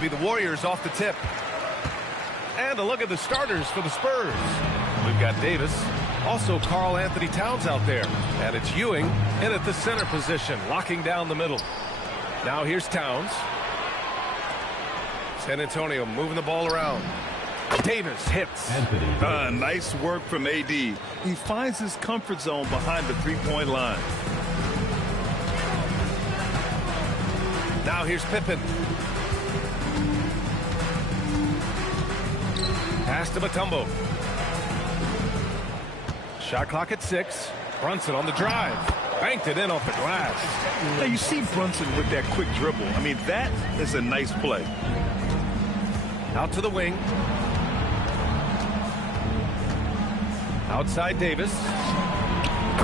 be the Warriors off the tip. And a look at the starters for the Spurs. We've got Davis, also Karl Anthony Towns out there. And it's Ewing in at the center position, locking down the middle. Now here's Towns. San Antonio moving the ball around. Davis hits. Nice work from AD. He finds his comfort zone behind the three-point line. Now here's Pippen. Pass to Mutombo. Shot clock at 6. Brunson on the drive. Banked it in off the glass. Now you see Brunson with that quick dribble. I mean, that is a nice play. Out to the wing. Outside Davis.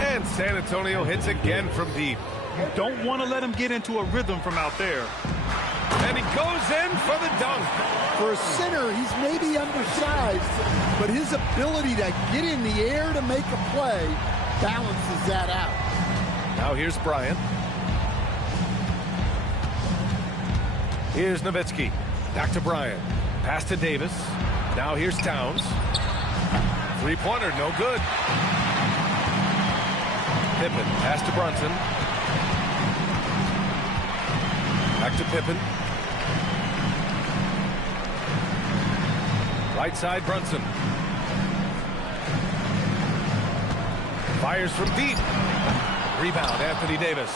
And San Antonio hits again from deep. You don't want to let him get into a rhythm from out there. And he goes in for the dunk. For a center, he's maybe undersized, but his ability to get in the air to make a play balances that out. Now here's Bryant. Here's Nowitzki. Back to Bryant. Pass to Davis. Now here's Towns. Three-pointer, no good. Pippen, pass to Brunson. Back to Pippen. Right side, Brunson. Fires from deep. Rebound, Anthony Davis.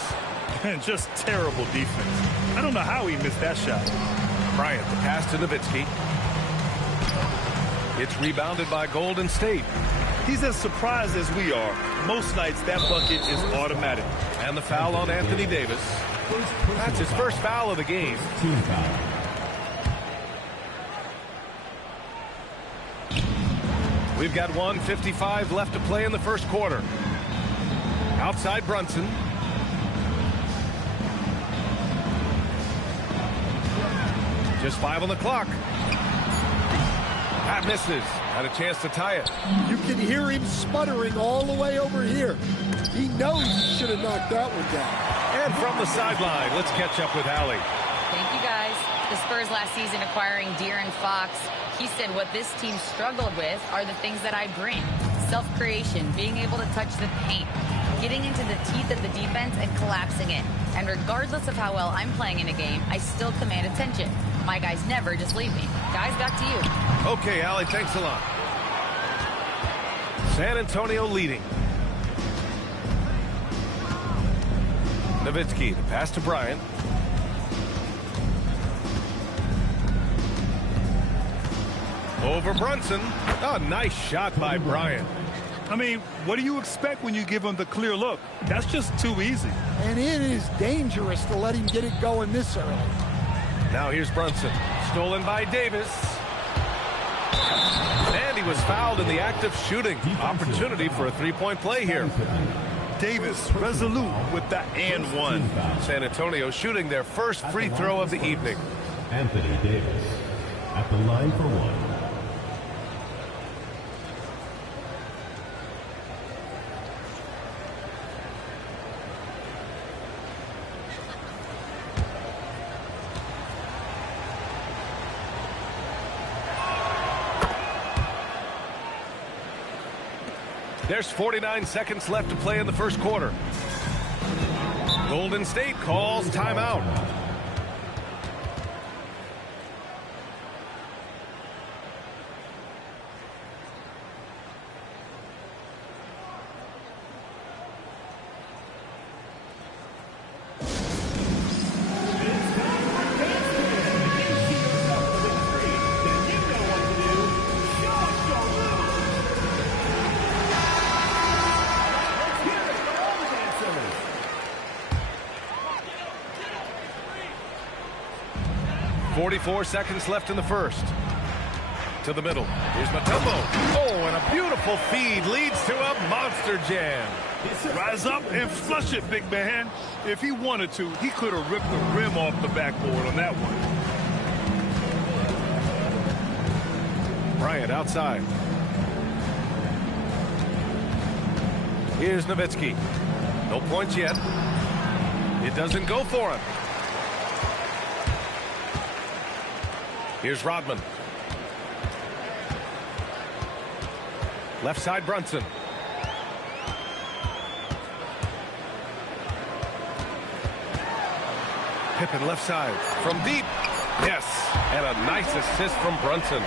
Just terrible defense. I don't know how he missed that shot. Bryant, the pass to Nowitzki. It's rebounded by Golden State. He's as surprised as we are. Most nights, that bucket is automatic. And the foul on Anthony Davis. That's his first foul of the game. Team foul. We've got 1:55 left to play in the first quarter. Outside Brunson. Just 5 on the clock. That misses. Had a chance to tie it. You can hear him sputtering all the way over here. He knows he should have knocked that one down. And from the sideline, let's catch up with Allie. Thank you, guys. The Spurs last season acquiring De'Aaron Fox. He said what this team struggled with are the things that I bring. Self-creation, being able to touch the paint, getting into the teeth of the defense and collapsing it. And regardless of how well I'm playing in a game, I still command attention. My guys never just leave me. Guys, back to you. Okay, Allie, thanks a lot. San Antonio leading. Nowitzki, the pass to Bryant. Over Brunson. Oh, nice shot by Bryant. I mean, what do you expect when you give him the clear look? That's just too easy. And it is dangerous to let him get it going this early. Now here's Brunson. Stolen by Davis. And he was fouled in the act of shooting. Opportunity for a three-point play here. Davis resolute with the and one. San Antonio shooting their first free throw of the evening. Anthony Davis at the line for one. There's 49 seconds left to play in the first quarter. Golden State calls timeout. Four seconds left in the first. To the middle. Here's Mutombo. Oh, and a beautiful feed leads to a monster jam. Rise up and flush it, big man. If he wanted to, he could have ripped the rim off the backboard on that one. Bryant outside. Here's Nowitzki. No points yet. It doesn't go for him. Here's Rodman. Left side, Brunson. Pippen left side from deep. Yes, and a nice assist from Brunson.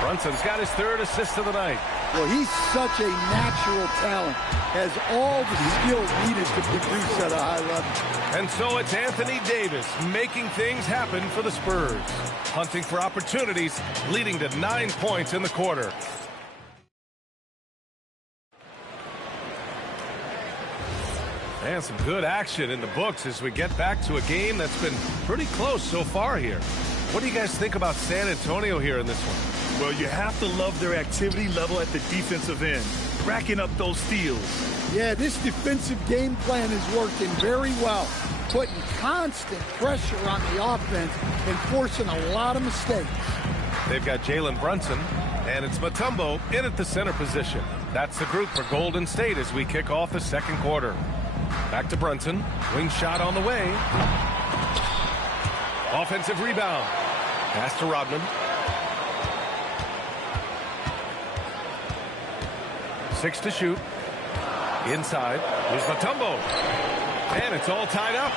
Brunson's got his 3rd assist of the night. Well, he's such a natural talent. Has all the skills needed to produce at a high level. And so it's Anthony Davis making things happen for the Spurs. Hunting for opportunities, leading to 9 points in the quarter. And some good action in the books as we get back to a game that's been pretty close so far here. What do you guys think about San Antonio here in this one? Well, you have to love their activity level at the defensive end, racking up those steals. Yeah, this defensive game plan is working very well, putting constant pressure on the offense and forcing a lot of mistakes. They've got Jalen Brunson, and it's Mutombo in at the center position. That's the group for Golden State as we kick off the second quarter. Back to Brunson. Wing shot on the way. Offensive rebound. Pass to Rodman. 6 to shoot. Inside. Here's Mutombo. And it's all tied up.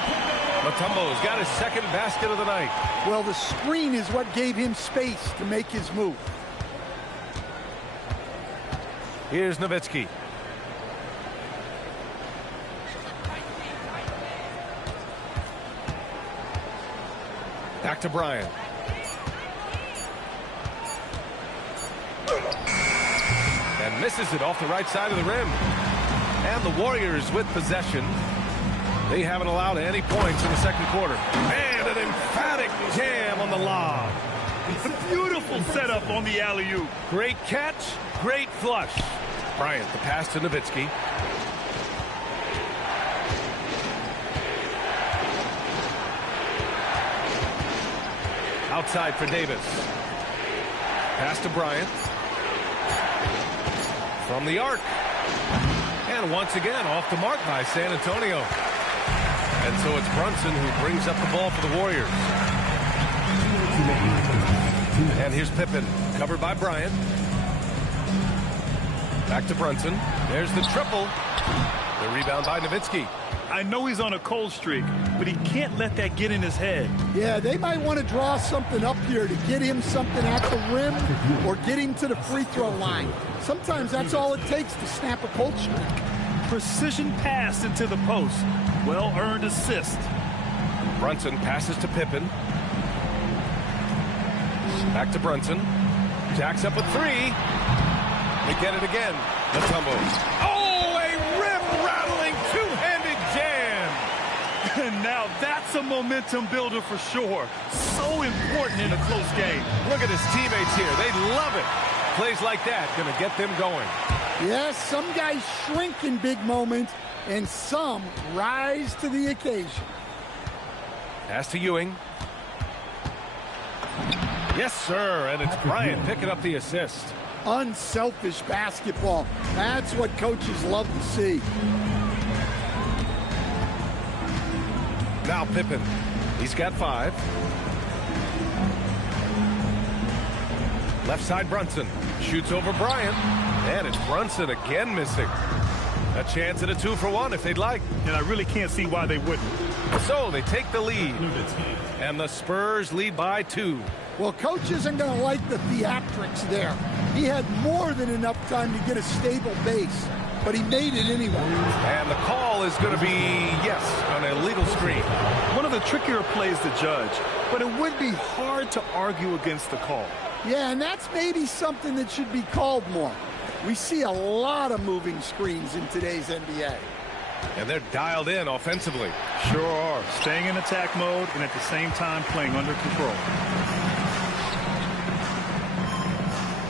Mutombo's got his 2nd basket of the night. Well, the screen is what gave him space to make his move. Here's Nowitzki. Back to Bryant. And misses it off the right side of the rim. And the Warriors with possession. They haven't allowed any points in the second quarter. And an emphatic jam on the lob. It's a beautiful setup on the alley-oop. Great catch, great flush. Bryant, the pass to Nowitzki. Outside for Davis. Pass to Bryant. From the arc. And once again off the mark by San Antonio. And so it's Brunson who brings up the ball for the Warriors. And here's Pippen, covered by Bryant. Back to Brunson. There's the triple. The rebound by Nowitzki. I know he's on a cold streak, but he can't let that get in his head. Yeah, they might want to draw something up here to get him something at the rim or get him to the free throw line. Sometimes that's all it takes to snap a cold streak. Precision pass into the post. Well-earned assist. Brunson passes to Pippen. Back to Brunson. Jacks up a 3. They get it again. Mutombo. Oh, a rim-rattling two-handed jam. And now that's a momentum builder for sure. So important in a close game. Look at his teammates here. They love it. Plays like that going to get them going. Yes, some guys shrink in big moments, and some rise to the occasion. Pass to Ewing. Yes, sir, and it's Bryant picking up the assist. Unselfish basketball. That's what coaches love to see. Now Pippen. He's got 5. Left side Brunson. Shoots over Bryant. And it's Brunson again missing. A chance at a 2-for-1 if they'd like. And I really can't see why they wouldn't. So they take the lead. And the Spurs lead by 2. Well, coach isn't going to like the theatrics there. He had more than enough time to get a stable base, but he made it anyway. And the call is going to be, yes, an illegal screen. One of the trickier plays to judge, but it would be hard to argue against the call. Yeah, and that's maybe something that should be called more. We see a lot of moving screens in today's NBA. And they're dialed in offensively. Sure are. Staying in attack mode and at the same time playing under control.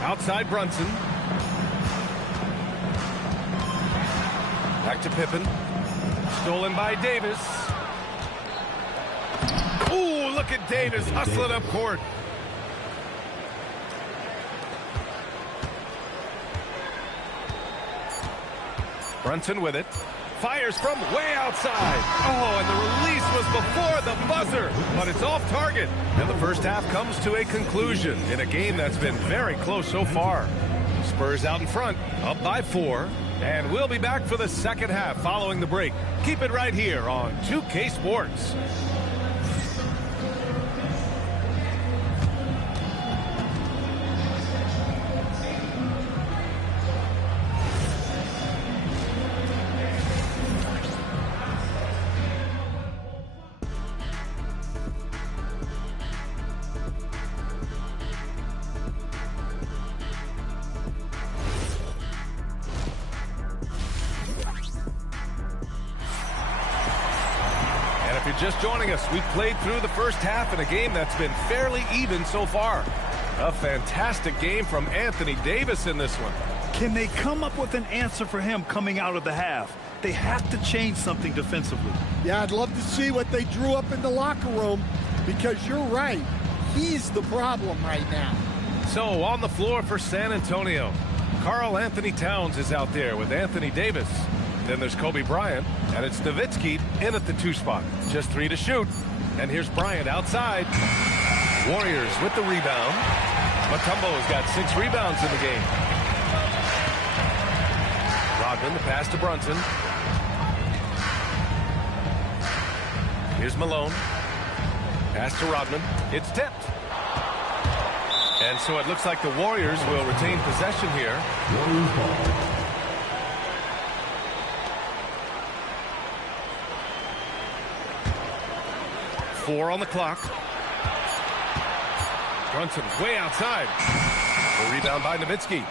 Outside Brunson. Back to Pippen. Stolen by Davis. Ooh, look at Davis hustling up court. Brunson with it. Fires from way outside. Oh, and the release was before the buzzer, but it's off target. And the first half comes to a conclusion in a game that's been very close so far. Spurs out in front, up by 4. And we'll be back for the second half following the break. Keep it right here on 2K Sports. If you're just joining us, we've played through the first half in a game that's been fairly even so far. A fantastic game from Anthony Davis in this one. Can they come up with an answer for him coming out of the half? They have to change something defensively. Yeah, I'd love to see what they drew up in the locker room, because you're right. He's the problem right now. So on the floor for San Antonio, Karl Anthony Towns is out there with Anthony Davis. Then there's Kobe Bryant, and it's Nowitzki in at the 2 spot. Just 3 to shoot. And here's Bryant outside. Warriors with the rebound. Mutombo's got 6 rebounds in the game. Rodman, the pass to Brunson. Here's Malone. Pass to Rodman. It's tipped. And so it looks like the Warriors will retain possession here. Warriors ball. 4 on the clock. Brunson way outside. The rebound by Nowitzki.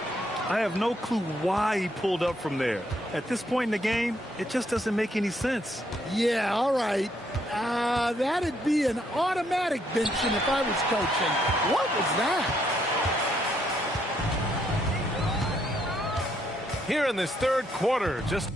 I have no clue why he pulled up from there. At this point in the game, it just doesn't make any sense. Yeah, all right. That'd be an automatic benching if I was coaching. What was that? Here in this third quarter, just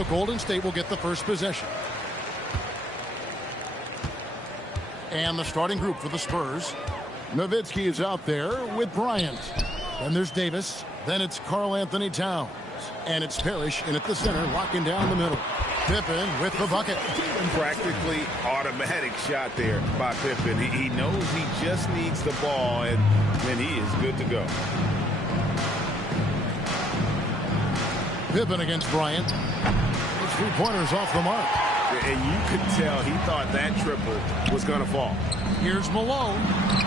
So Golden State will get the first possession. And the starting group for the Spurs. Nowitzki is out there with Bryant. Then there's Davis. Then it's Karl Anthony Towns. And it's Parrish in at the center, locking down the middle. Pippen with the bucket. Practically automatic shot there by Pippen. He knows he just needs the ball, and then he is good to go. Pippen against Bryant. His three-pointers off the mark. And you could tell he thought that triple was going to fall. Here's Malone.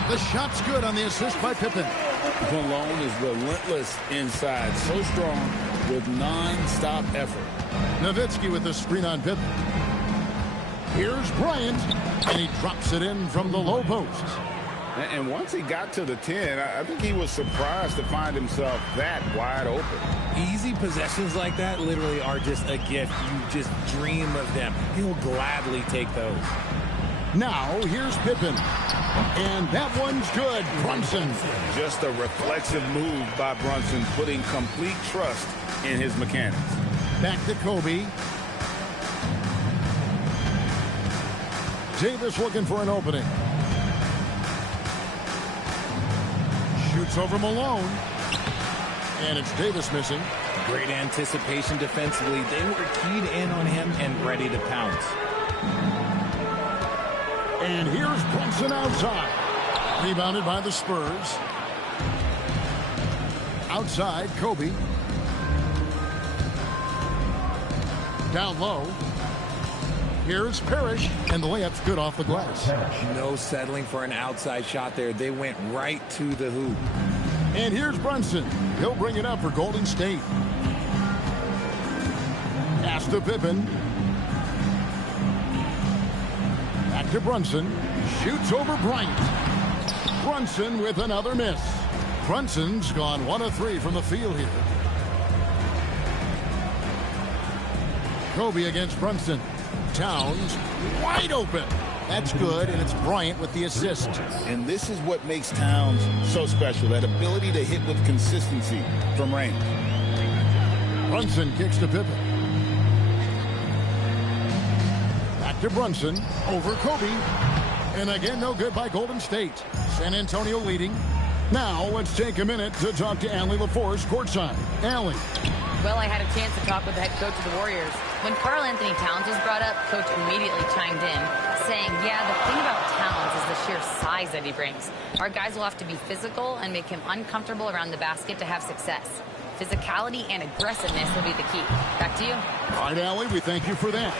The shot's good on the assist by Pippen. Malone is relentless inside, so strong with non-stop effort. Nowitzki with the screen on Pippen. Here's Bryant, and he drops it in from the low post. And once he got to the 10, I think he was surprised to find himself that wide open. Easy possessions like that literally are just a gift. You just dream of them. He'll gladly take those. Now, here's Pippen. And that one's good. Brunson. Just a reflexive move by Brunson, putting complete trust in his mechanics. Back to Kobe. Davis looking for an opening. Shoots over Malone. And it's Davis missing. Great anticipation defensively. They were keyed in on him and ready to pounce. And here's Brunson outside. Rebounded by the Spurs. Outside, Kobe. Down low. Here's Parrish, and the layup's good off the glass. No settling for an outside shot there. They went right to the hoop. And here's Brunson. He'll bring it up for Golden State. Pass to Pippen. Back to Brunson. Shoots over Bryant. Brunson with another miss. Brunson's gone 1 of 3 from the field here. Kobe against Brunson. Towns wide open. That's good, and it's Bryant with the assist. And this is what makes Towns so special, that ability to hit with consistency from range. Brunson kicks to Pippen. Back to Brunson, over Kobe. And again, no good by Golden State. San Antonio leading. Now, let's take a minute to talk to Allie LaForce courtside. Allie. Well, I had a chance to talk with the head coach of the Warriors. When Karl Anthony Towns was brought up, Coach immediately chimed in, saying, yeah, the thing about Towns is the sheer size that he brings. Our guys will have to be physical and make him uncomfortable around the basket to have success. Physicality and aggressiveness will be the key. Back to you. All right, Allie, we thank you for that.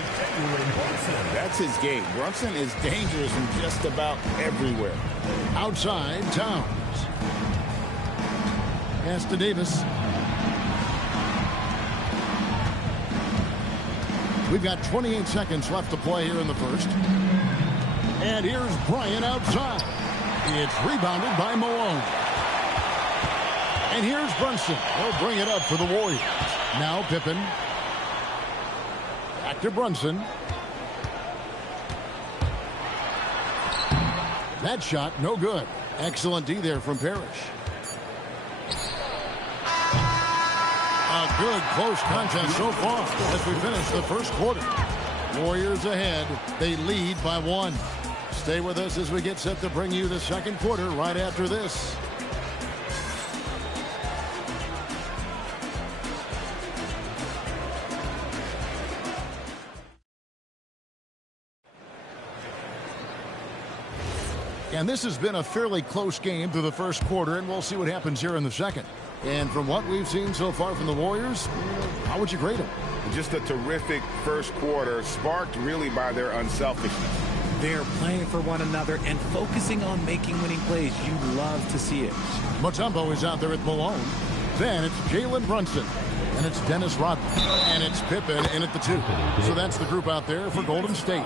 That's his game. Brunson is dangerous from just about everywhere. Outside, Towns. Pass to Davis. We've got 28 seconds left to play here in the first. And here's Bryant outside. It's rebounded by Malone. And here's Brunson. He'll bring it up for the Warriors. Now Pippen. Back to Brunson. That shot, no good. Excellent D there from Parrish. A good close contest so far as we finish the first quarter. Warriors ahead. They lead by 1. Stay with us as we get set to bring you the second quarter right after this. And this has been a fairly close game through the first quarter, and we'll see what happens here in the second. And from what we've seen so far from the Warriors, how would you grade them? Just a terrific first quarter, sparked really by their unselfishness. They're playing for one another and focusing on making winning plays. You love to see it. Mutombo is out there at Malone. Then it's Jalen Brunson. And it's Dennis Rodman. And it's Pippen in at the 2. So that's the group out there for Golden State.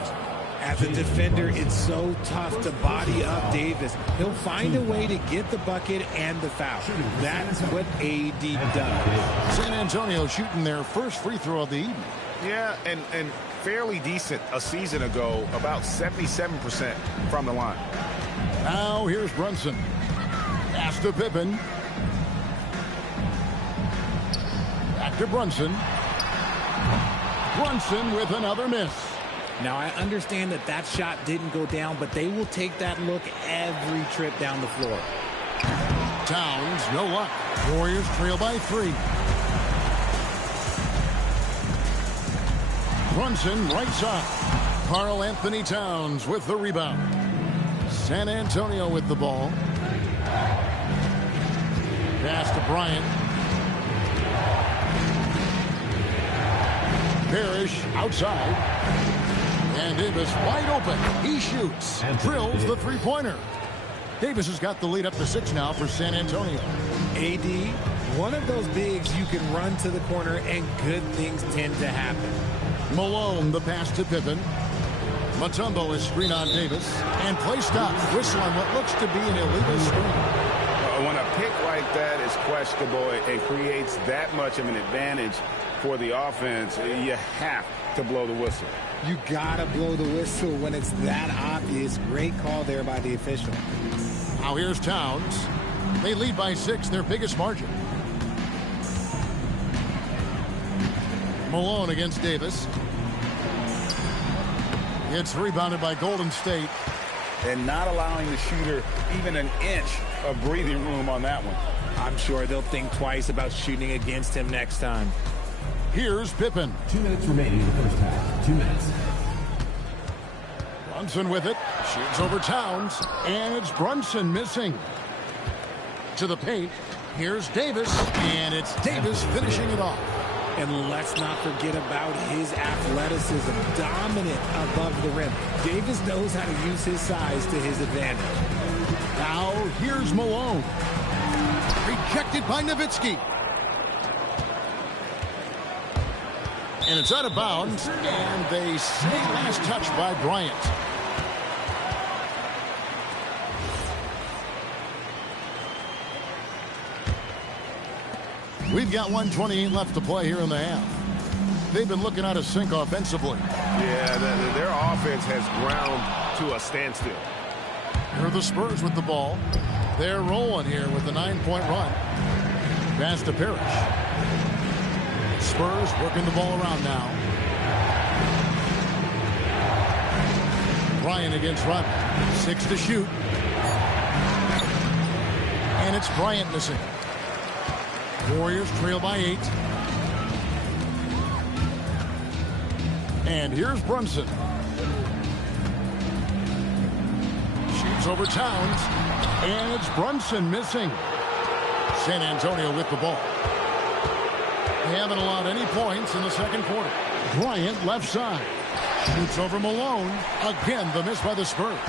As a defender, it's so tough to body up Davis. He'll find a way to get the bucket and the foul. That's what AD does. San Antonio shooting their first free throw of the evening. Yeah, and fairly decent a season ago, about 77% from the line. Now here's Brunson. Pass to Pippen. Back to Brunson. Brunson with another miss. Now, I understand that that shot didn't go down, but they will take that look every trip down the floor. Towns, no luck. Warriors trail by 3. Brunson, right side. Karl Anthony Towns with the rebound. San Antonio with the ball. Pass to Bryant. Parrish outside. And Davis wide open. He shoots. Drills the three-pointer. Davis has got the lead up to 6 now for San Antonio. AD, one of those bigs you can run to the corner and good things tend to happen. Malone, the pass to Pippen. Mutombo is screen on Davis. And play stops. Whistle on what looks to be an illegal screen. When a pick like that is questionable and creates that much of an advantage for the offense, you have to blow the whistle. You gotta blow the whistle when it's that obvious. Great call there by the official. Now here's Towns. They lead by 6, their biggest margin. Malone against Davis. It's rebounded by Golden State. And not allowing the shooter even an inch of breathing room on that one. I'm sure they'll think twice about shooting against him next time. Here's Pippen. 2 minutes remaining in the first half. 2 minutes. Brunson with it. Shoots over Towns. And it's Brunson missing. To the paint. Here's Davis. And it's Davis finishing it off. And let's not forget about his athleticism. Dominant above the rim. Davis knows how to use his size to his advantage. Now here's Malone. Rejected by Nowitzki. And it's out of bounds. And they say last touch by Bryant. We've got 1:28 left to play here in the half. They've been looking out of sync offensively. Yeah, their offense has ground to a standstill. Here are the Spurs with the ball. They're rolling here with a 9-point run. Pass to Parrish. Spurs working the ball around now. Bryant against Rodman. 6 to shoot. And it's Bryant missing. Warriors trail by 8. And here's Brunson. Shoots over Towns. And it's Brunson missing. San Antonio with the ball. They haven't allowed any points in the second quarter. Bryant left side. Shoots over Malone. Again, the miss by the Spurs.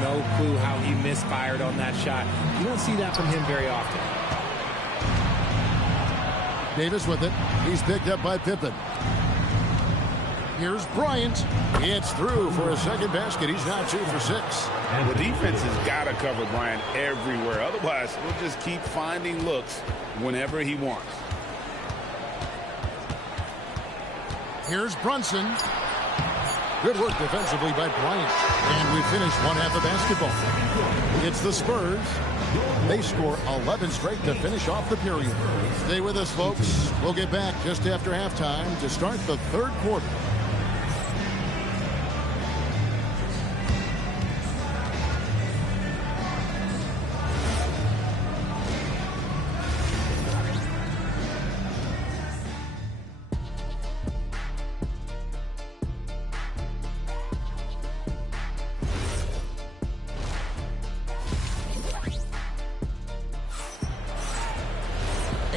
No clue how he misfired on that shot. You don't see that from him very often. Davis with it. He's picked up by Pippen. Here's Bryant. It's through for a second basket. He's now 2 for 6. The defense has got to cover Bryant everywhere. Otherwise, he'll just keep finding looks whenever he wants. Here's Brunson. Good work defensively by Bryant. And we finish one half of basketball. It's the Spurs. They score 11 straight to finish off the period. Stay with us, folks. We'll get back just after halftime to start the third quarter.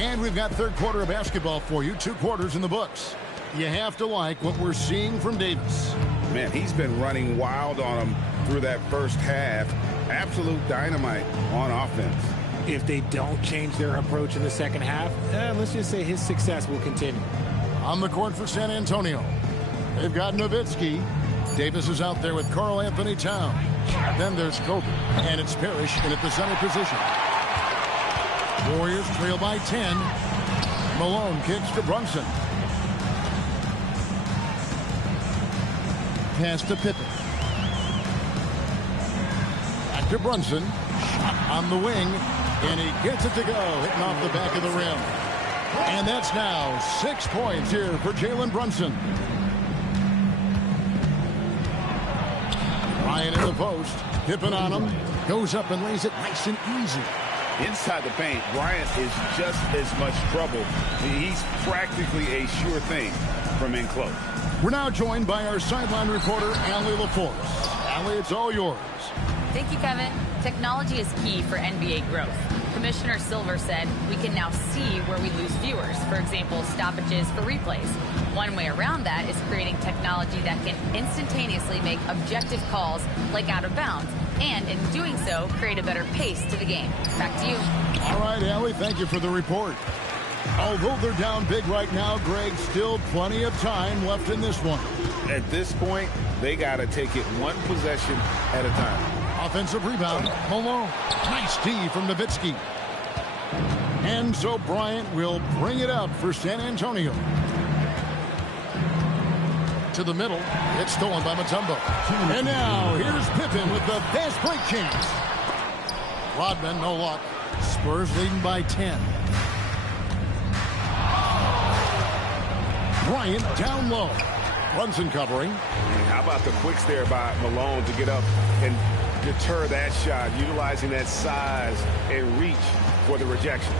And we've got third quarter of basketball for you. 2 quarters in the books. You have to like what we're seeing from Davis. Man, he's been running wild on him through that first half. Absolute dynamite on offense. If they don't change their approach in the second half, let's just say his success will continue. On the court for San Antonio. They've got Nowitzki. Davis is out there with Karl Anthony Towns. Then there's Kobe. And it's Parrish in at the center position. Warriors trail by 10. Malone kicks to Brunson. Pass to Pippen. Back to Brunson. Shot on the wing. And he gets it to go. Hitting off the back of the rim. And that's now 6 points here for Jalen Brunson. Bryant in the post. Pippen on him. Goes up and lays it nice and easy. Inside the paint, Bryant is just as much trouble. He's practically a sure thing from in close. We're now joined by our sideline reporter, Allie LaForce. Allie, it's all yours. Thank you, Kevin. Technology is key for NBA growth. Commissioner Silver said we can now see where we lose viewers. For example, stoppages for replays. One way around that is creating technology that can instantaneously make objective calls like out of bounds, and in doing so, create a better pace to the game. Back to you. All right, Allie, thank you for the report. Although they're down big right now, Greg, still plenty of time left in this one. At this point, they got to take it one possession at a time. Offensive rebound, Malone. Nice D from Nowitzki. And so Bryant will bring it up for San Antonio. To the middle. It's stolen by Mutombo. And now here's Pippen with the fast break chance. Rodman, no luck. Spurs leading by 10. Bryant down low. Brunson covering. How about the quicks there by Malone to get up and deter that shot, utilizing that size and reach for the rejection.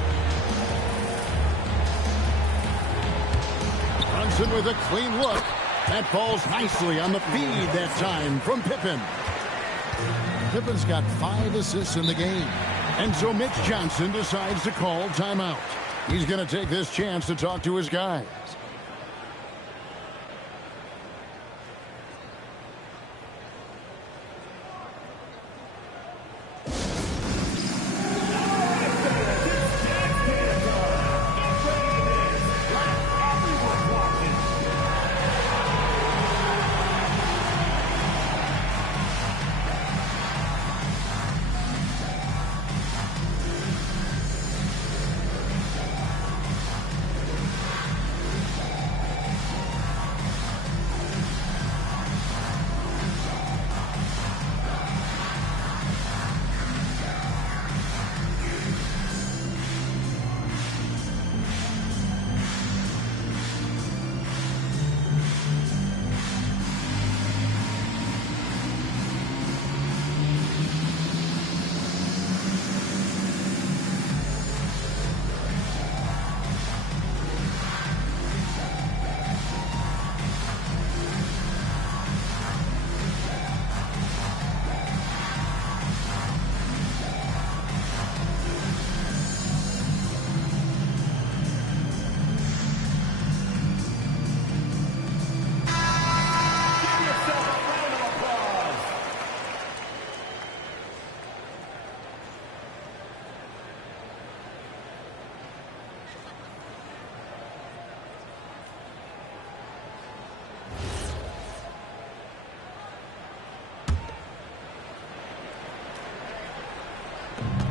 Brunson with a clean look. That falls nicely on the feed that time from Pippen. Pippen's got 5 assists in the game. And so Mitch Johnson decides to call timeout. He's going to take this chance to talk to his guys.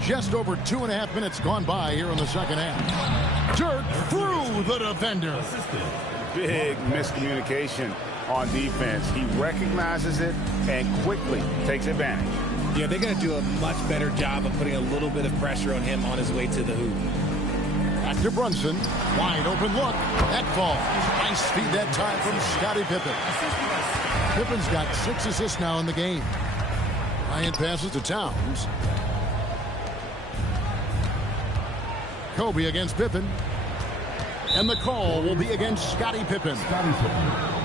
Just over 2.5 minutes gone by here in the second half. Dirk through the defender. Big miscommunication on defense. He recognizes it and quickly takes advantage. Yeah, they're going to do a much better job of putting a little bit of pressure on him on his way to the hoop. Back to Brunson. Wide open look. That falls. Nice feed that time from Scottie Pippen. Pippen's got 6 assists now in the game. Bryant passes to Towns. Kobe against Pippen. And the call will be against Scottie Pippen.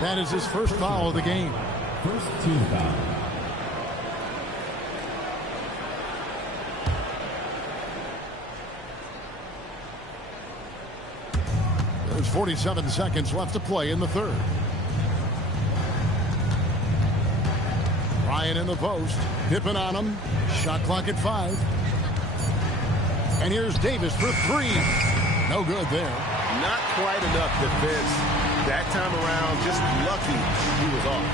That is his first foul of the game. First team foul. There's 47 seconds left to play in the third. Bryant in the post. Pippen on him. Shot clock at 5. And here's Davis for 3. No good there. Not quite enough defense that time around. Just lucky he was off.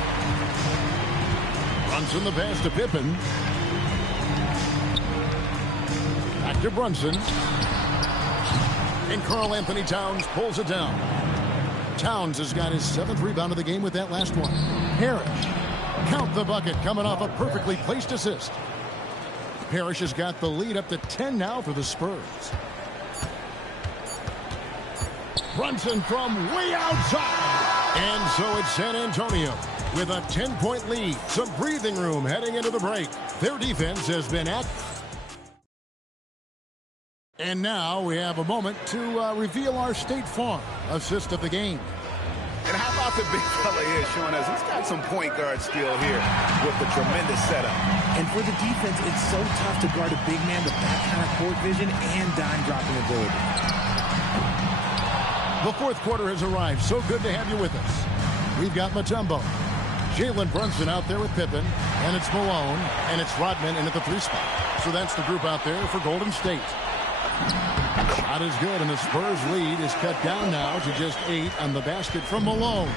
Brunson the pass to Pippen. Back to Brunson. And Karl Anthony Towns pulls it down. Towns has got his 7th rebound of the game with that last one. Parrish. Count the bucket coming off a perfectly placed assist. Parrish has got the lead up to 10 now for the Spurs. Brunson from way outside. And so it's San Antonio with a 10-point lead. Some breathing room heading into the break. Their defense has been And now we have a moment to reveal our State Farm assist of the game. And how about the big fella here showing us he's got some point guard skill here with the tremendous setup. And for the defense, it's so tough to guard a big man with that kind of court vision and dime dropping ability. The fourth quarter has arrived. So good to have you with us. We've got Mutombo, Jalen Brunson out there with Pippen, and it's Malone, and it's Rodman in at the 3 spot. So that's the group out there for Golden State. Shot is good, and the Spurs lead is cut down now to just 8 on the basket from Malone.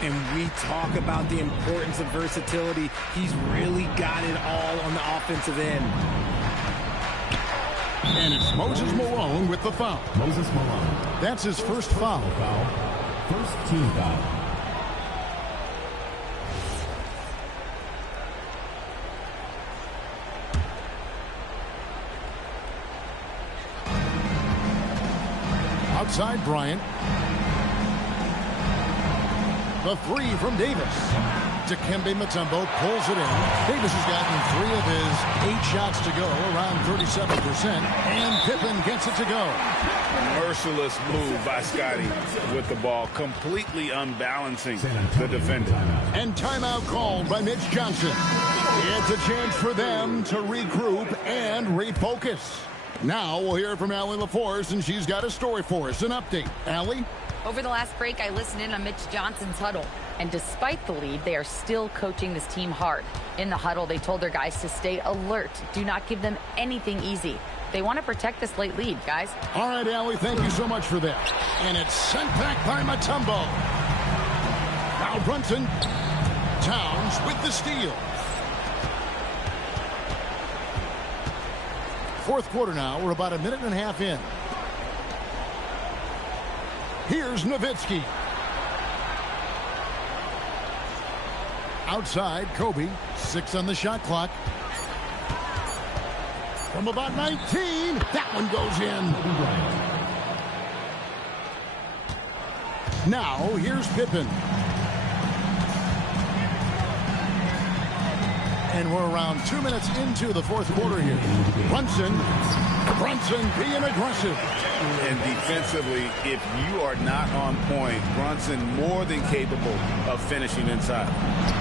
And we talk about the importance of versatility. He's really got it all on the offensive end. And it's Moses Malone with the foul. Moses Malone. That's his first foul. First team foul. Outside Bryant. The 3 from Davis. Dikembe Mutombo pulls it in. Davis has gotten 3 of his 8 shots to go, around 37%, and Pippen gets it to go. Merciless move by Scotty with the ball, completely unbalancing the defender. And timeout called by Mitch Johnson. It's a chance for them to regroup and refocus. Now we'll hear from Allie LaForce, and she's got a story for us, an update. Allie? Over the last break, I listened in on Mitch Johnson's huddle. And despite the lead, they are still coaching this team hard. In the huddle, they told their guys to stay alert. Do not give them anything easy. They want to protect this late lead, guys. All right, Allie, thank you so much for that. And it's sent back by Mutombo. Now Brunson. Towns with the steal. Fourth quarter now. We're about a minute and a half in. Here's Nowitzki. Outside, Kobe. 6 on the shot clock. From about 19. That one goes in. Now, here's Pippen. And we're around 2 minutes into the fourth quarter here. Brunson being aggressive. And defensively, if you are not on point, Brunson more than capable of finishing inside.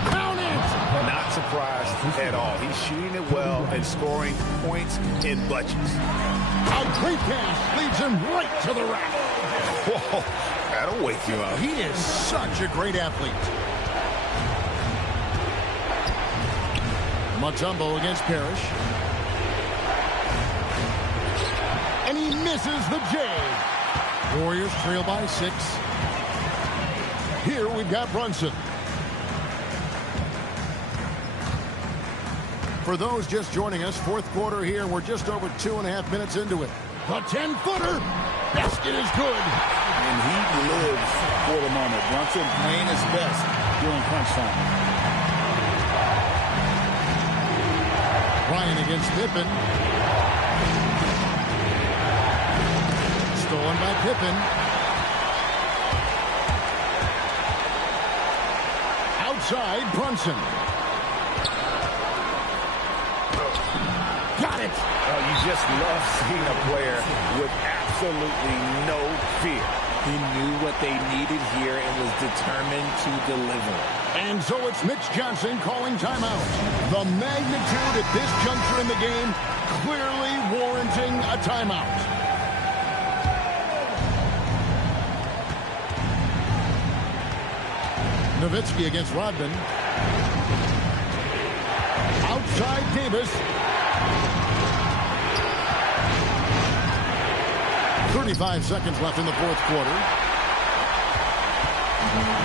Count it! Not surprised at all. He's shooting it well and scoring points in bunches. A great pass leads him right to the rack. Whoa, that'll wake you up. He is such a great athlete. Mutombo against Parrish. And he misses the J. Warriors trail by 6. Here we've got Brunson. For those just joining us, fourth quarter here. We're just over 2.5 minutes into it. The 10-footer. Basket is good. And he lives for the moment. Brunson playing his best during crunch time. Bryant against Pippen. Stolen by Pippen. Outside, Brunson. Got it. You just love seeing a player with absolutely no fear. He knew what they needed here and was determined to deliver. And so it's Mitch Johnson calling timeout. The magnitude at this juncture in the game clearly warranting a timeout. Nowitzki against Rodman. Outside Davis. 35 seconds left in the fourth quarter.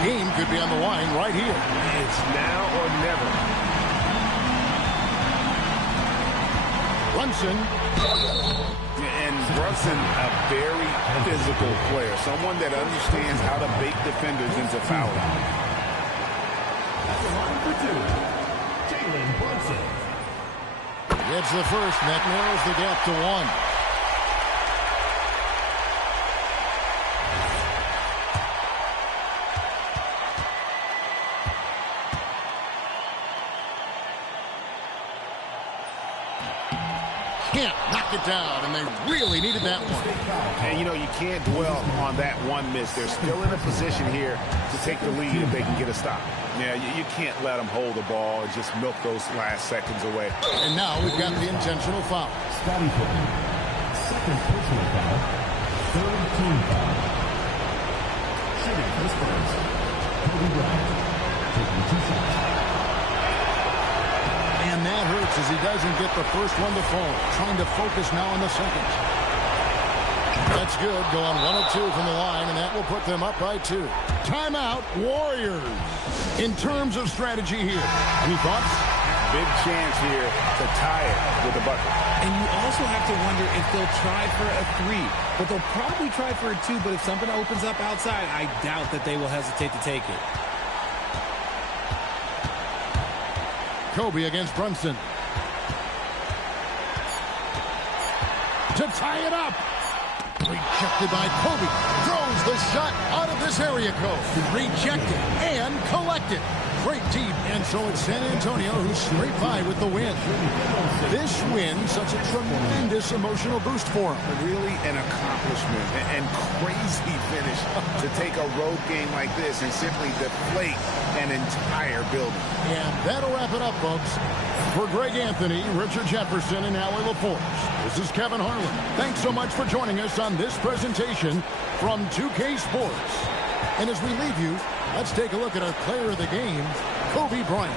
Game could be on the line right here. It's now or never. Brunson. And Brunson, a very physical player. Someone that understands how to bait defenders into fouling. At the line for 2, Jalen Brunson. Gets the first, and that narrows the gap to 1. Can't knock it down, and they really needed that one. And, you know, you can't dwell on that one miss. They're still in a position here to take the lead if they can get a stop. Yeah, you can't let them hold the ball and just milk those last seconds away. And now we've got the intentional foul. Scotty Pippen. Second personal foul. Third team foul. Shooting for the Spurs. Kobe Bryant. Taking 2 shots. And that hurts as he doesn't get the first one to fall. Trying to focus now on the second. That's good. Going 1 of 2 from the line, and that will put them up by 2. Timeout, Warriors. In terms of strategy here, any thoughts? Big chance here to tie it with a bucket. And you also have to wonder if they'll try for a 3. But they'll probably try for a 2. But if something opens up outside, I doubt that they will hesitate to take it. Kobe against Brunson. To tie it up. Rejected by Kobe. Throws the shot out of this area code. Rejected and collected. Great deep, and so it's San Antonio who's straight by with the win. This win, such a tremendous emotional boost for them. Really an accomplishment and crazy finish to take a road game like this and simply deflate an entire building. And that'll wrap it up, folks. For Greg Anthony, Richard Jefferson, and Allie LaForce, this is Kevin Harlan. Thanks so much for joining us on this presentation from 2K Sports. And as we leave you, let's take a look at our player of the game, Kobe Bryant.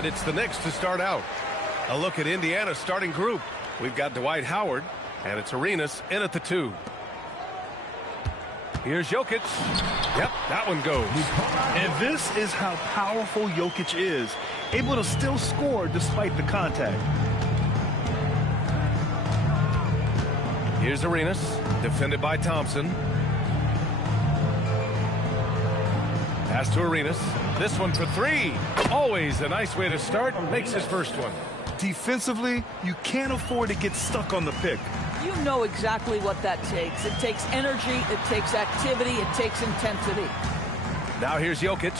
And it's the Knicks to start out. A look at Indiana's starting group. We've got Dwight Howard, and it's Arenas in at the 2. Here's Jokic. Yep, that one goes. And this is how powerful Jokic is, able to still score despite the contact. Here's Arenas, defended by Thompson. Pass to Arenas. This one for 3. Always a nice way to start. Makes his first one. Defensively, you can't afford to get stuck on the pick. You know exactly what that takes. It takes energy, it takes activity, it takes intensity. Now here's Jokic.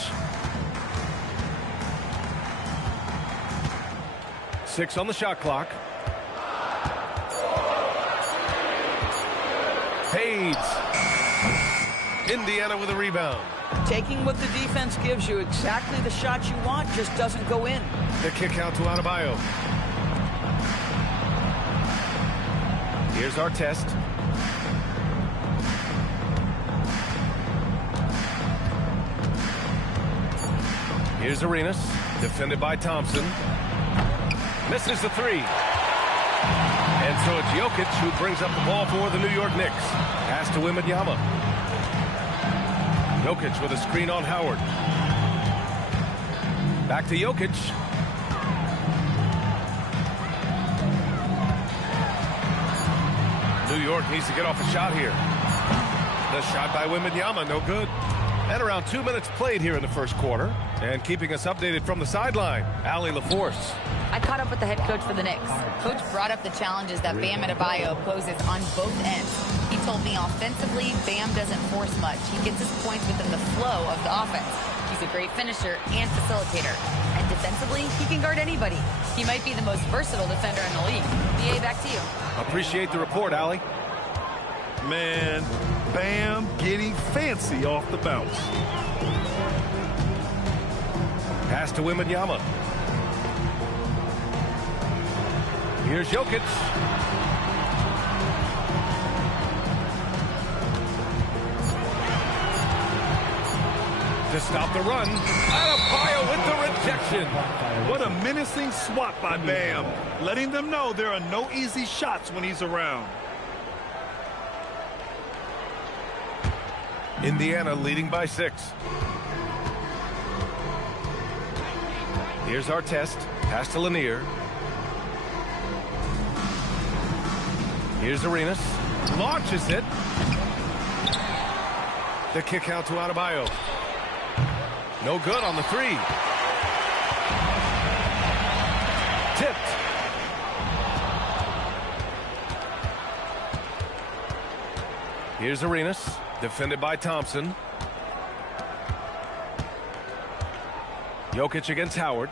6 on the shot clock. Fades. Indiana with a rebound. Taking what the defense gives you, exactly the shot you want, just doesn't go in. The kick out to Adebayo. Here's Artest. Here's Arenas, defended by Thompson. Misses the 3. And so it's Jokic who brings up the ball for the New York Knicks. Pass to Wembanyama. Jokic with a screen on Howard. Back to Jokic. New York needs to get off a shot here. The shot by Wembanyama, no good. And around 2 minutes played here in the first quarter. And keeping us updated from the sideline, Allie LaForce. I caught up with the head coach for the Knicks. Coach brought up the challenges that Bam Adebayo poses on both ends. He told me offensively, Bam doesn't force much. He gets his points within the flow of the offense. He's a great finisher and facilitator. And defensively, he can guard anybody. He might be the most versatile defender in the league. BA, back to you. Appreciate the report, Allie. Man, Bam getting fancy off the bounce. Pass to Wembanyama. Here's Jokic. To stop the run, Adebayo with the rejection. What a menacing swat by Bam, letting them know there are no easy shots when he's around. Indiana leading by 6. Here's Artest. Pass to Lanier. Here's Arenas. Launches it. The kick out to Adebayo. No good on the 3. Tipped. Here's Arenas. Defended by Thompson. Jokic against Howard.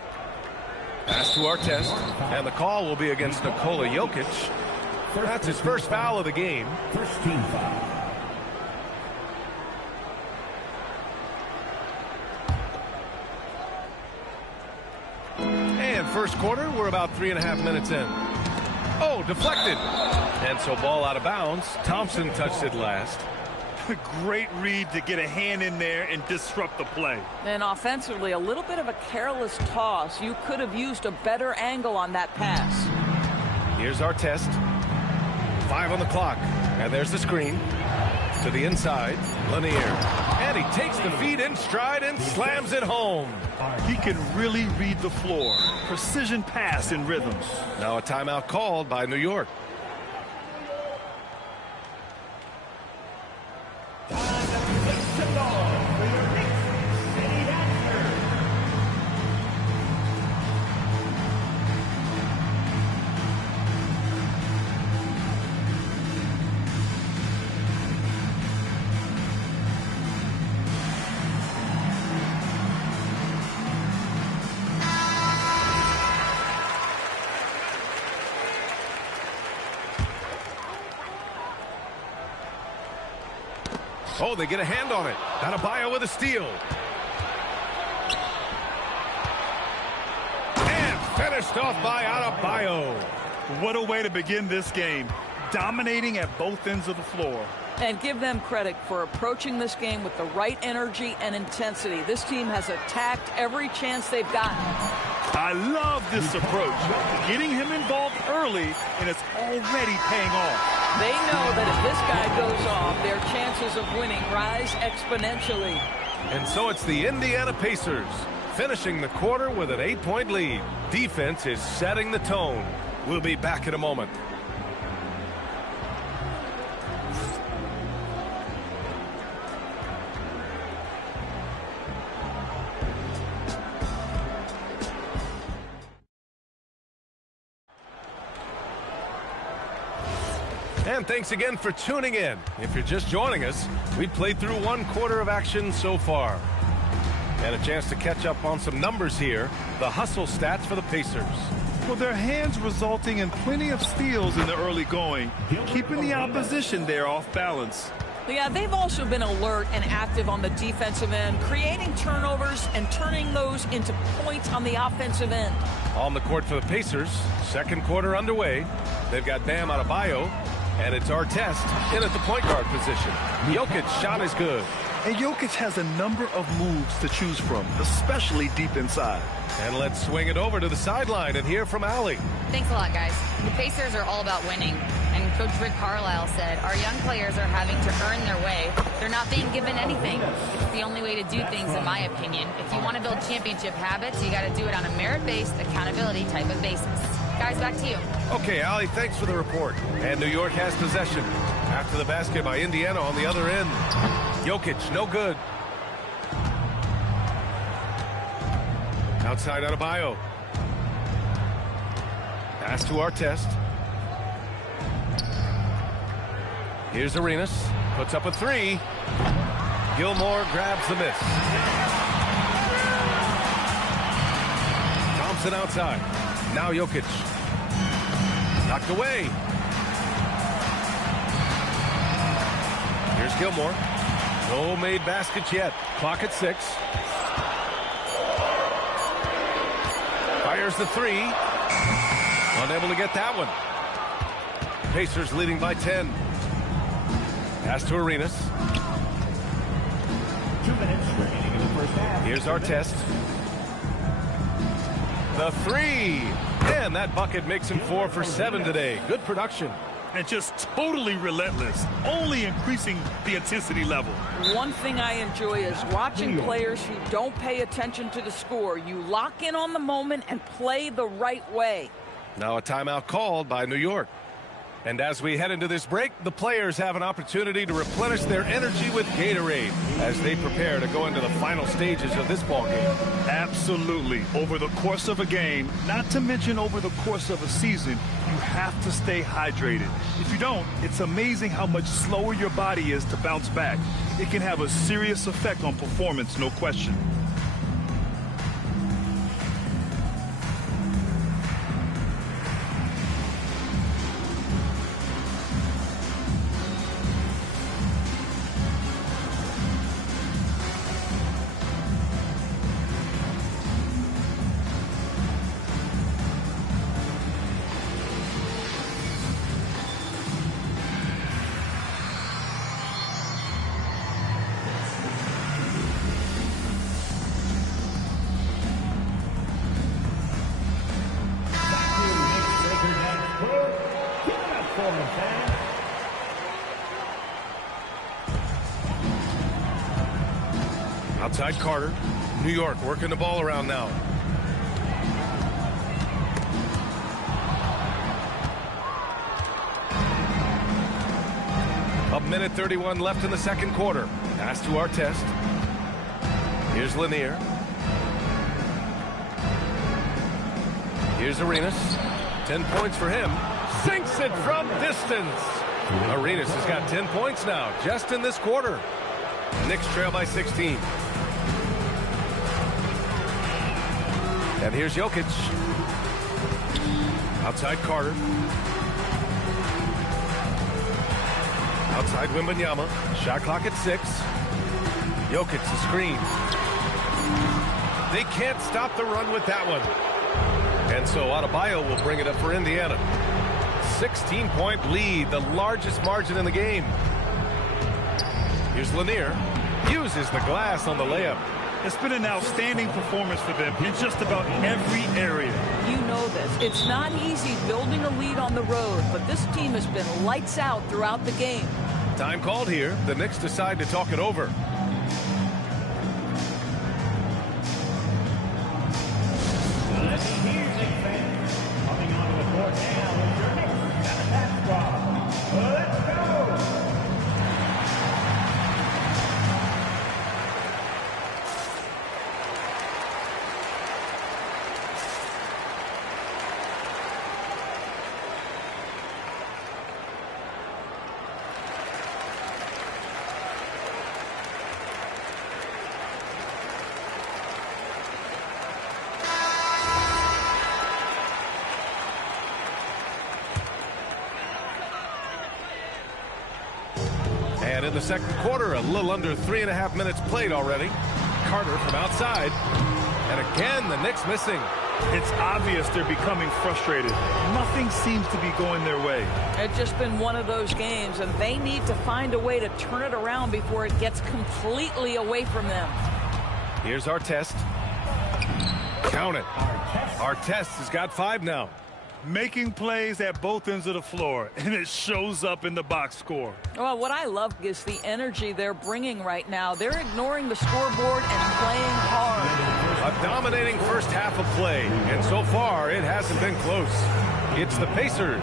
Pass to Artest. And the call will be against Nikola Jokic. That's his first foul of the game. First team foul. And first quarter, we're about 3.5 minutes in. Oh, deflected. And so ball out of bounds. Thompson touched it last. Great read to get a hand in there and disrupt the play. And offensively, a little bit of a careless toss. You could have used a better angle on that pass. Here's Artest. 5 on the clock. And there's the screen. To the inside. Lanier. And he takes the feed in stride and slams it home. He can really read the floor. Precision pass in rhythms. Now a timeout called by New York. Oh, they get a hand on it. Adebayo with a steal. And finished off by Adebayo. What a way to begin this game. Dominating at both ends of the floor. And give them credit for approaching this game with the right energy and intensity. This team has attacked every chance they've gotten. I love this approach. Getting him involved early, and it's already paying off. They know that if this guy goes off, their chances of winning rise exponentially. And so it's the Indiana Pacers finishing the quarter with an 8-point lead. Defense is setting the tone. We'll be back in a moment. And thanks again for tuning in. If you're just joining us, we've played through one quarter of action so far. And a chance to catch up on some numbers here. The hustle stats for the Pacers. Well, their hands resulting in plenty of steals in the early going, keeping the opposition there off balance. Yeah, they've also been alert and active on the defensive end, creating turnovers and turning those into points on the offensive end. On the court for the Pacers, second quarter underway. They've got Bam Adebayo, and it's Artest in at the point guard position. Jokic's shot is good. And Jokic has a number of moves to choose from, especially deep inside. And let's swing it over to the sideline and hear from Allie. Thanks a lot, guys. The Pacers are all about winning. And Coach Rick Carlisle said, our young players are having to earn their way. They're not being given anything. It's the only way to do things, in my opinion. If you want to build championship habits, you got to do it on a merit-based, accountability type of basis. Guys, back to you. Okay, Allie, thanks for the report. And New York has possession. After the basket by Indiana on the other end. Jokic, no good. Outside Adebayo. Pass to Artest. Here's Arenas. Puts up a three. Gilmore grabs the miss. Thompson outside. Now Jokic. Knocked away. Here's Gilmore. No made baskets yet. Clock at 6. Fires the three. Unable to get that one. Pacers leading by 10. Pass to Arenas. 2 minutes remaining in the first half. Here's Artest. The three. And that bucket makes him 4 for 7 today. Good production. And just totally relentless, only increasing the intensity level. One thing I enjoy is watching players who don't pay attention to the score. You lock in on the moment and play the right way. Now a timeout called by New York. And as we head into this break, the players have an opportunity to replenish their energy with Gatorade as they prepare to go into the final stages of this ballgame. Absolutely. Over the course of a game, not to mention over the course of a season, you have to stay hydrated. If you don't, it's amazing how much slower your body is to bounce back. It can have a serious effect on performance, no question. Outside Carter. New York working the ball around now. A minute 31 left in the second quarter. Pass to Artest. Here's Lanier. Here's Arenas. 10 points for him. Sinks it from distance. Arenas has got 10 points now, just in this quarter. Knicks trail by 16. And here's Jokic. Outside Carter. Outside Wembanyama. Shot clock at 6. Jokic the screen. They can't stop the run with that one. And so Adebayo will bring it up for Indiana. 16-point lead, the largest margin in the game. Here's Lanier. Uses the glass on the layup. It's been an outstanding performance for them in just about every area. You know this. It's not easy building a lead on the road, but this team has been lights out throughout the game. Time called here. The Knicks decide to talk it over. Coming onto the court now is your Knicks attack squad. Let's go! And in the second quarter, a little under 3.5 minutes played already. Carter from outside. And again, the Knicks missing. It's obvious they're becoming frustrated. Nothing seems to be going their way. It's just been one of those games, and they need to find a way to turn it around before it gets completely away from them. Here's Artest. Count it. Artest has got 5 now. Making plays at both ends of the floor, and it shows up in the box score. Well, what I love is the energy they're bringing right now. They're ignoring the scoreboard and playing hard. A dominating first half of play, and so far it hasn't been close. It's the Pacers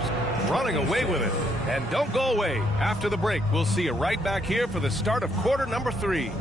running away with it. And don't go away. After the break, we'll see you right back here for the start of quarter number 3.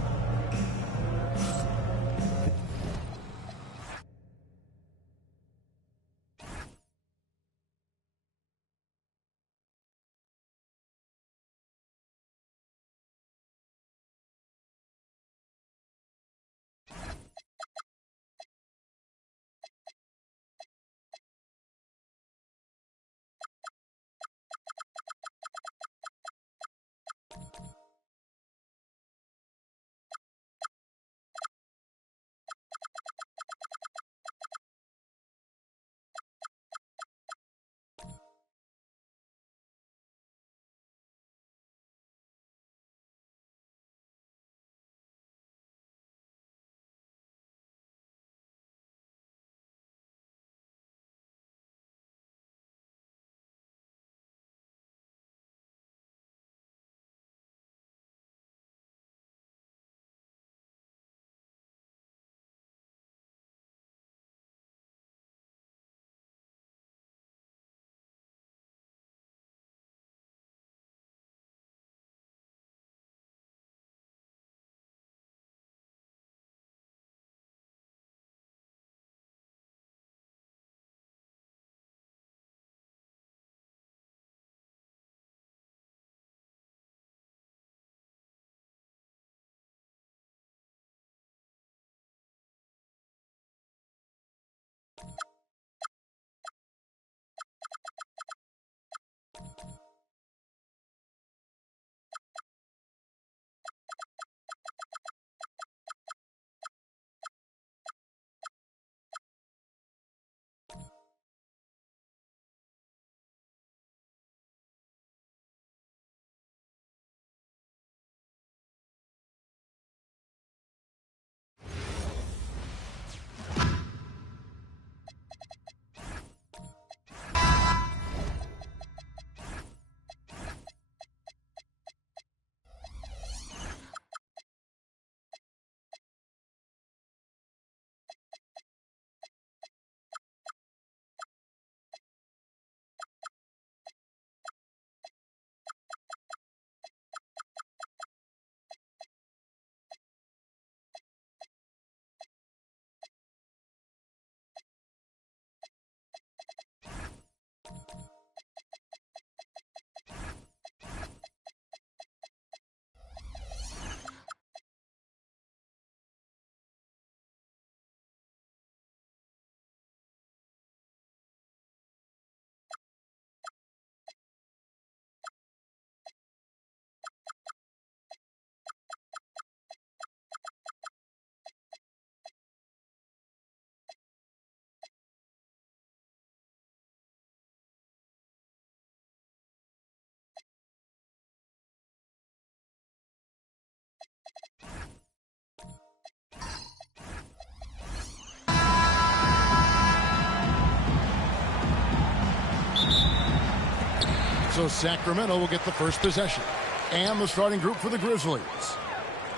So Sacramento will get the first possession. And the starting group for the Grizzlies.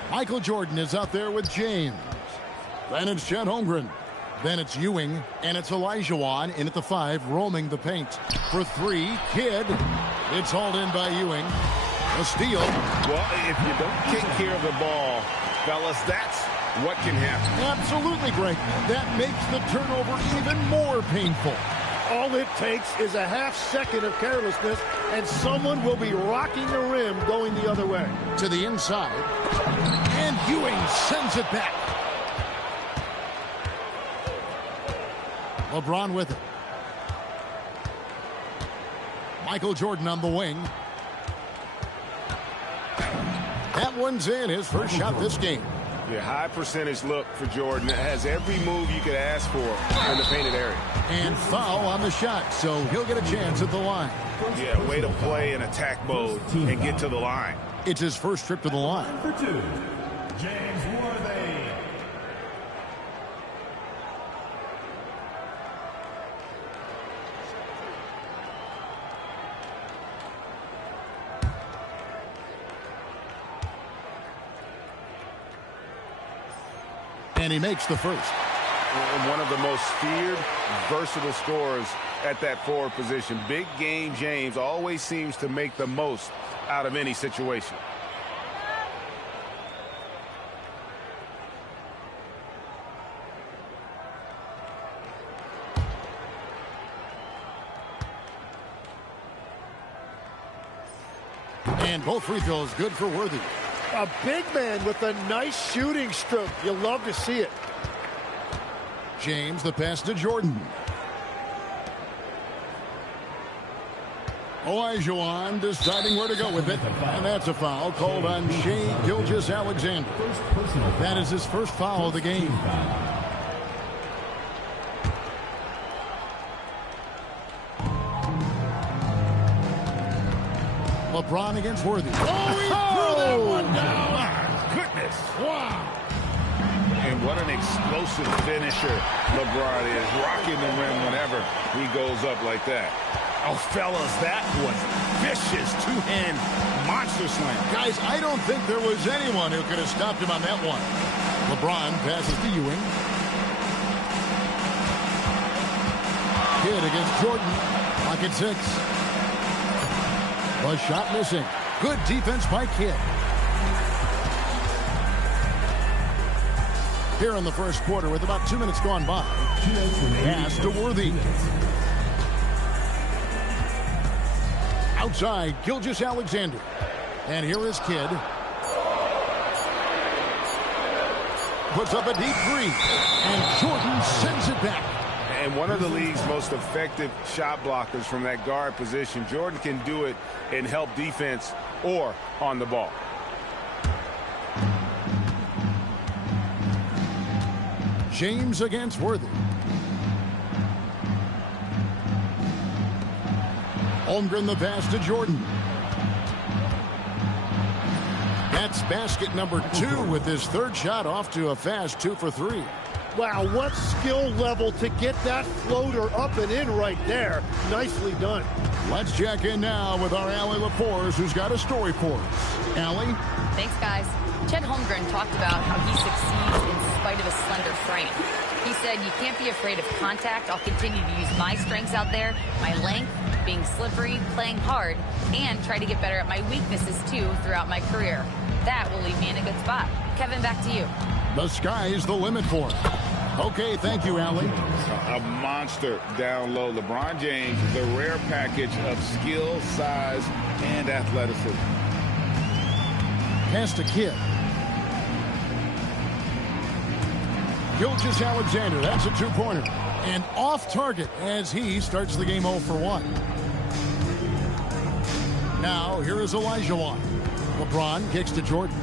Michael Jordan is out there with James. Then it's Chet Holmgren. Then it's Ewing. And it's Olajuwon in at the 5, roaming the paint. For 3, Kidd. It's hauled in by Ewing. A steal. Well, if you don't take care of the ball, fellas, that's what can happen. Absolutely, Greg. That makes the turnover even more painful. All it takes is a half second of carelessness, and someone will be rocking the rim going the other way. To the inside. And Ewing sends it back. LeBron with it. Michael Jordan on the wing. That one's in, his first shot this game. Yeah, high percentage look for Jordan. It has every move you could ask for in the painted area. And foul on the shot, so he'll get a chance at the line. Yeah, way to play in attack mode and get to the line. It's his first trip to the line. For 2, James Worthy. And he makes the first. One of the most feared, versatile scorers at that forward position. Big game James always seems to make the most out of any situation. And both free throws good for Worthy. A big man with a nice shooting stroke. You love to see it. James, the pass to Jordan. Olajuwon deciding where to go with it. And that's a foul called on Shai Gilgeous-Alexander. That is his first foul of the game. LeBron against Worthy. Oh, he threw that one down. My goodness. Wow. And what an explosive finisher LeBron is, rocking the rim whenever he goes up like that. Oh, fellas, that was vicious two-hand monster slam. Guys, I don't think there was anyone who could have stopped him on that one. LeBron passes to Ewing. Kidd against Jordan. Pocket 6. A shot missing. Good defense by Kidd. Here in the first quarter with about 2 minutes gone by. Pass to Worthy. Outside, Gilgeous-Alexander. And here is Kidd. Puts up a deep 3. And Jordan sends it back. And one of the league's most effective shot blockers from that guard position. Jordan can do it in help defense or on the ball. James against Worthy. Holmgren the pass to Jordan. That's basket number 2 with his third shot off to a fast 2 for 3. Wow, what skill level to get that floater up and in right there. Nicely done. Let's check in now with our Allie Laporte, who's got a story for us. Allie? Thanks, guys. Chet Holmgren talked about how he succeeds in spite of a slender frame. He said, you can't be afraid of contact. I'll continue to use my strengths out there, my length, being slippery, playing hard, and try to get better at my weaknesses, too, throughout my career. That will leave me in a good spot. Kevin, back to you. The sky's the limit for him. Okay, thank you, Allie. A monster down low. LeBron James, the rare package of skill, size, and athleticism. Pass to Kidd. Gilgeous-Alexander, that's a 2-pointer. And off target as he starts the game 0 for 1. Now, here is Olajuwon. LeBron kicks to Jordan.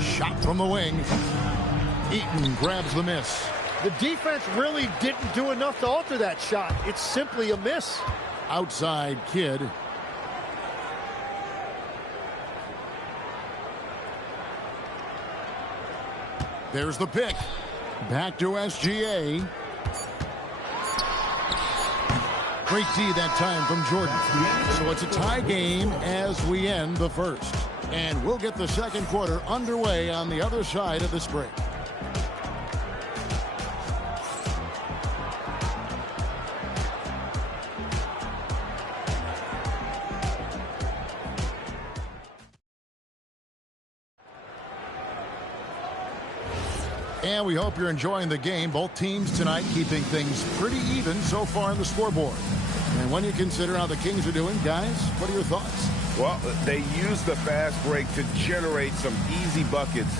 Shot from the wing. Eaton grabs the miss. The defense really didn't do enough to alter that shot. It's simply a miss. Outside Kidd. There's the pick. Back to SGA. Great D that time from Jordan. So it's a tie game as we end the first. And we'll get the second quarter underway on the other side of this break. And we hope you're enjoying the game. Both teams tonight keeping things pretty even so far on the scoreboard. And when you consider how the Kings are doing, guys, what are your thoughts? Well, they used the fast break to generate some easy buckets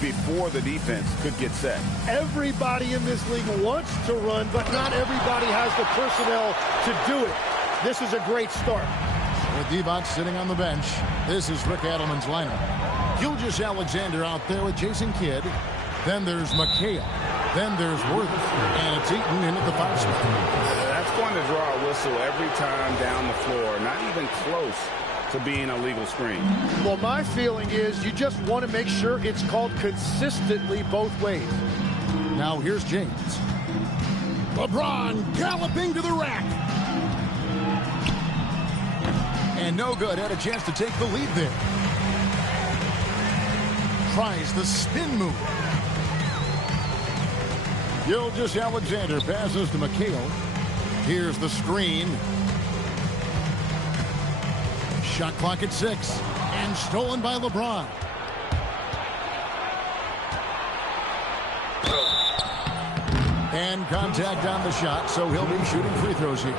before the defense could get set. Everybody in this league wants to run, but not everybody has the personnel to do it. This is a great start. With Divac sitting on the bench, this is Rick Adelman's lineup. Gilgeous-Alexander out there with Jason Kidd. Then there's McHale. Then there's Worthy. And it's Eaton in at the 5 spot. That's going to draw a whistle every time down the floor. Not even close to being a legal screen. Well, my feeling is you just want to make sure it's called consistently both ways. Now here's James. LeBron galloping to the rack. And no good. Had a chance to take the lead there. Tries the spin move. Gilgeous-Alexander passes to McHale. Here's the screen. Shot clock at 6. And stolen by LeBron. And contact on the shot, so he'll be shooting free throws here.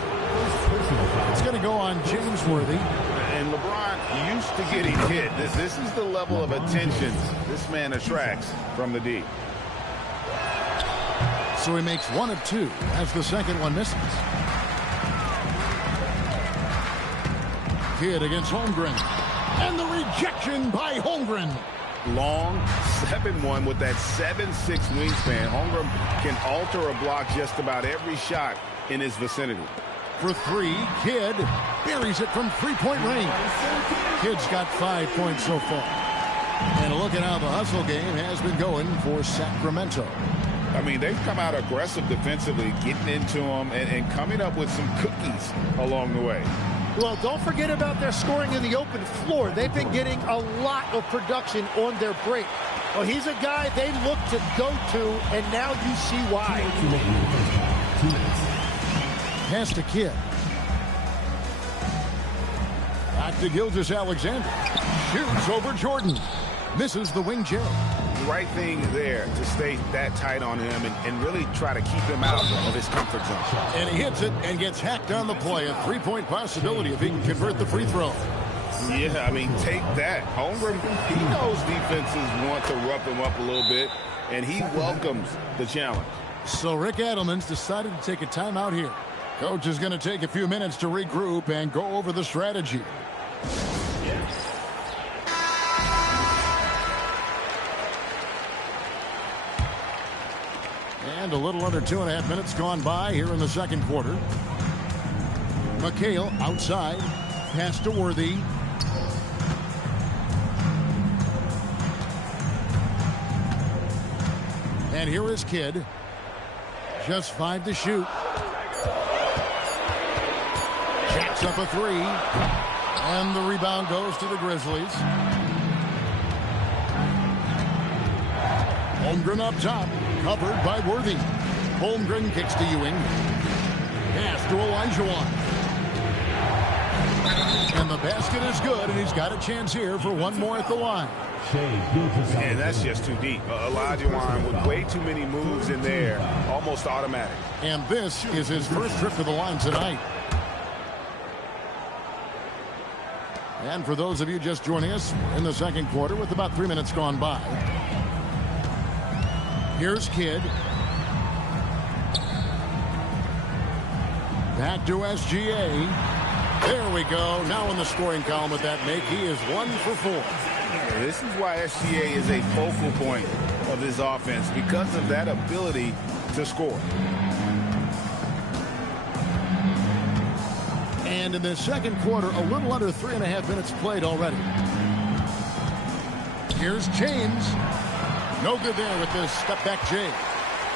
It's going to go on James Worthy. And LeBron used to getting hit. This is the level of attention this man attracts from the D. So he makes 1 of 2 as the second one misses. Kidd against Holmgren. And the rejection by Holmgren. Long 7-1 with that 7'6" wingspan. Holmgren can alter a block just about every shot in his vicinity. For 3, Kidd buries it from 3-point range. Kidd's got 5 points so far. And look at how the hustle game has been going for Sacramento. I mean, they've come out aggressive defensively, getting into them and coming up with some cookies along the way. Well, don't forget about their scoring in the open floor. They've been getting a lot of production on their break. Well, he's a guy they look to go to, and now you see why. Pass to Kidd. Back to Gilgeous-Alexander. Shoots over Jordan. Misses the wing Gerald. Right thing there to stay that tight on him and really try to keep him out of his comfort zone. And he hits it and gets hacked on the play. A 3-point possibility if he can convert the free throw. Yeah, I mean, take that. Holmgren, he knows defenses want to rough him up a little bit, and he welcomes the challenge. So Rick Adelman's decided to take a timeout here. Coach is going to take a few minutes to regroup and go over the strategy. And a little under 2.5 minutes gone by here in the second quarter. McHale outside. Pass to Worthy. And here is Kidd. Just 5 to shoot. Jacks up a 3. And the rebound goes to the Grizzlies. Holmgren up top. Covered by Worthy. Holmgren kicks to Ewing. Pass to Olajuwon. And the basket is good, and he's got a chance here for one more at the line. And that's just too deep. Olajuwon with way too many moves in there, almost automatic. And this is his first trip to the line tonight. And for those of you just joining us in the second quarter with about 3 minutes gone by. Here's Kidd. Back to SGA. There we go. Now in the scoring column with that make, he is 1 for 4. This is why SGA is a focal point of this offense, because of that ability to score. And in the second quarter, a little under 3.5 minutes played already. Here's James. No good there with this step back J.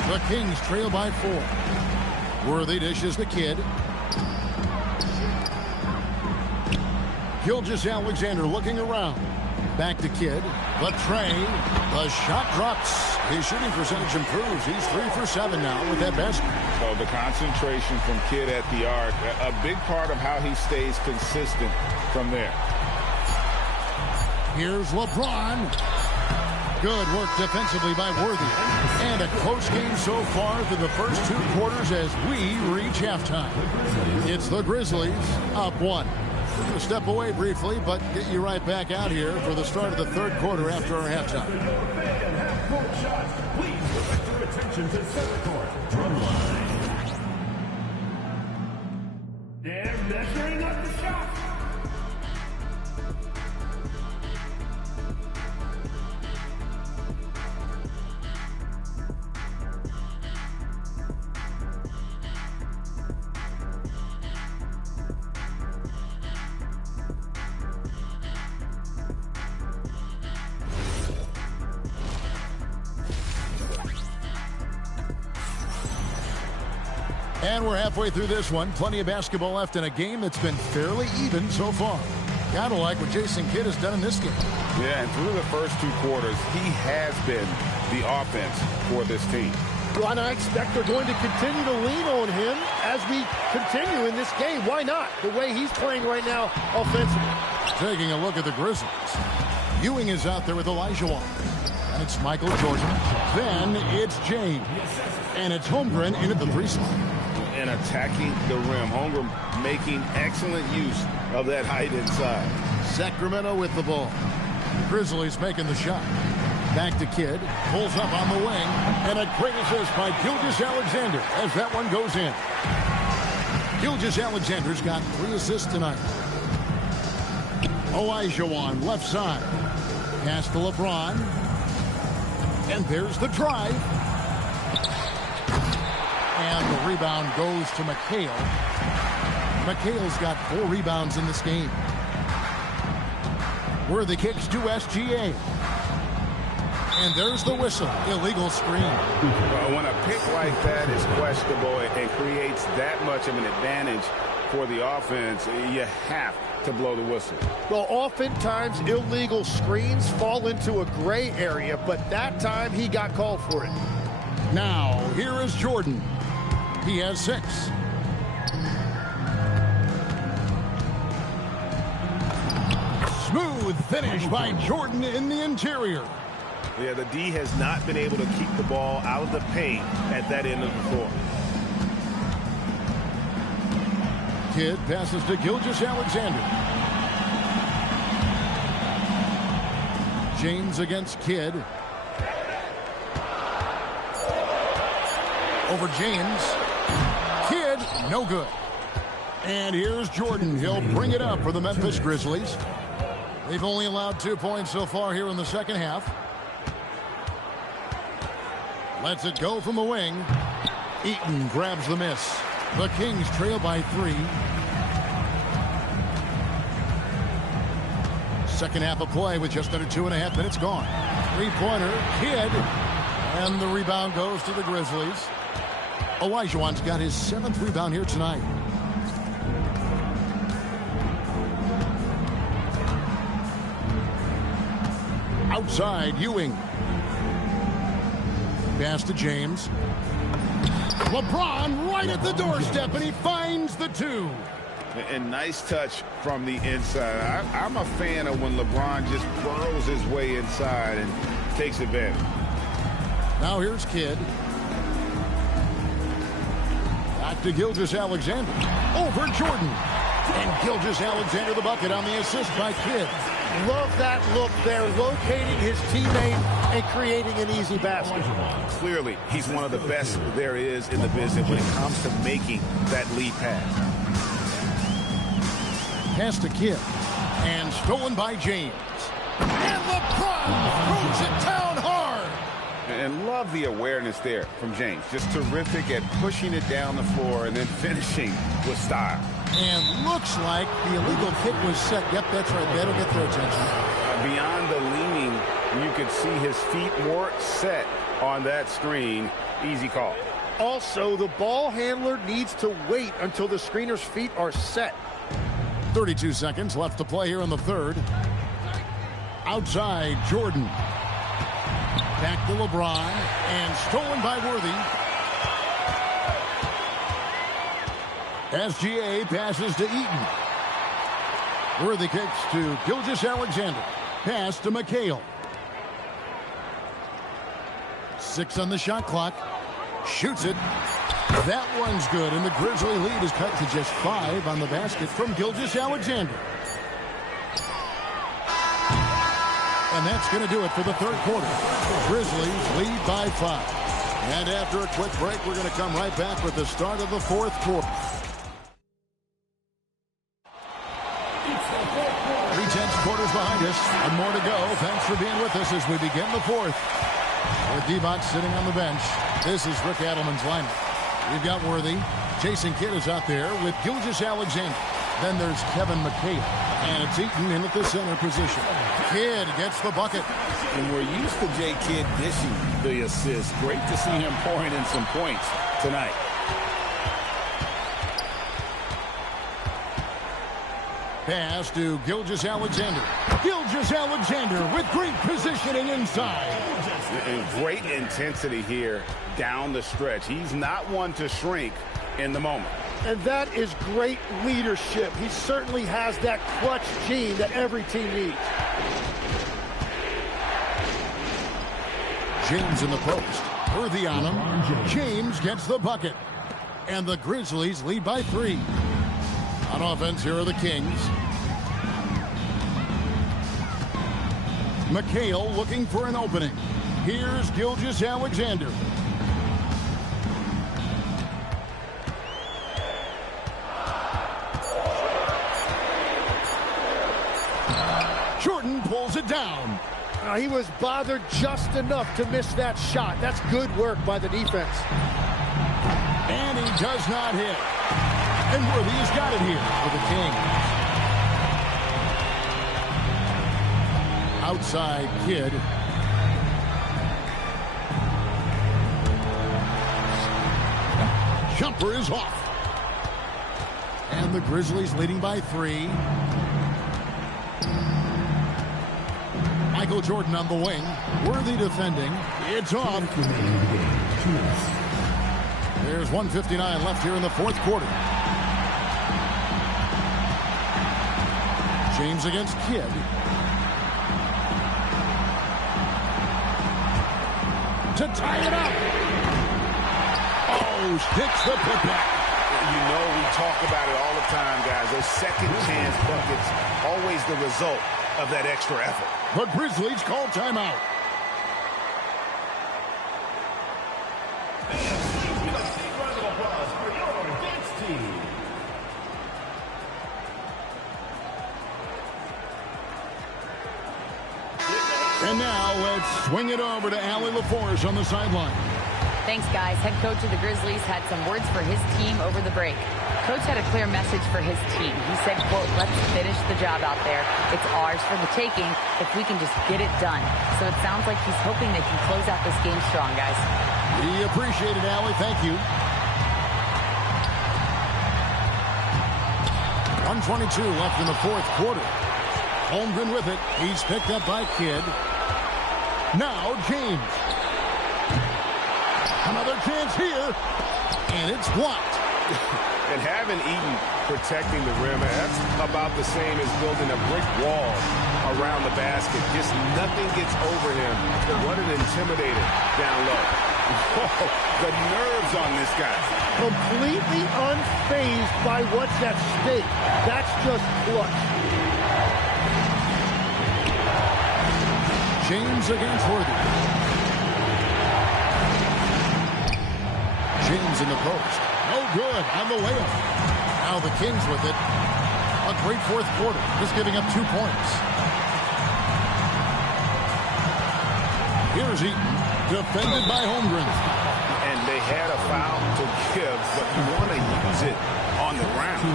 The Kings trail by 4. Worthy dishes the Kidd. Gilgeous-Alexander looking around. Back to Kidd. The tray. The shot drops. His shooting percentage improves. He's 3 for 7 now with that basket. So the concentration from Kidd at the arc, a big part of how he stays consistent from there. Here's LeBron. Good work defensively by Worthy. And a close game so far through the first 2 quarters as we reach halftime. It's the Grizzlies up 1. We're going to step away briefly, but get you right back out here for the start of the 3rd quarter after our halftime. Please direct your attention to center court. Drum line. They're measuring up the shot. And we're halfway through this one. Plenty of basketball left in a game that's been fairly even so far. Gotta like what Jason Kidd has done in this game. Yeah, and through the first 2 quarters, he has been the offense for this team. Well, and I expect they're going to continue to lean on him as we continue in this game. Why not? The way he's playing right now offensively. Taking a look at the Grizzlies. Ewing is out there with Olajuwon. And it's Michael Jordan. Then it's James. And it's Holmgren in at the 3 spot. And attacking the rim. Holmgren making excellent use of that height inside. Sacramento with the ball. Grizzlies making the shot. Back to Kidd. Pulls up on the wing. And a great assist by Gilgeous-Alexander as that one goes in. Gilgeous-Alexander's got 3 assists tonight. Olajuwon left side. Pass to LeBron. And there's the drive. And the rebound goes to McHale. McHale's got 4 rebounds in this game. Worthy kicks to SGA. And there's the whistle. Illegal screen. Well, when a pick like that is questionable and creates that much of an advantage for the offense, you have to blow the whistle. Well, oftentimes illegal screens fall into a gray area, but that time he got called for it. Now, here is Jordan. He has 6. Smooth finish by Jordan in the interior. Yeah, the D has not been able to keep the ball out of the paint at that end of the floor. Kidd passes to Gilgeous-Alexander. James against Kidd. Over James. Kidd, no good. And here's Jordan. He'll bring it up for the Memphis Grizzlies. They've only allowed 2 points so far here in the second half. Lets it go from the wing. Eaton grabs the miss. The Kings trail by 3. Second half of play with just under 2.5 minutes gone. 3-pointer, Kidd. And the rebound goes to the Grizzlies. Olajuwon's got his 7th rebound here tonight. Outside, Ewing. Pass to James. LeBron right at the doorstep, and he finds the 2. And nice touch from the inside. I'm a fan of when LeBron just burrows his way inside and takes advantage. Now here's Kidd. Back to Gilgeous-Alexander. Over Jordan. And Gilgeous-Alexander the bucket on the assist by Kidd. Love that look there, locating his teammate and creating an easy basket. Clearly, he's one of the best there is in the business when it comes to making that lead pass. Pass to Kidd. And stolen by James. And LeBron throws it down hard. And love the awareness there from James. Just terrific at pushing it down the floor and then finishing with style. And looks like the illegal kick was set. Yep, that's right. That'll get their attention. Beyond the leaning, you could see his feet more set on that screen. Easy call. Also, the ball handler needs to wait until the screener's feet are set. 32 seconds left to play here in the third. Outside, Jordan. Back to LeBron, and stolen by Worthy. SGA passes to Eaton. Worthy kicks to Gilgeous-Alexander. Pass to McHale. 6 on the shot clock. Shoots it. That one's good, and the Grizzly lead is cut to just 5 on the basket from Gilgeous-Alexander. And that's going to do it for the third quarter. Grizzlies lead by 5. And after a quick break, we're going to come right back with the start of the fourth quarter. 3/10 quarters behind us, and more to go. Thanks for being with us as we begin the fourth. With D-Box sitting on the bench, this is Rick Adelman's lineup. We've got Worthy. Jason Kidd is out there with Gilgeous-Alexander. Then there's Kevin McHale. And it's Eaton in at the center position. Kidd gets the bucket. And we're used to Jay Kidd dishing the assist. Great to see him pouring in some points tonight. Pass to Gilgeous-Alexander. Gilgeous-Alexander with great positioning inside. And great intensity here down the stretch. He's not one to shrink in the moment. And that is great leadership. He certainly has that clutch gene that every team needs. James in the post. Worthy on him. James gets the bucket. And the Grizzlies lead by 3. On offense, here are the Kings. McHale looking for an opening. Here's Gilgeous-Alexander. Jordan pulls it down. He was bothered just enough to miss that shot. That's good work by the defense. And he does not hit. And Worthy's got it here for the Kings. Outside Kidd. Jumper is off. And the Grizzlies leading by 3. Michael Jordan on the wing. Worthy defending. It's off. There's 1:59 left here in the fourth quarter. James against Kidd. To tie it up. Oh, hits the putback. You know we talk about it all the time, guys. Those second chance buckets, always the result of that extra effort. The Grizzlies call timeout. And now let's swing it over to Allie LaForce on the sideline. Thanks, guys. Head coach of the Grizzlies had some words for his team over the break. Coach had a clear message for his team. He said, quote, "Let's finish the job out there. It's ours for the taking if we can just get it done." So it sounds like he's hoping they can close out this game strong, guys. We appreciate it, Allie. Thank you. 1:22 left in the fourth quarter. Holmgren with it. He's picked up by Kidd. Now James. Another chance here. And it's blocked. And having Eaton protecting the rim, that's about the same as building a brick wall around the basket. Just nothing gets over him. What an intimidator down low. The nerves on this guy. Completely unfazed by what's at stake. That's just clutch. James against Worthy. James in the post. No good on the layup. Now the Kings with it. A great fourth quarter. Just giving up 2 points. Here's Eaton. Defended by Holmgren. And they had a foul to give, but you want to use it on the ground.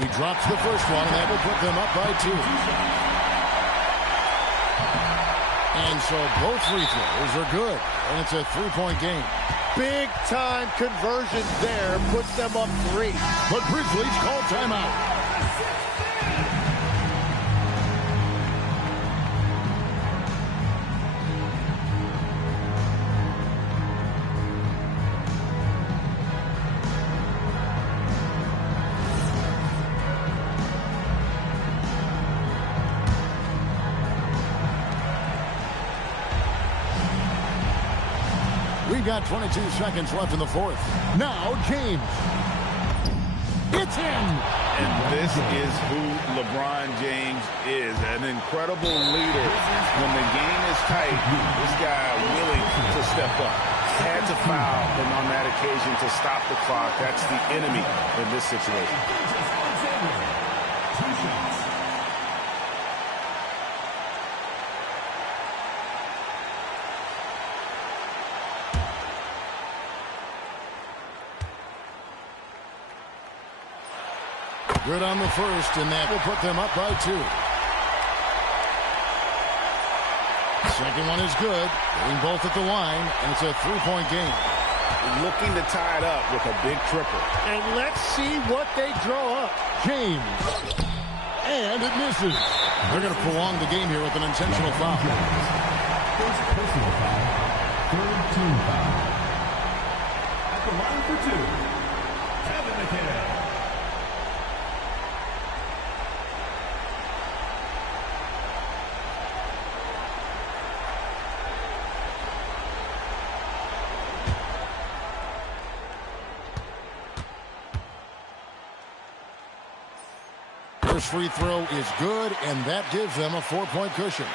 He drops the first one, and that will put them up by 2. And so both free throws are good. And it's a three-point game. Big-time conversion there. Puts them up 3. But Grizzlies call timeout. We've got 22 seconds left in the fourth. Now, James. It's in. And this is who LeBron James is, an incredible leader. When the game is tight, this guy willing to step up. Had to foul and on that occasion to stop the clock. That's the enemy in this situation. Good on the first, and that will put them up by 2. Second one is good. Getting both at the line, and it's a three-point game. Looking to tie it up with a big triple. And let's see what they draw up. James. And it misses. They're going to prolong the game here with an intentional foul. First personal foul. Third team foul. At the line for 2, Kevin McHale. First free throw is good, and that gives them a 4-point cushion.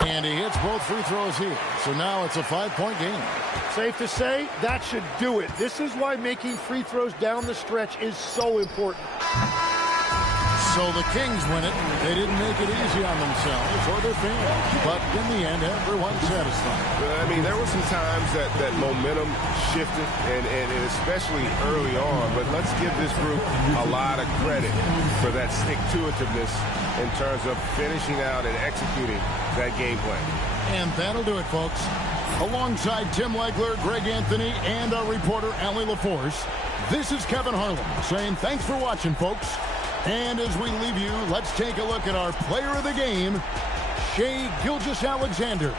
And he hits both free throws here. So now it's a 5-point game. Safe to say, that should do it. This is why making free throws down the stretch is so important. So the Kings win it. They didn't make it easy on themselves or their fans. But in the end, everyone's satisfied. I mean, there were some times that momentum shifted, and especially early on. But let's give this group a lot of credit for that stick-to-itiveness in terms of finishing out and executing that game plan. And that'll do it, folks. Alongside Tim Legler, Greg Anthony, and our reporter, Allie LaForce, this is Kevin Harlan saying thanks for watching, folks. And as we leave you, let's take a look at our player of the game, Shai Gilgeous-Alexander.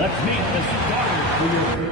Let's meet the starters for your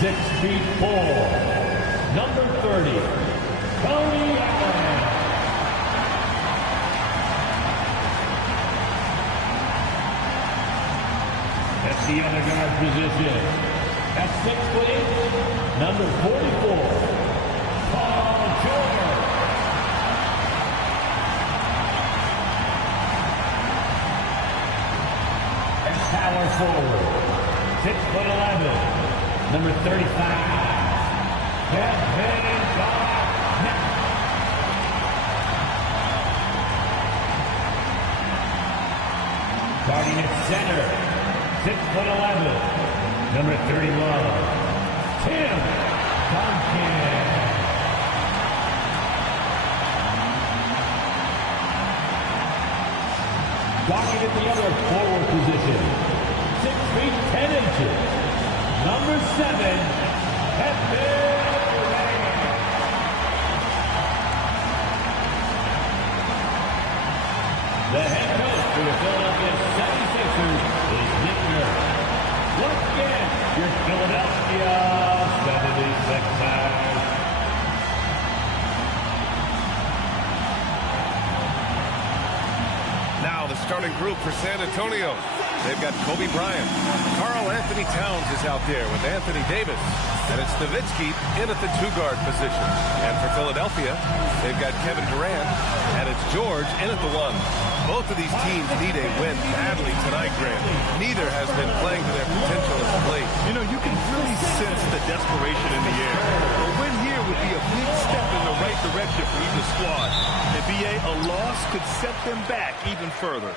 6'4", number 30, Tony Allen. At the other guard position, at 6'8", number 44, Paul George. At power forward, 6'11", number 35, Kevin Garnett. Starting at center, 6'11", number 31, Tim Duncan. Starting at the other forward position, 6 feet 10 inches, number 7, Kevin Durant. The head coach for the Philadelphia 76ers is Nick Nurse. Once again, your Philadelphia 76ers. Now the starting group for San Antonio. They've got Kobe Bryant. Karl Anthony Towns is out there with Anthony Davis. And it's Nowitzki in at the two-guard position. And for Philadelphia, they've got Kevin Durant. And it's George in at the one. Both of these teams need a win badly tonight, Grant. Neither has been playing to their potential as of late. You know, you can really sense the desperation in the air. A win here would be a big step in the right direction for either squad. And BA, a loss could set them back even further.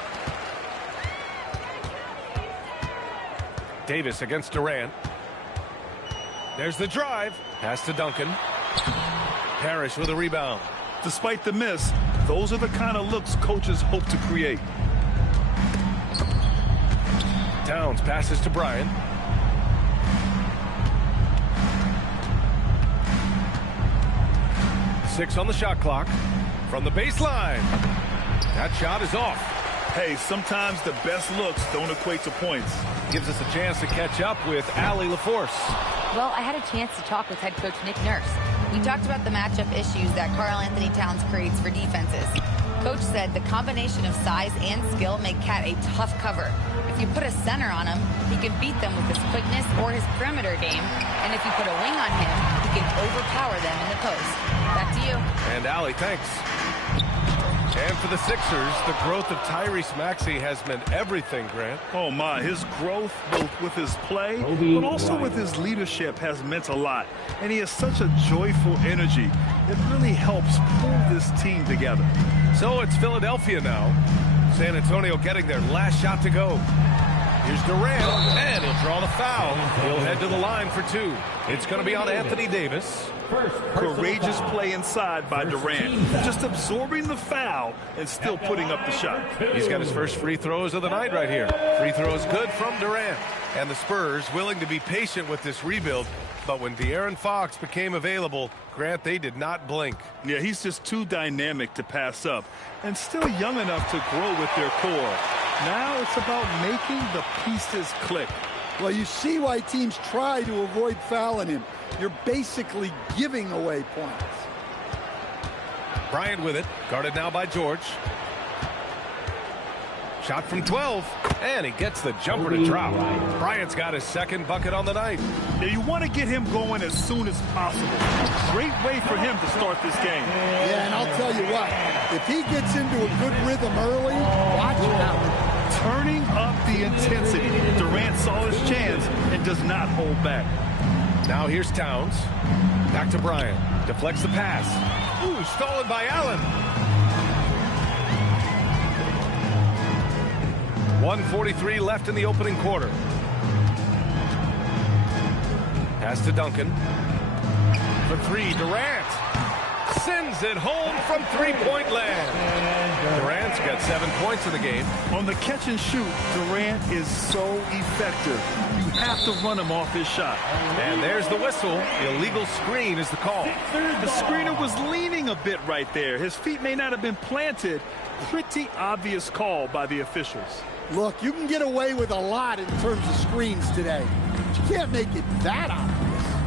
Davis against Durant. There's the drive. Pass to Duncan. Parrish with a rebound. Despite the miss, those are the kind of looks coaches hope to create. Towns passes to Bryant. Six on the shot clock. From the baseline. That shot is off. Hey, sometimes the best looks don't equate to points. Gives us a chance to catch up with Allie LaForce. Well, I had a chance to talk with head coach Nick Nurse. We talked about the matchup issues that Karl Anthony Towns creates for defenses. Coach said the combination of size and skill make Cat a tough cover. If you put a center on him, he can beat them with his quickness or his perimeter game. And if you put a wing on him, he can overpower them in the post. Back to you. And Allie, thanks. And for the Sixers, the growth of Tyrese Maxey has meant everything, Grant. Oh, my. His growth, both with his play, but also with his leadership, has meant a lot. And he has such a joyful energy. It really helps pull this team together. So it's Philadelphia now. San Antonio getting their last shot to go. Here's Durant, and he'll draw the foul. He'll head to the line for two. It's going to be on Anthony Davis. Courageous play inside by Durant. Just absorbing the foul and still putting up the shot. He's got his first free throws of the night right here. Free throws good from Durant. And the Spurs willing to be patient with this rebuild. But when De'Aaron Fox became available, Grant, they did not blink. Yeah, he's just too dynamic to pass up. And still young enough to grow with their core. Now it's about making the pieces click. Well, you see why teams try to avoid fouling him. You're basically giving away points. Bryant with it, guarded now by George. Shot from 12, and he gets the jumper to drop. Bryant's got his second bucket on the night. Now you want to get him going as soon as possible. Great way for him to start this game. Yeah, and I'll tell you what, if he gets into a good rhythm early, watch out. Turning up the intensity. Durant saw his chance and does not hold back. Now here's Towns. Back to Bryant. Deflects the pass. Ooh, stolen by Allen. 1:43 left in the opening quarter. Pass to Duncan. For three, Durant. Sends it home from three-point land. Durant's got 7 points in the game. On the catch and shoot, Durant is so effective. You have to run him off his shot. And there's the whistle. Illegal screen is the call. The screener was leaning a bit right there. His feet may not have been planted. Pretty obvious call by the officials. Look, you can get away with a lot in terms of screens today. But you can't make it that obvious.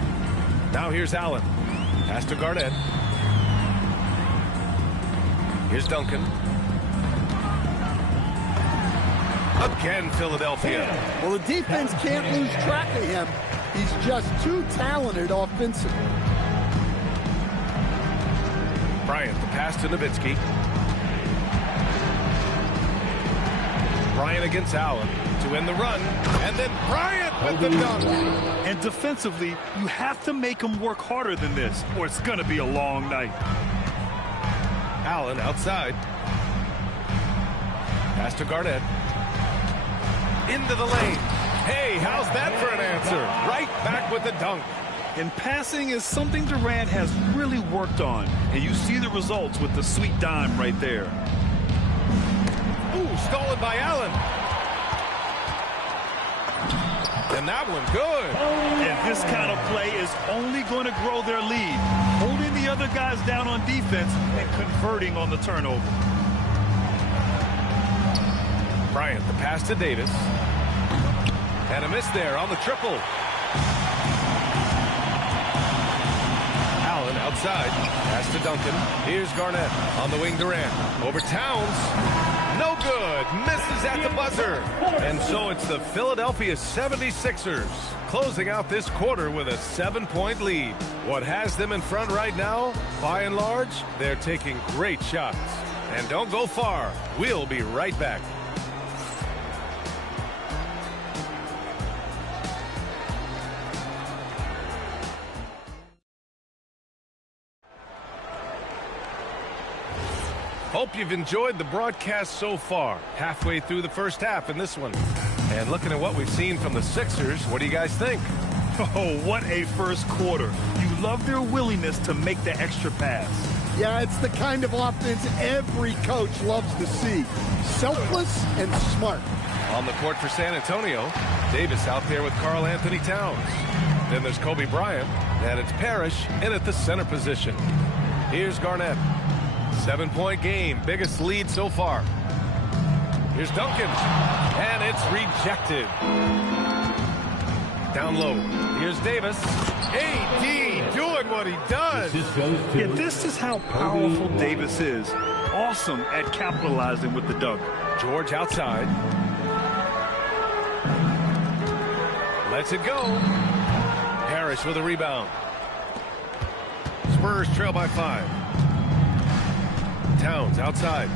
Now here's Allen. Pass to Garnett. Here's Duncan. Again, Philadelphia. Well, the defense can't lose track of him. He's just too talented offensively. Bryant, the pass to Nowitzki. Bryant against Allen to end the run. And then Bryant with the dunk. And defensively, you have to make them work harder than this, or it's going to be a long night. Allen outside. Pass to Garnett. Into the lane. Hey, how's that for an answer? Right back with the dunk. And passing is something Durant has really worked on. And you see the results with the sweet dime right there. Ooh, stolen by Allen. And that one good. And this kind of play is only going to grow their lead. Holding the other guys down on defense and converting on the turnover. Bryant, the pass to Davis. And a miss there on the triple. Allen outside. Pass to Duncan. Here's Garnett on the wing. Durant over Towns. No good. Misses at the buzzer. And so it's the Philadelphia 76ers closing out this quarter with a 7-point lead. What has them in front right now? By and large, they're taking great shots. And don't go far. We'll be right back. Hope you've enjoyed the broadcast so far. Halfway through the first half in this one. And looking at what we've seen from the Sixers, what do you guys think? Oh, what a first quarter. You love their willingness to make the extra pass. Yeah, it's the kind of offense every coach loves to see. Selfless and smart. On the court for San Antonio, Davis out there with Karl Anthony Towns. Then there's Kobe Bryant, and it's Parrish in at the center position. Here's Garnett. 7-point game, biggest lead so far. Here's Duncan, and it's rejected. Down low, here's Davis. AD doing what he does. Yeah, this is how powerful Davis is. Awesome at capitalizing with the dunk. George outside. Lets it go. Parrish with a rebound. Spurs trail by 5. Towns outside.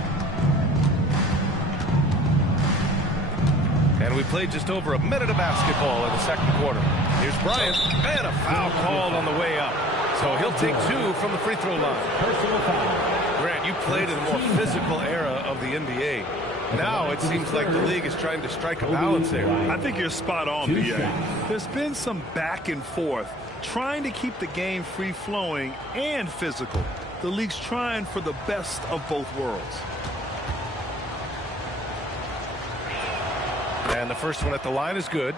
And we played just over a minute of basketball in the second quarter. Here's Bryant, and a foul called on the way up. So he'll take 2 from the free throw line. Grant, you played in a more physical era of the NBA. Now it seems like the league is trying to strike a balance there. I think you're spot on, B.A. There's been some back and forth, trying to keep the game free-flowing and physical. The league's trying for the best of both worlds. And the first one at the line is good.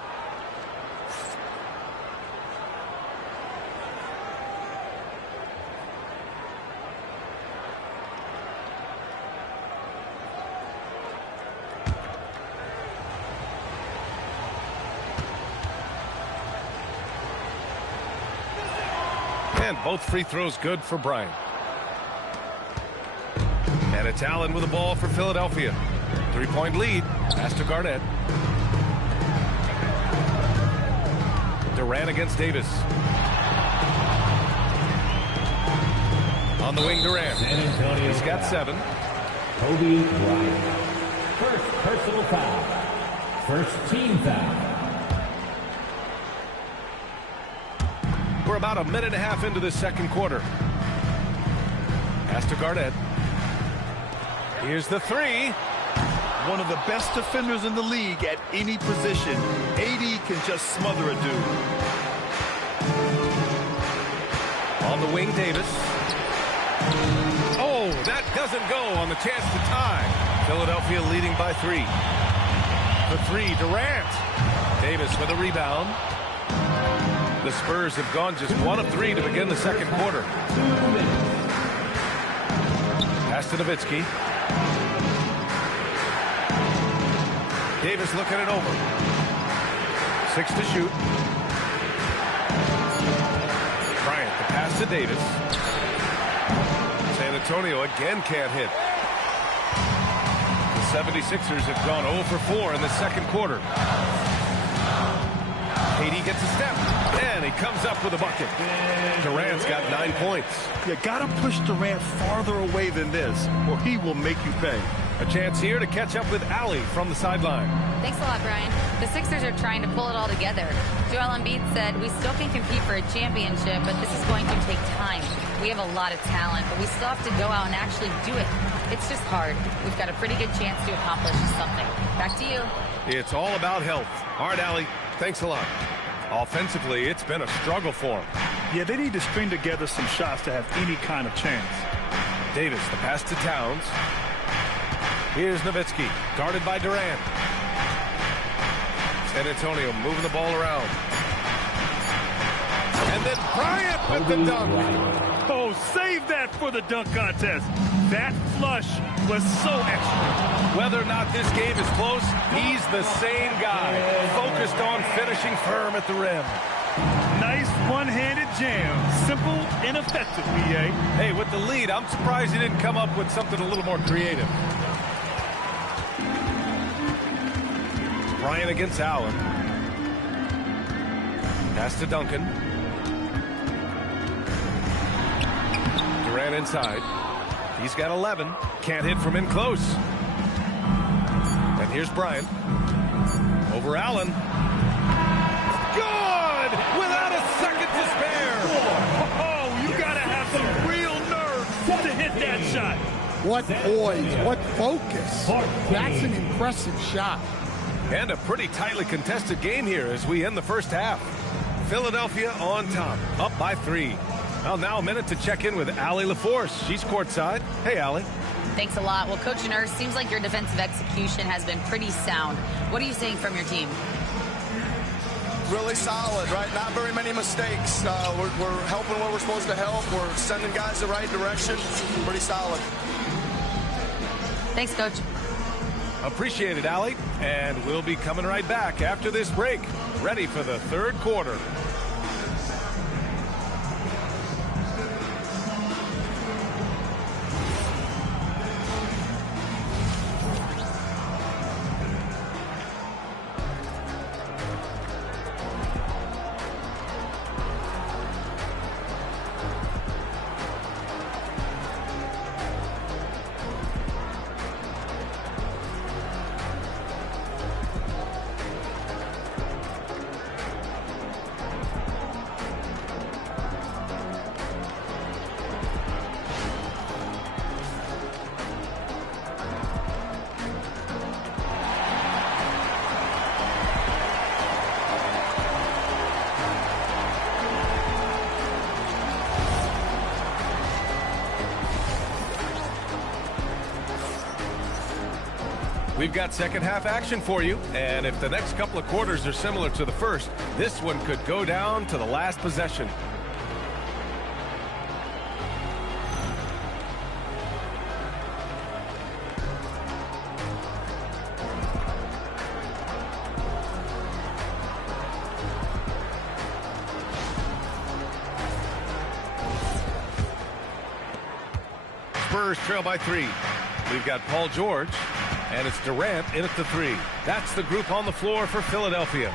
And both free throws good for Bryant. And it's Allen with the ball for Philadelphia. 3-point lead. Pass to Garnett. Durant against Davis. On the wing, Durant. He's got 7. Kobe Bryant. First personal foul. First team foul. We're about a minute and a half into this second quarter. Pass to Garnett. Here's the 3. One of the best defenders in the league at any position. AD can just smother a dude. On the wing, Davis. Oh, that doesn't go on the chance to tie. Philadelphia leading by 3. The 3, Durant. Davis with a rebound. The Spurs have gone just 1 of 3 to begin the second quarter. Pass to Nowitzki. Davis looking it over. 6 to shoot. Bryant pass to Davis. San Antonio again can't hit. The 76ers have gone 0 for 4 in the second quarter. KD gets a step, and he comes up with a bucket. Durant's got 9 points. You gotta push Durant farther away than this, or he will make you pay. A chance here to catch up with Allie from the sideline. Thanks a lot, Brian. The Sixers are trying to pull it all together. Joel Embiid said, we still can compete for a championship, but this is going to take time. We have a lot of talent, but we still have to go out and actually do it. It's just hard. We've got a pretty good chance to accomplish something. Back to you. It's all about health. All right, Allie, thanks a lot. Offensively, it's been a struggle for him. Yeah, they need to string together some shots to have any kind of chance. Davis, the pass to Towns. Here's Nowitzki, guarded by Durant. San Antonio moving the ball around. And then Bryant with the dunk. Oh, save that for the dunk contest. That flush was so extra. Whether or not this game is close, he's the same guy, focused on finishing firm at the rim. Nice one-handed jam. Simple and effective, B.A. Hey, with the lead, I'm surprised he didn't come up with something a little more creative. Bryant against Allen. Pass to Duncan. Durant inside. He's got 11. Can't hit from in close. And here's Bryant. Over Allen. Good! Without a second to spare. Oh, you gotta have some real nerve to hit that shot. What poise, what focus. That's an impressive shot. And a pretty tightly contested game here as we end the first half. Philadelphia on top, up by 3. Well, now a minute to check in with Allie LaForce. She's courtside. Hey, Allie. Thanks a lot. Well, Coach Nurse, seems like your defensive execution has been pretty sound. What are you seeing from your team? Really solid, right? Not very many mistakes. We're helping where we're supposed to help. We're sending guys the right direction. Pretty solid. Thanks, Coach. Appreciate it, Allie. And we'll be coming right back after this break. Ready for the third quarter. We've got second half action for you, and if the next couple of quarters are similar to the first, this one could go down to the last possession. Spurs trail by 3. We've got Paul George. And it's Durant in at the 3. That's the group on the floor for Philadelphia.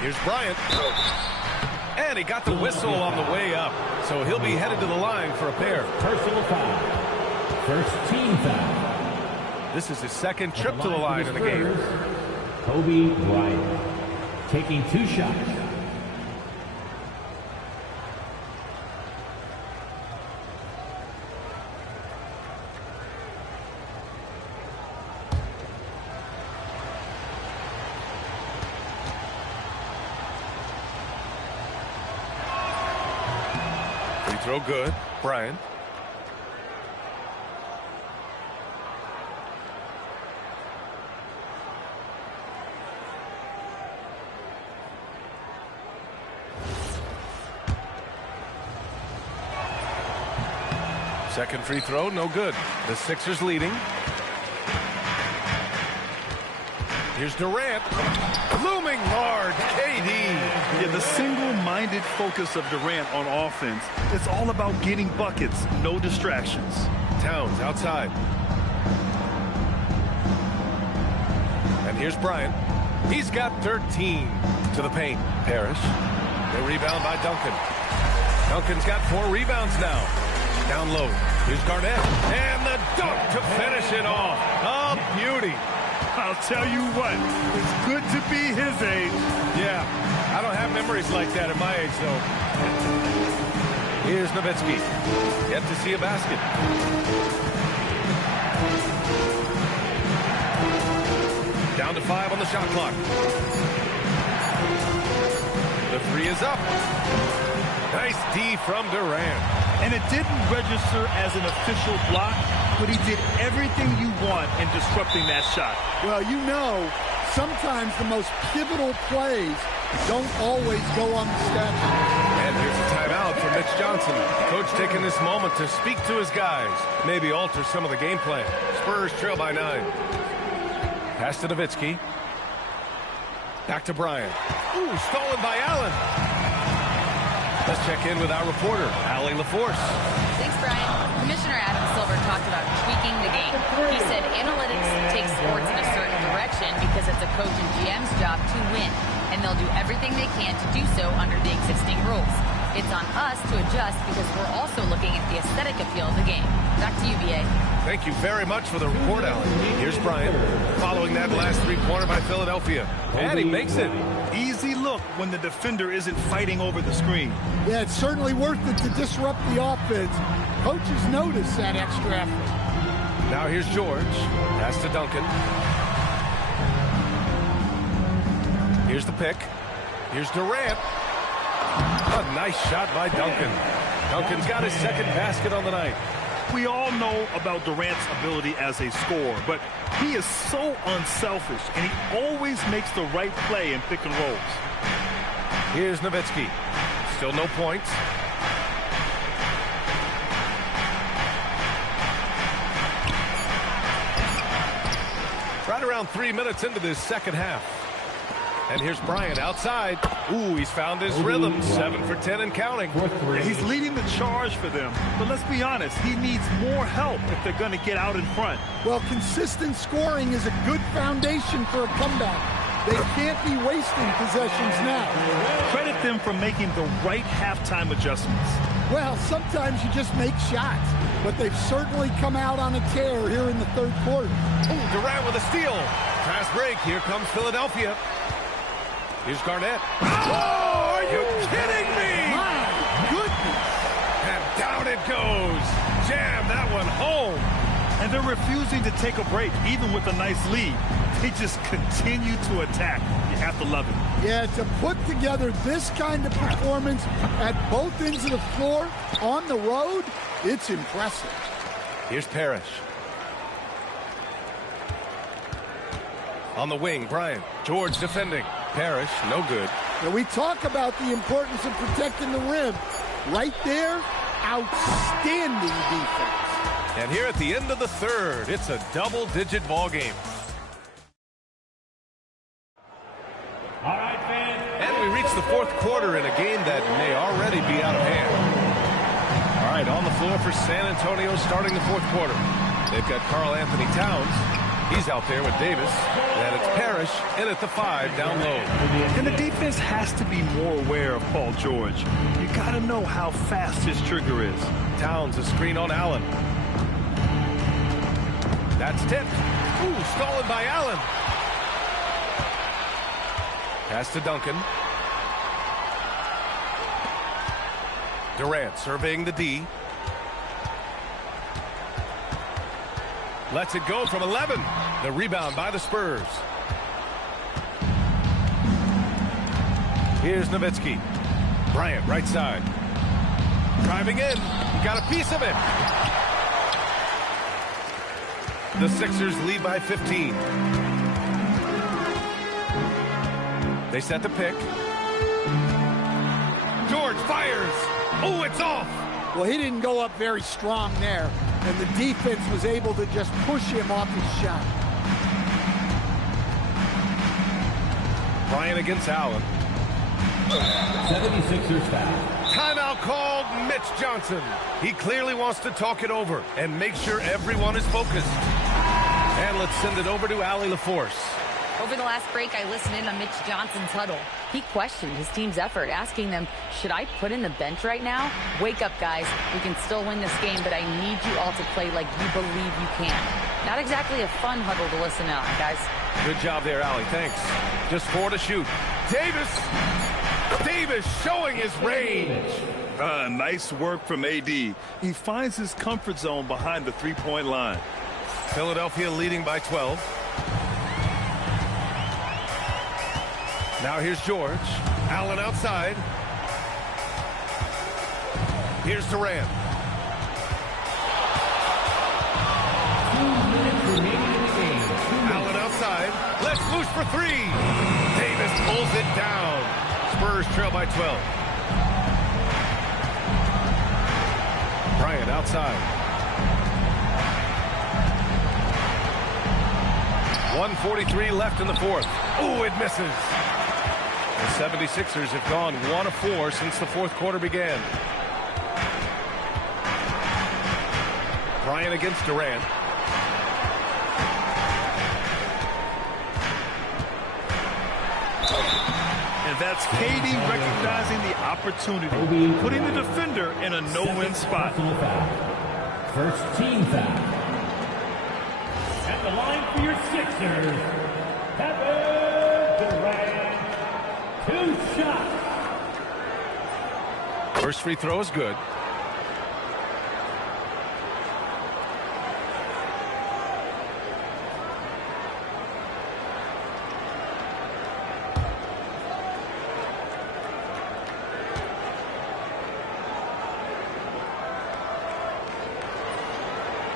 Here's Bryant. And he got the whistle on the way up. So he'll be headed to the line for a pair. Personal foul. First team foul. This is his second trip to the line in the game. Kobe Bryant taking 2 shots. Throw good. Bryant. Second free throw, no good. The Sixers leading. Here's Durant. Looming large. KD. Yeah, the single-minded focus of Durant on offense, it's all about getting buckets, no distractions. Towns outside. And here's Bryant. He's got 13 to the paint. Parrish. The rebound by Duncan. Duncan's got 4 rebounds now. Down low. Here's Garnett. And the dunk to finish it off. A beauty. I'll tell you what, it's good to be his age. Yeah, I don't have memories like that at my age, though. Here's Nowitzki. Yet to see a basket. Down to 5 on the shot clock. The 3 is up. Nice D from Durant. And it didn't register as an official block, but he did everything you want in disrupting that shot. Well, you know, sometimes the most pivotal plays don't always go on the stat sheet. And here's a timeout for Mitch Johnson. Coach taking this moment to speak to his guys. Maybe alter some of the game plan. Spurs trail by 9. Pass to Nowitzki. Back to Bryant. Ooh, stolen by Allen. Let's check in with our reporter, Allie LaForce. Thanks, Brian. Commissioner Adam Silver talked about tweaking the game. He said analytics take sports in a certain direction because it's a coach and GM's job to win, and they'll do everything they can to do so under the existing rules. It's on us to adjust because we're also looking at the aesthetic appeal of the game. Back to you, B.A. Thank you very much for the report, Allie. Here's Bryant, following that last three-pointer by Philadelphia. And he makes it. Easy look when the defender isn't fighting over the screen. Yeah, it's certainly worth it to disrupt the offense. Coaches notice that extra effort. Now here's George. Pass to Duncan. Here's the pick. Here's Durant. A nice shot by Duncan. Duncan's got his second basket on the night. We all know about Durant's ability as a scorer, but he is so unselfish, and he always makes the right play in pick and rolls. Here's Nowitzki. Still no points. Right around 3 minutes into this second half. And here's Bryant outside. Ooh, he's found his rhythm. 7 for 10 and counting. Yeah, he's leading the charge for them. But let's be honest, he needs more help if they're going to get out in front. Well, consistent scoring is a good foundation for a comeback. They can't be wasting possessions now. Credit them for making the right halftime adjustments. Well, sometimes you just make shots, but they've certainly come out on a tear here in the third quarter. Ooh, Durant with a steal. Fast break. Here comes Philadelphia. Here's Garnett. Oh, are you kidding me? My goodness. And down it goes. Jam that one home. And they're refusing to take a break, even with a nice lead. They just continue to attack. You have to love it. Yeah, to put together this kind of performance at both ends of the floor on the road, it's impressive. Here's Parrish. On the wing, Bryant. George defending. Parrish, no good. Now we talk about the importance of protecting the rim. Right there, outstanding defense. And here at the end of the third, it's a double-digit ball game. All right, fans. And we reach the fourth quarter in a game that may already be out of hand. All right, on the floor for San Antonio starting the fourth quarter. They've got Karl Anthony Towns. He's out there with Davis. And it's Parrish in at the 5 down low. And the defense has to be more aware of Paul George. You got to know how fast his trigger is. Towns a screen on Allen. That's tipped. Ooh, stolen by Allen. Pass to Duncan. Durant surveying the D. Lets it go from 11. The rebound by the Spurs. Here's Nowitzki. Bryant, right side. Driving in. He got a piece of it. The Sixers lead by 15. They set the pick. George fires. Oh, it's off. Well, he didn't go up very strong there, and the defense was able to just push him off his shot. Bryant against Allen. 76ers foul. Timeout called. Mitch Johnson. He clearly wants to talk it over and make sure everyone is focused. And let's send it over to Allie LaForce. Over the last break, I listened in on Mitch Johnson's huddle. He questioned his team's effort, asking them, should I put in the bench right now? Wake up, guys. We can still win this game, but I need you all to play like you believe you can. Not exactly a fun huddle to listen on, guys. Good job there, Allie. Thanks. Just 4 to shoot. Davis showing his range. Nice work from AD. He finds his comfort zone behind the three-point line. Philadelphia leading by 12. Now here's George. Allen outside. Here's Durant. 2 minutes remaining in the game. Allen outside. Let's loose for 3. Davis pulls it down. Spurs trail by 12. Bryant outside. 1:43 left in the fourth. Ooh, it misses. The 76ers have gone 1 of 4 since the fourth quarter began. Bryant against Durant. And that's KD recognizing the opportunity, putting the defender in a no-win spot. First team foul. At the line for your Sixers, Kevin Durant. 2 shots. First free throw is good.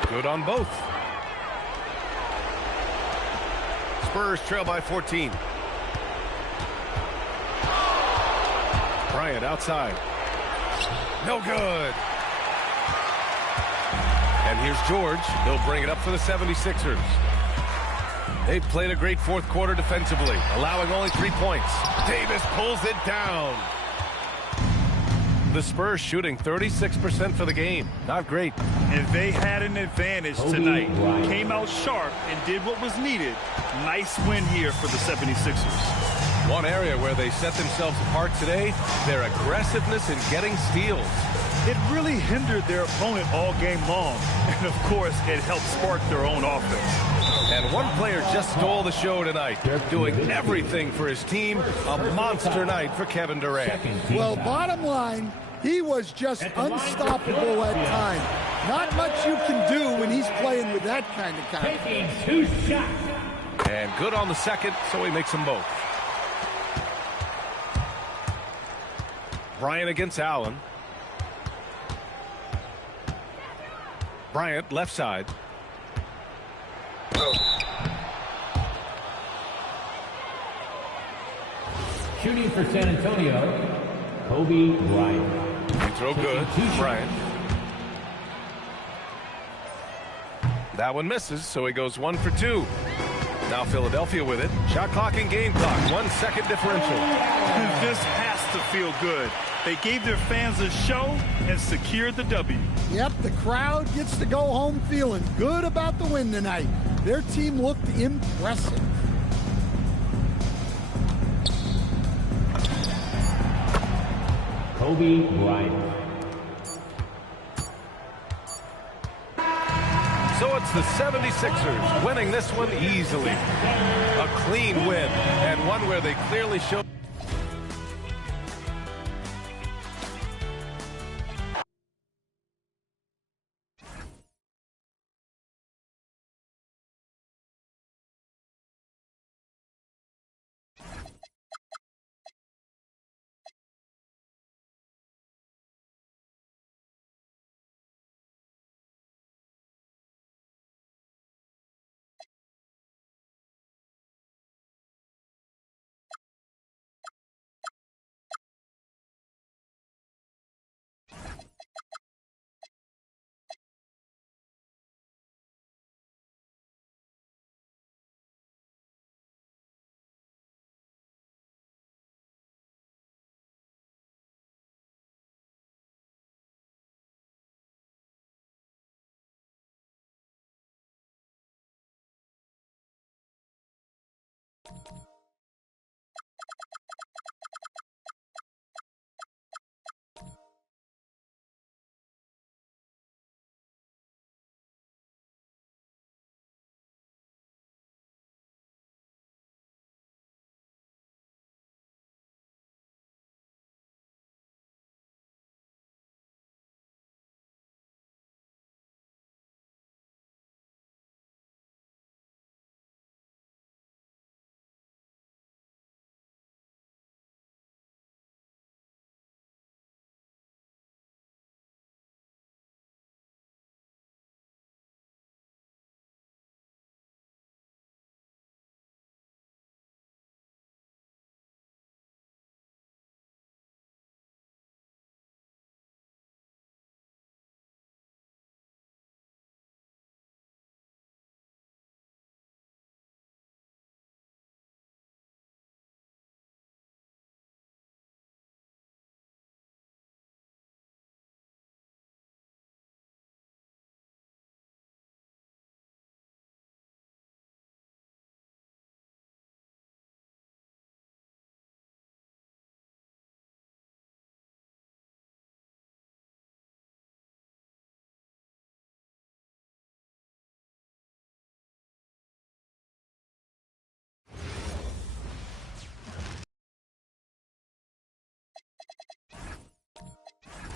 Good on both. Spurs trail by 14. Bryant outside. No good. And here's George. He'll bring it up for the 76ers. They've played a great fourth quarter defensively, allowing only 3 points. Davis pulls it down. The Spurs shooting 36% for the game. Not great. And they had an advantage tonight. Came out sharp and did what was needed. Nice win here for the 76ers. One area where they set themselves apart today, their aggressiveness in getting steals. It really hindered their opponent all game long. And, of course, it helped spark their own offense. And one player just stole the show tonight, doing everything for his team. A monster night for Kevin Durant. Well, bottom line, he was just unstoppable at times. Not much you can do when he's playing with that kind of confidence. 2 shots. And good on the second, so he makes them both. Bryant against Allen. Bryant left side. Shooting for San Antonio, Kobe Bryant. Free throw good. Bryant. That one misses, so he goes 1 for 2. Now Philadelphia with it. Shot clock and game clock. 1 second differential. This has to feel good. They gave their fans a show and secured the W. Yep, the crowd gets to go home feeling good about the win tonight. Their team looked impressive. Kobe Bryant. So it's the 76ers winning this one easily. A clean win, and one where they clearly showed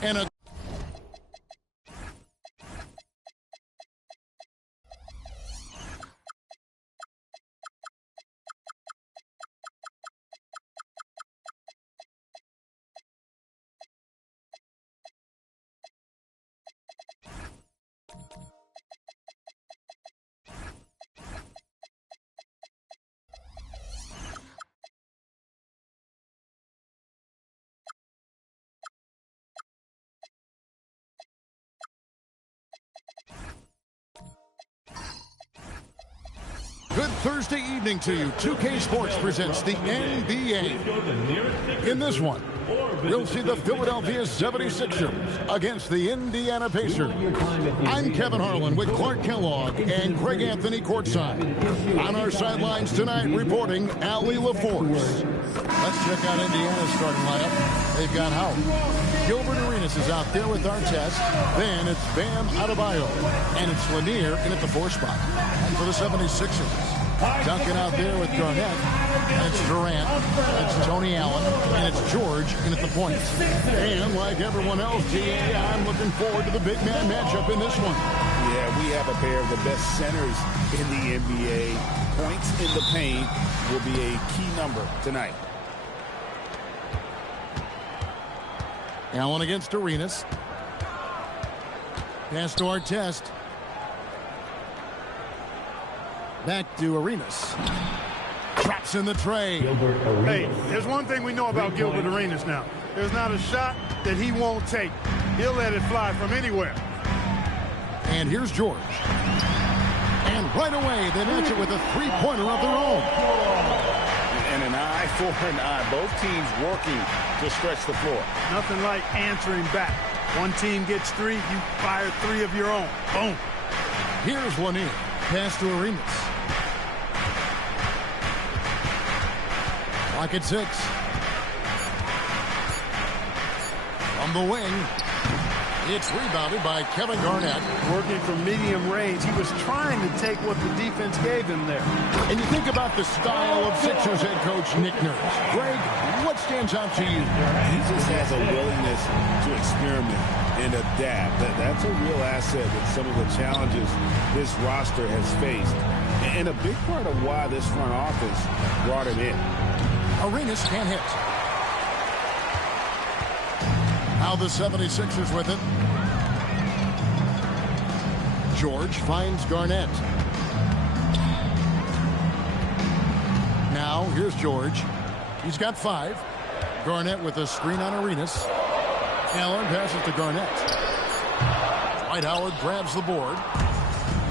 And a good Thursday evening to you. 2K Sports presents the NBA. In this one, we'll see the Philadelphia 76ers against the Indiana Pacers. I'm Kevin Harlan with Clark Kellogg and Greg Anthony courtside. On our sidelines tonight, reporting Ali LaForce. Let's check out Indiana's starting lineup. They've got Howard. Gilbert Arenas is out there with Artest. Then it's Bam Adebayo. And it's Lanier in at the 4 spot. And for the 76ers, Duncan out there with Garnett. And it's Durant. It's Tony Allen. And it's George in at the point. And like everyone else, GA, I'm looking forward to the big man matchup in this one. Yeah, we have a pair of the best centers in the NBA. Points in the paint will be a key number tonight. Allen against Arenas. Pass to Artest. Back to Arenas. Traps in the tray. Hey, there's one thing we know about Gilbert Arenas now. There's not a shot that he won't take. He'll let it fly from anywhere. And here's George. And right away, they match it with a three-pointer of their own. And an eye for an eye. Both teams working to stretch the floor. Nothing like answering back. One team gets 3, you fire 3 of your own. Boom. Here's Lanier. Pass to Arenas. Clock at 6. From the wing, it's rebounded by Kevin Garnett. Working from medium range, he was trying to take what the defense gave him there. And you think about the style of Sixers head coach Nick Nurse. Greg, what stands out to you? He just has a willingness to experiment and adapt. That's a real asset with some of the challenges this roster has faced. And a big part of why this front office brought him in. Arenas can't hit. Now the 76ers with it. George finds Garnett. Now here's George. He's got 5. Garnett with a screen on Arenas. Allen passes to Garnett. Dwight Howard grabs the board.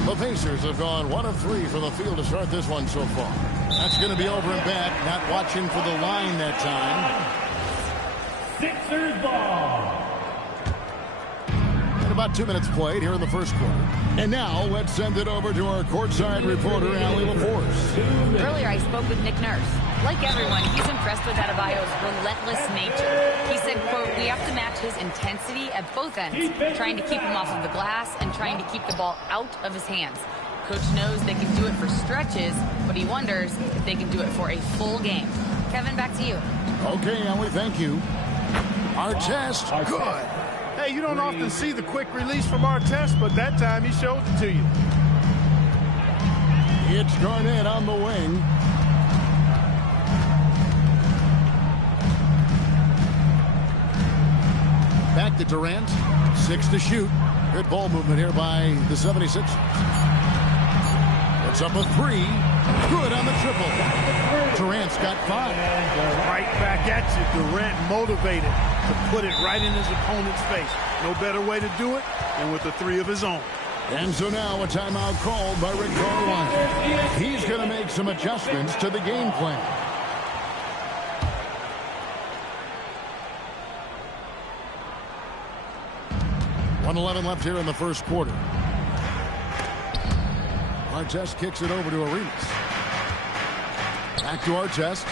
The Pacers have gone 1 of 3 from the field to start this one so far. That's going to be over and back. Not watching for the line that time. Sixers ball. And about 2 minutes played here in the first quarter. And now let's send it over to our courtside reporter, Ali LaForce. Earlier I spoke with Nick Nurse. Like everyone, he's impressed with Adebayo's relentless nature. He said, quote, we have to match his intensity at both ends, trying to keep him off of the glass and trying to keep the ball out of his hands. Coach knows they can do it for stretches, but he wonders if they can do it for a full game. Kevin, back to you. Okay, Ali, thank you. Artest, good. Hey, you don't often see the quick release from Artest, but that time he showed it to you. It's Garnett on the wing. Back to Durant. 6 to shoot. Good ball movement here by the 76ers. It's up a 3. Good on the triple. Durant's got 5. Right back at you. Durant motivated to put it right in his opponent's face. No better way to do it than with a 3 of his own. And so now a timeout called by Rick Carlisle. He's going to make some adjustments to the game plan. .11 left here in the first quarter. Artest kicks it over to Arenas. Back to Artest.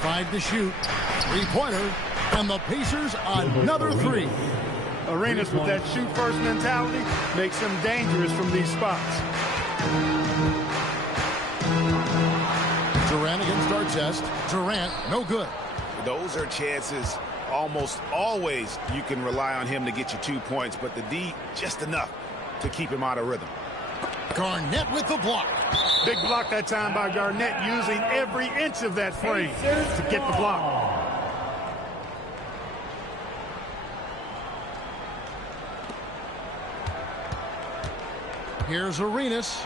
5 to shoot. 3-pointer. And the Pacers another 3. Arenas with that shoot first mentality makes him dangerous from these spots. Durant against Artest. Durant, no good. those are chances almost always you can rely on him to get you 2 points, but the D just enough to keep him out of rhythm. Garnett with the block. Big block that time by Garnett, using every inch of that frame to get the block. Here's Arenas.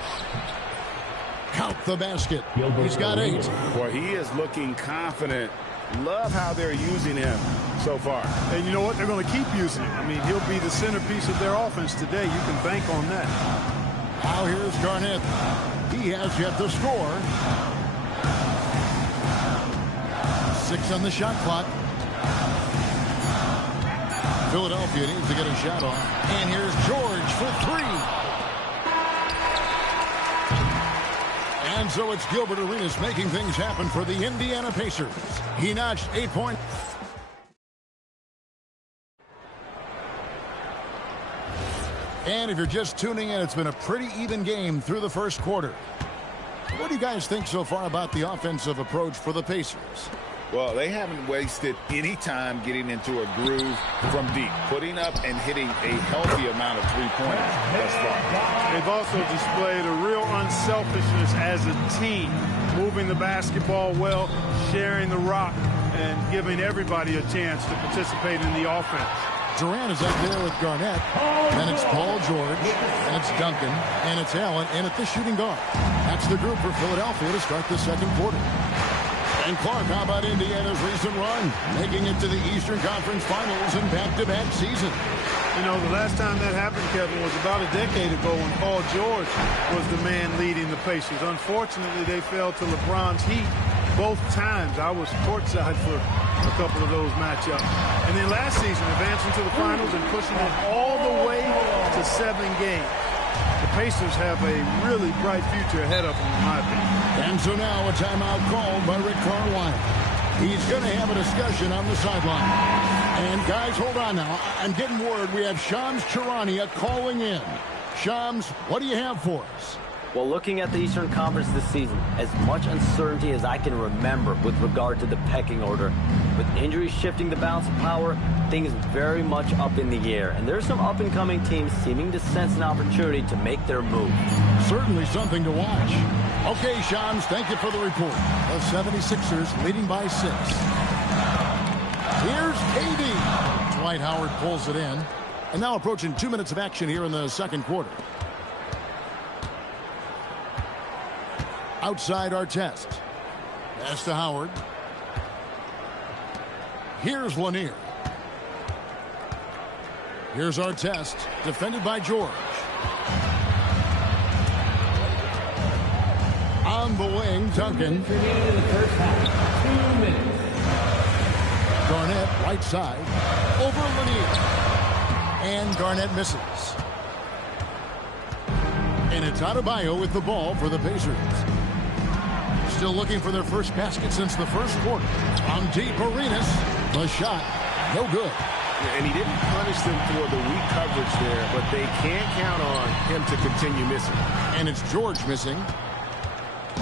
Count the basket. He's got 8. Boy, he is looking confident. Love how they're using him so far. And you know what? They're going to keep using him. I mean, he'll be the centerpiece of their offense today. You can bank on that. Now here's Garnett. He has yet to score. 6 on the shot clock. Philadelphia needs to get a shot off. And here's George for 3. And so it's Gilbert Arenas making things happen for the Indiana Pacers. He notched 8 points. And if you're just tuning in, it's been a pretty even game through the first quarter. What do you guys think so far about the offensive approach for the Pacers? Well, they haven't wasted any time getting into a groove from deep, putting up and hitting a healthy amount of 3-pointers thus far. They've also displayed a real unselfishness as a team, moving the basketball well, sharing the rock, and giving everybody a chance to participate in the offense. Durant is up there with Garnett, and it's Paul George, and it's Duncan, and it's Allen, and at the shooting guard. That's the group for Philadelphia to start the second quarter. And Clark, how about Indiana's recent run, making it to the Eastern Conference Finals in back-to-back seasons? You know, the last time that happened, Kevin, was about a decade ago when Paul George was the man leading the Pacers. Unfortunately, they fell to LeBron's heat both times. I was courtside for a couple of those matchups. And then last season, advancing to the finals and pushing it all the way to 7 games. The Pacers have a really bright future ahead of them, in my opinion. And so now a timeout called by Rick Carlisle. He's going to have a discussion on the sideline. And guys, hold on now. I'm getting word we have Shams Charania calling in. Shams, what do you have for us? Well, looking at the Eastern Conference this season, as much uncertainty as I can remember with regard to the pecking order. With injuries shifting the balance of power, things very much up in the air. And there's some up-and-coming teams seeming to sense an opportunity to make their move. Certainly something to watch. Okay, Shams, thank you for the report. The 76ers leading by 6. Here's KD. Dwight Howard pulls it in. And now approaching 2 minutes of action here in the second quarter. Outside Artest. Pass to Howard. Here's Lanier. Here's Artest, defended by George. On the wing, Duncan. Garnett, right side. Over Lanier. And Garnett misses. And it's Adebayo with the ball for the Pacers. Still looking for their first basket since the first quarter. On deep, Arenas. The shot, no good. And he didn't punish them for the weak coverage there, but they can't count on him to continue missing. And it's George missing.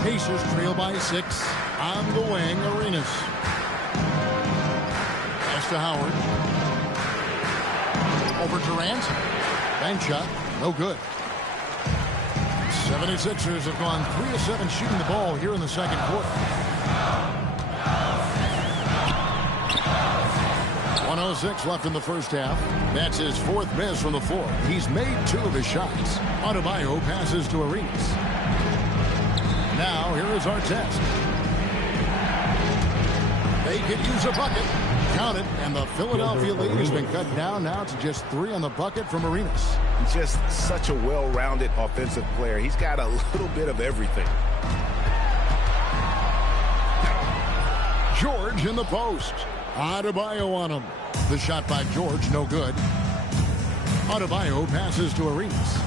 Pacers trail by 6. On the wing, Arenas. Pass to Howard. Over Durant. Bank shot, no good. 76ers have gone 3 of 7 shooting the ball here in the second quarter. 1:06 left in the first half. That's his 4th miss from the floor. He's made 2 of his shots. Adebayo passes to Arenas. Now here is Artest. They could use a bucket. Count it, and the Philadelphia lead has been cut down now to just 3 on the bucket from Arenas. Just such a well-rounded offensive player. He's got a little bit of everything. George in the post. Adebayo on him. The shot by George, no good. Adebayo passes to Arenas.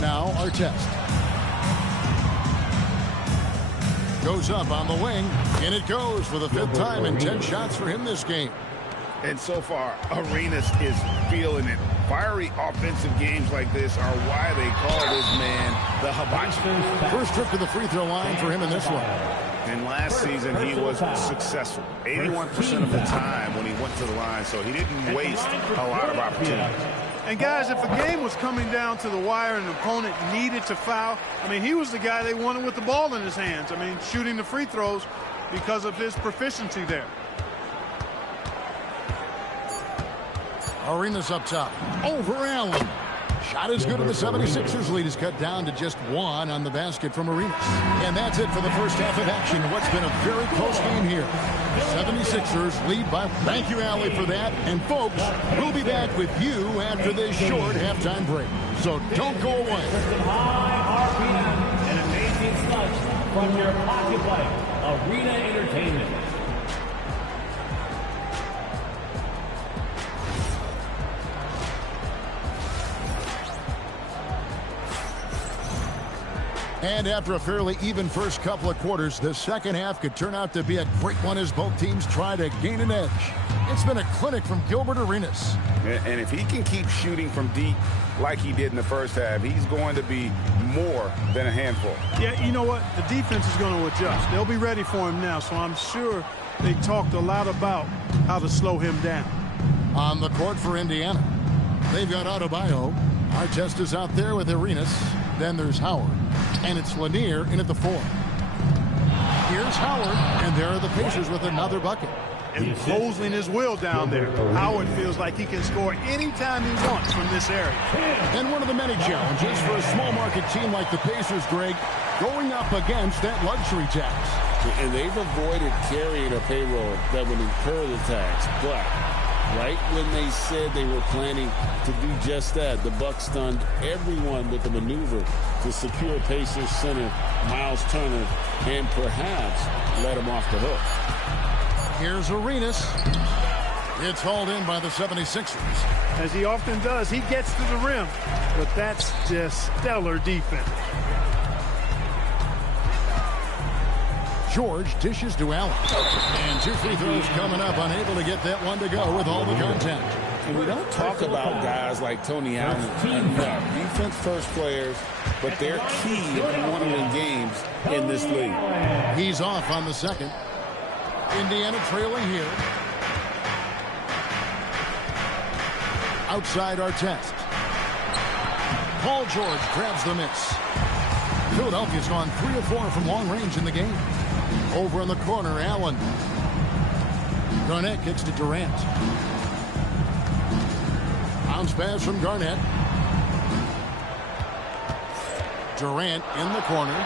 Now Artest. Goes up on the wing, and it goes for the 5th time in 10 shots for him this game. And so far, Arenas is feeling it. Fiery offensive games like this are why they call this man the Hibachi. First trip to the free throw line for him in this one. And last season, he was successful 81% of the time when he went to the line, so he didn't waste a lot of opportunities. And, guys, if a game was coming down to the wire and an opponent needed to foul, I mean, he was the guy they wanted with the ball in his hands. I mean, shooting the free throws because of his proficiency there. Arenas up top. Over Allen. Shot is good, and the 76ers lead is cut down to just 1 on the basket from Arenas. And that's it for the first half of action. What's been a very close game here. 76ers lead by... Thank you, Allie, for that. And, folks, we'll be back with you after this short halftime break. So don't go away. High RPM and amazing slush from your pocket bike, Arena Entertainment. And after a fairly even first couple of quarters, the second half could turn out to be a great one as both teams try to gain an edge. It's been a clinic from Gilbert Arenas. And if he can keep shooting from deep like he did in the first half, he's going to be more than a handful. Yeah, you know what? The defense is going to adjust. They'll be ready for him now, so I'm sure they talked a lot about how to slow him down. On the court for Indiana, they've got Adebayo. Artest is out there with Arenas. Then there's Howard. And it's Lanier in at the 4. Here's Howard, and there are the Pacers with another bucket. Imposing his will down there. Howard feels like he can score anytime he wants from this area. And one of the many challenges for a small market team like the Pacers, Greg, going up against that luxury tax. And they've avoided carrying a payroll that would incur the tax. But right when they said they were planning to do just that, the Bucks stunned everyone with a maneuver to secure Pacers center Miles Turner and perhaps let him off the hook. Here's Arenas. It's hauled in by the 76ers. As he often does, he gets to the rim, but that's just stellar defense. George dishes to Allen. And 2 free throws coming up, unable to get that one to go with all the contact. And we don't talk about guys like Tony Allen enough. Defense first players, but they're key if you want to win games in this league. He's off on the second. Indiana trailing here. Outside Artest. Paul George grabs the miss. Philadelphia's gone 3 of 4 from long range in the game. Over in the corner, Allen. Garnett kicks to Durant. Bounce pass from Garnett. Durant in the corner.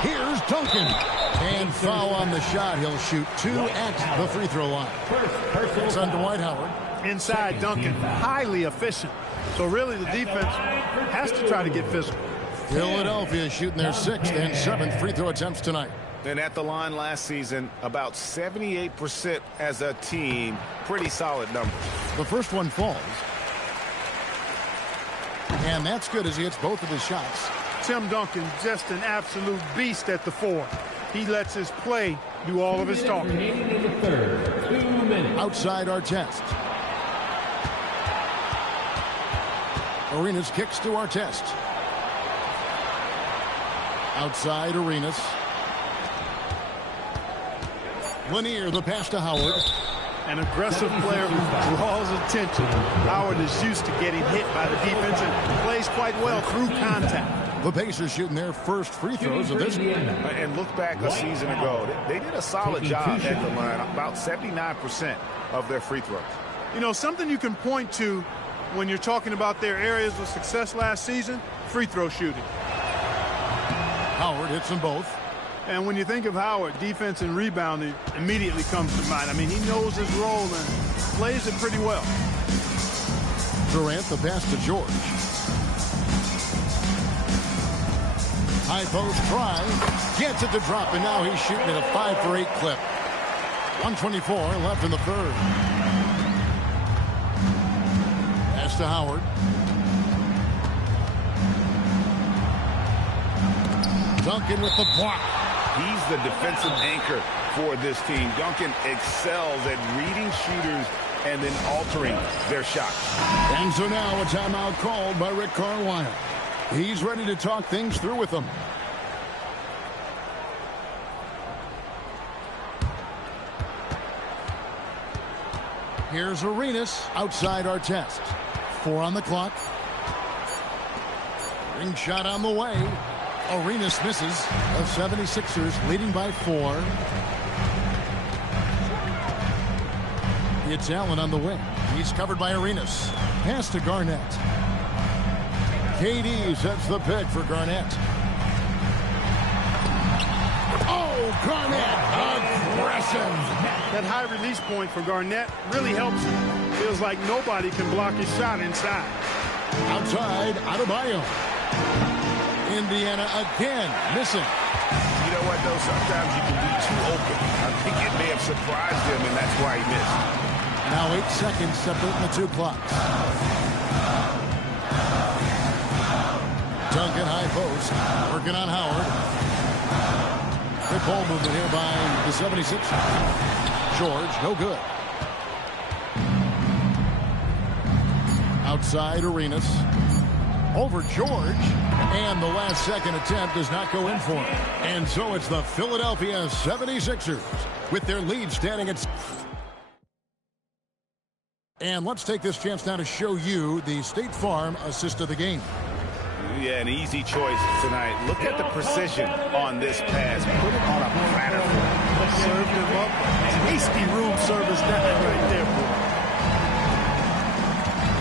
Here's Duncan. And foul on the shot. He'll shoot 2 at the free throw line. It's on Dwight Howard. Inside Duncan, highly efficient. So really the defense has to try to get physical. Philadelphia shooting their 6th and 7th free throw attempts tonight. And at the line last season, about 78% as a team. Pretty solid numbers. The first one falls. And that's good as he hits both of his shots. Tim Duncan, just an absolute beast at the 4. He lets his play do all of his talking. Outside Artest. Arenas kicks to Artest. Outside Arenas. Lanier, the pass to Howard. An aggressive player who draws attention. Howard is used to getting hit by the defense and plays quite well through contact. The Pacers shooting their first free throws of this game. And look back a season ago. They did a solid job at the line. About 79% of their free throws. You know, something you can point to when you're talking about their areas of success last season, free throw shooting. Howard hits them both. And when you think of Howard, defense and rebounding immediately comes to mind. I mean, he knows his role and plays it pretty well. Durant, the pass to George. High post try. Gets it to drop, and now he's shooting at a 5-for-8 clip. 1:24 left in the third. Pass to Howard. Duncan with the block. He's the defensive anchor for this team. Duncan excels at reading shooters and then altering their shots. And so now a timeout called by Rick Carlisle. He's ready to talk things through with them. Here's Arenas outside Artest. 4 on the clock. Ring shot on the way. Arenas misses. The 76ers leading by 4. It's Allen on the wing. He's covered by Arenas. Pass to Garnett. KD sets the pick for Garnett. Oh, Garnett aggressive. That high release point for Garnett really helps him. Feels like nobody can block his shot inside. Outside, Adebayo. Indiana again missing. You know what, though? Sometimes you can be too open. I think it may have surprised him, and that's why he missed. Now 8 seconds separating the 2 clocks. Duncan high post. Working on Howard. Quick ball movement here by the 76ers. George, no good. Outside Arenas. Over George. And the last second attempt does not go in for him. And so it's the Philadelphia 76ers with their lead standing at... And let's take this chance now to show you the State Farm assist of the game. Yeah, an easy choice tonight. Look at the precision on this pass. Put it on a platter. Served him up. Tasty room service down right there, boy.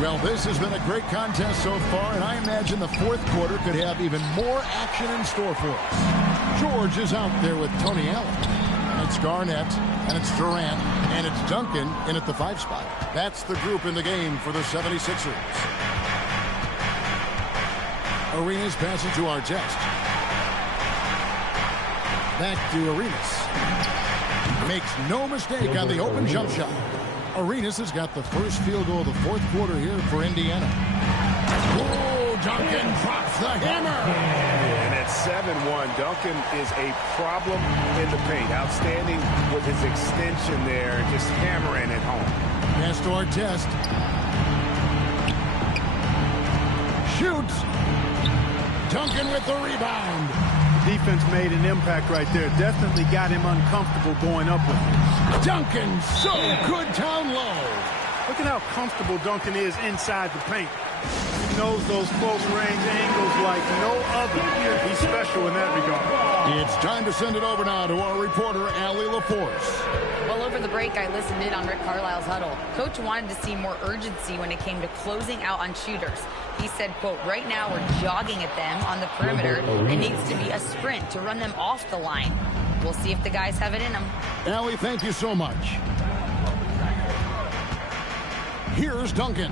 Well, this has been a great contest so far, and I imagine the fourth quarter could have even more action in store for us. George is out there with Tony Allen. And it's Garnett, and it's Durant, and it's Duncan in at the 5 spot. That's the group in the game for the 76ers. Arenas passing to Artest. Back to Arenas. Makes no mistake on the open jump shot. Arenas has got the first field goal of the fourth quarter here for Indiana. Oh, Duncan drops the hammer. And at 7-1, Duncan is a problem in the paint. Outstanding with his extension there, just hammering it home. Pass to Artest. Shoots. Duncan with the rebound. Defense made an impact right there. Definitely got him uncomfortable going up with him. Duncan, so good down low. Look at how comfortable Duncan is inside the paint. He knows those close range angles like no other. He's special in that regard. It's time to send it over now to our reporter, Allie LaForce. Well, over the break, I listened in on Rick Carlisle's huddle. Coach wanted to see more urgency when it came to closing out on shooters. He said, quote, right now we're jogging at them on the perimeter. It needs to be a sprint to run them off the line. We'll see if the guys have it in them. Allie, thank you so much. Here's Duncan.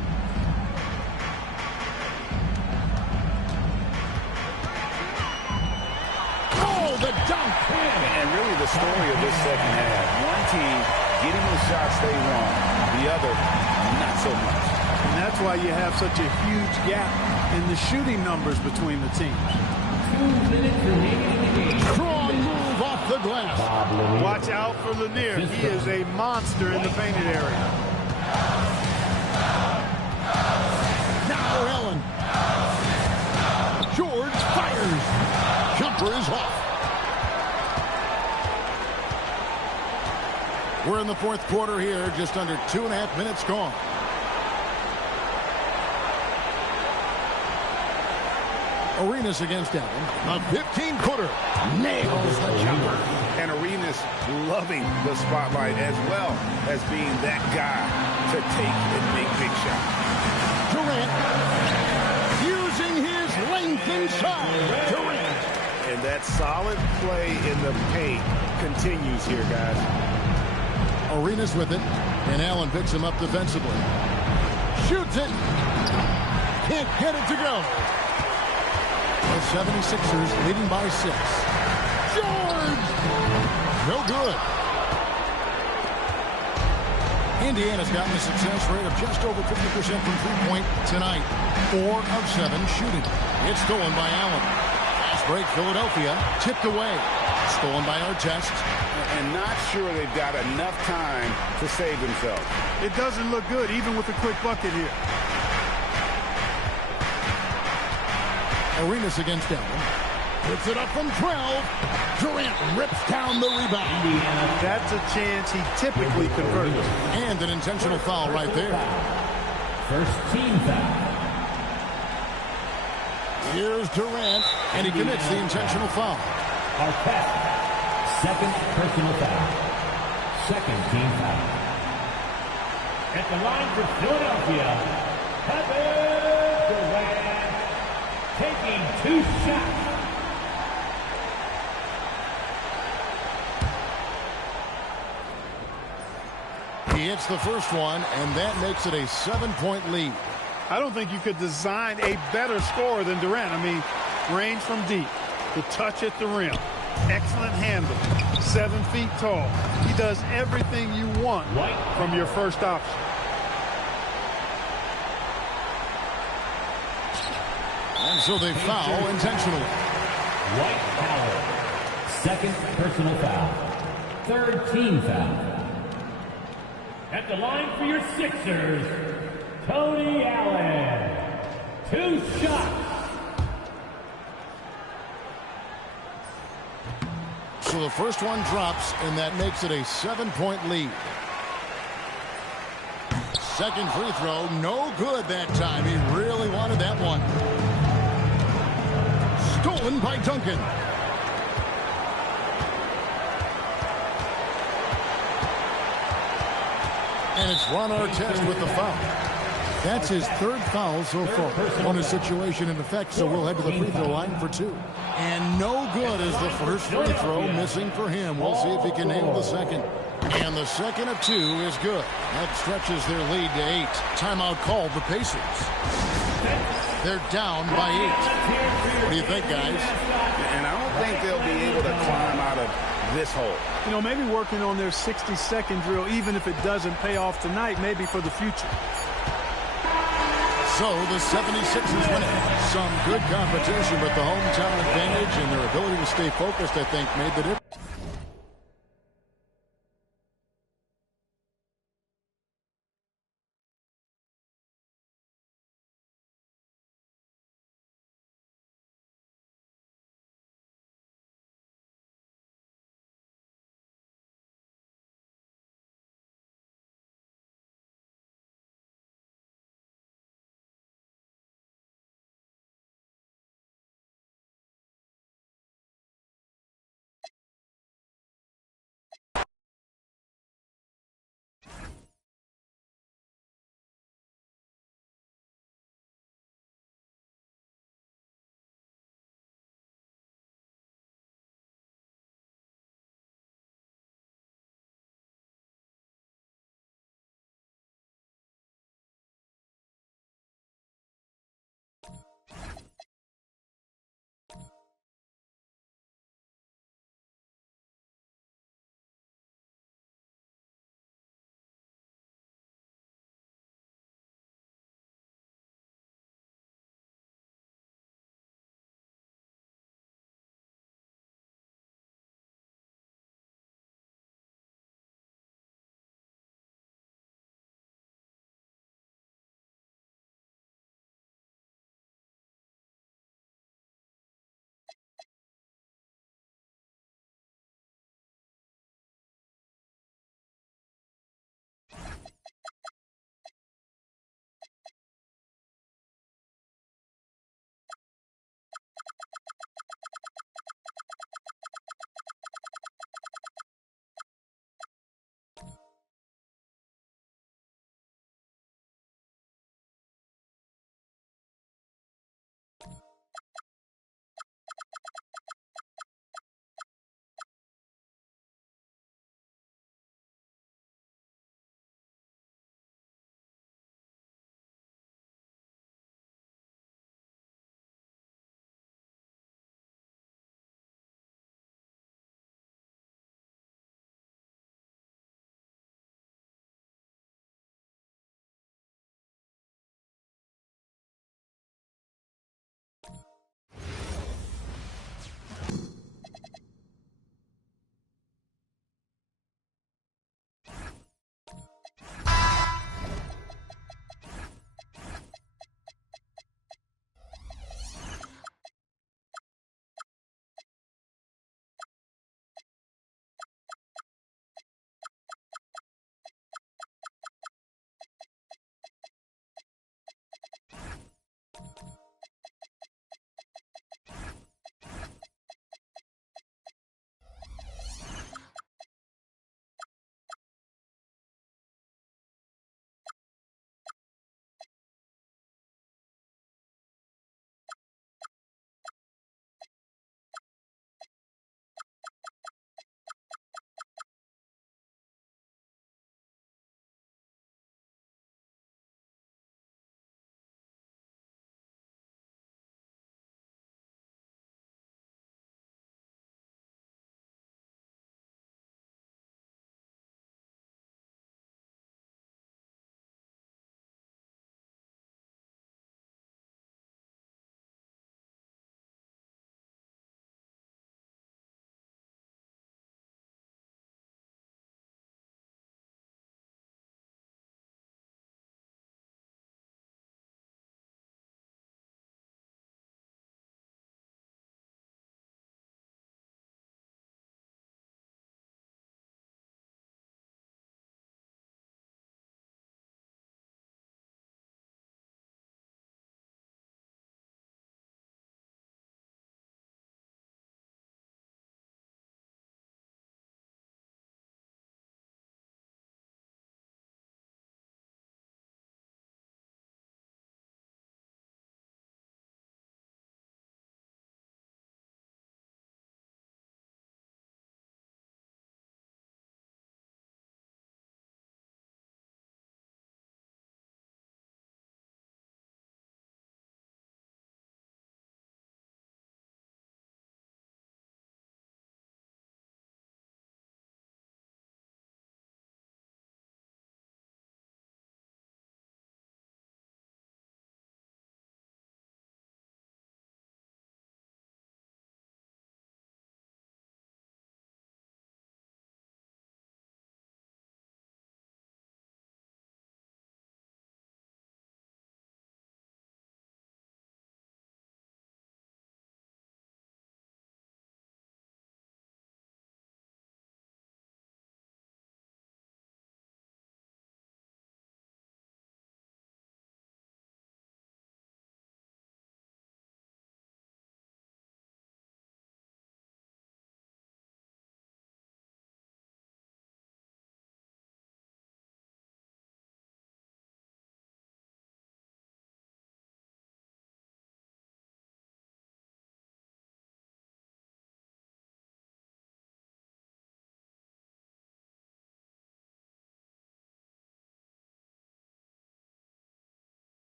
Oh, the dunk! And really the story of this second half. One team getting the shots they want, the other not so much. And that's why you have such a huge gap in the shooting numbers between the teams. Strong move off the glass. Watch out for Lanier. He is a monster in the painted area. Now Allen. George fires. Jumper is off. We're in the fourth quarter here, just under 2.5 minutes gone. Arenas against Allen. A 15-footer. Nails the jumper. And Arenas loving the spotlight as well as being that guy to take and make big shots. Durant using his length inside. Durant. And that solid play in the paint continues here, guys. Arenas with it, and Allen picks him up defensively. Shoots it. Can't get it to go. The 76ers leading by 6. George! No good. Indiana's gotten a success rate of just over 50% from three-point tonight. 4 of 7 shooting. It's stolen by Allen. Fast break, Philadelphia. Tipped away. Stolen by Artest. And not sure they've got enough time to save themselves. It doesn't look good, even with a quick bucket here. Arenas against Allen. Puts it up from 12. Durant rips down the rebound. That's a chance he typically converts. And an intentional foul right there. First team foul. Here's Durant, and he commits the intentional foul. Arquette, second personal foul. Second team foul. At the line for Philadelphia, Kevin Durant taking 2 shots. He hits the first one, and that makes it a 7-point lead. I don't think you could design a better scorer than Durant. I mean, range from deep, the touch at the rim, excellent handle, 7 feet tall. He does everything you want from your first option. And so they foul intentionally. Dwight Howard, second personal foul. Third team foul. At the line for your Sixers, Tony Allen. 2 shots. So the first one drops, and that makes it a 7-point lead. Second free throw, no good that time. He really wanted that one. Stolen by Duncan. And it's Ron Artest with the foul. That's his 3rd foul so far on a situation in effect, so we'll head to the free throw line for 2. And no good is the first free throw, missing for him. We'll see if he can nail the second. And the second of 2 is good. That stretches their lead to 8. Timeout called the Pacers. They're down by 8. What do you think, guys? And I don't think they'll be able to climb out of this hole. You know, maybe working on their 60-second drill, even if it doesn't pay off tonight, maybe for the future. So the 76ers win it. Some good competition, but the hometown advantage and their ability to stay focused, I think, made the difference.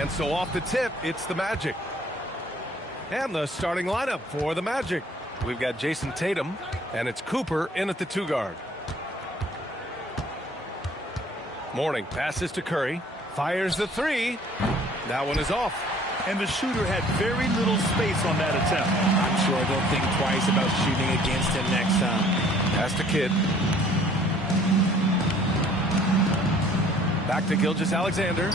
And so off the tip, it's the Magic. And the starting lineup for the Magic. We've got Jason Tatum, and it's Cooper in at the 2 guard. Mourning passes to Curry. Fires the 3. That one is off. And the shooter had very little space on that attempt. I'm sure they'll think twice about shooting against him next time. Pass to Kidd. Back to Gilgeous-Alexander.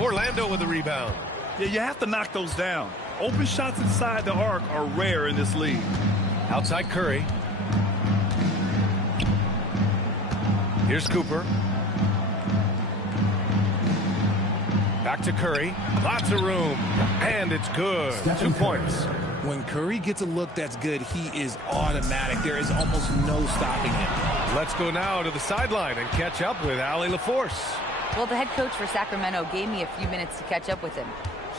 Orlando with the rebound. Yeah, you have to knock those down. Open shots inside the arc are rare in this league. Outside Curry. Here's Cooper. Back to Curry. Lots of room. And it's good. 2 points. When Curry gets a look that's good, he is automatic. There is almost no stopping him. Let's go now to the sideline and catch up with Allie LaForce. Well, the head coach for Sacramento gave me a few minutes to catch up with him.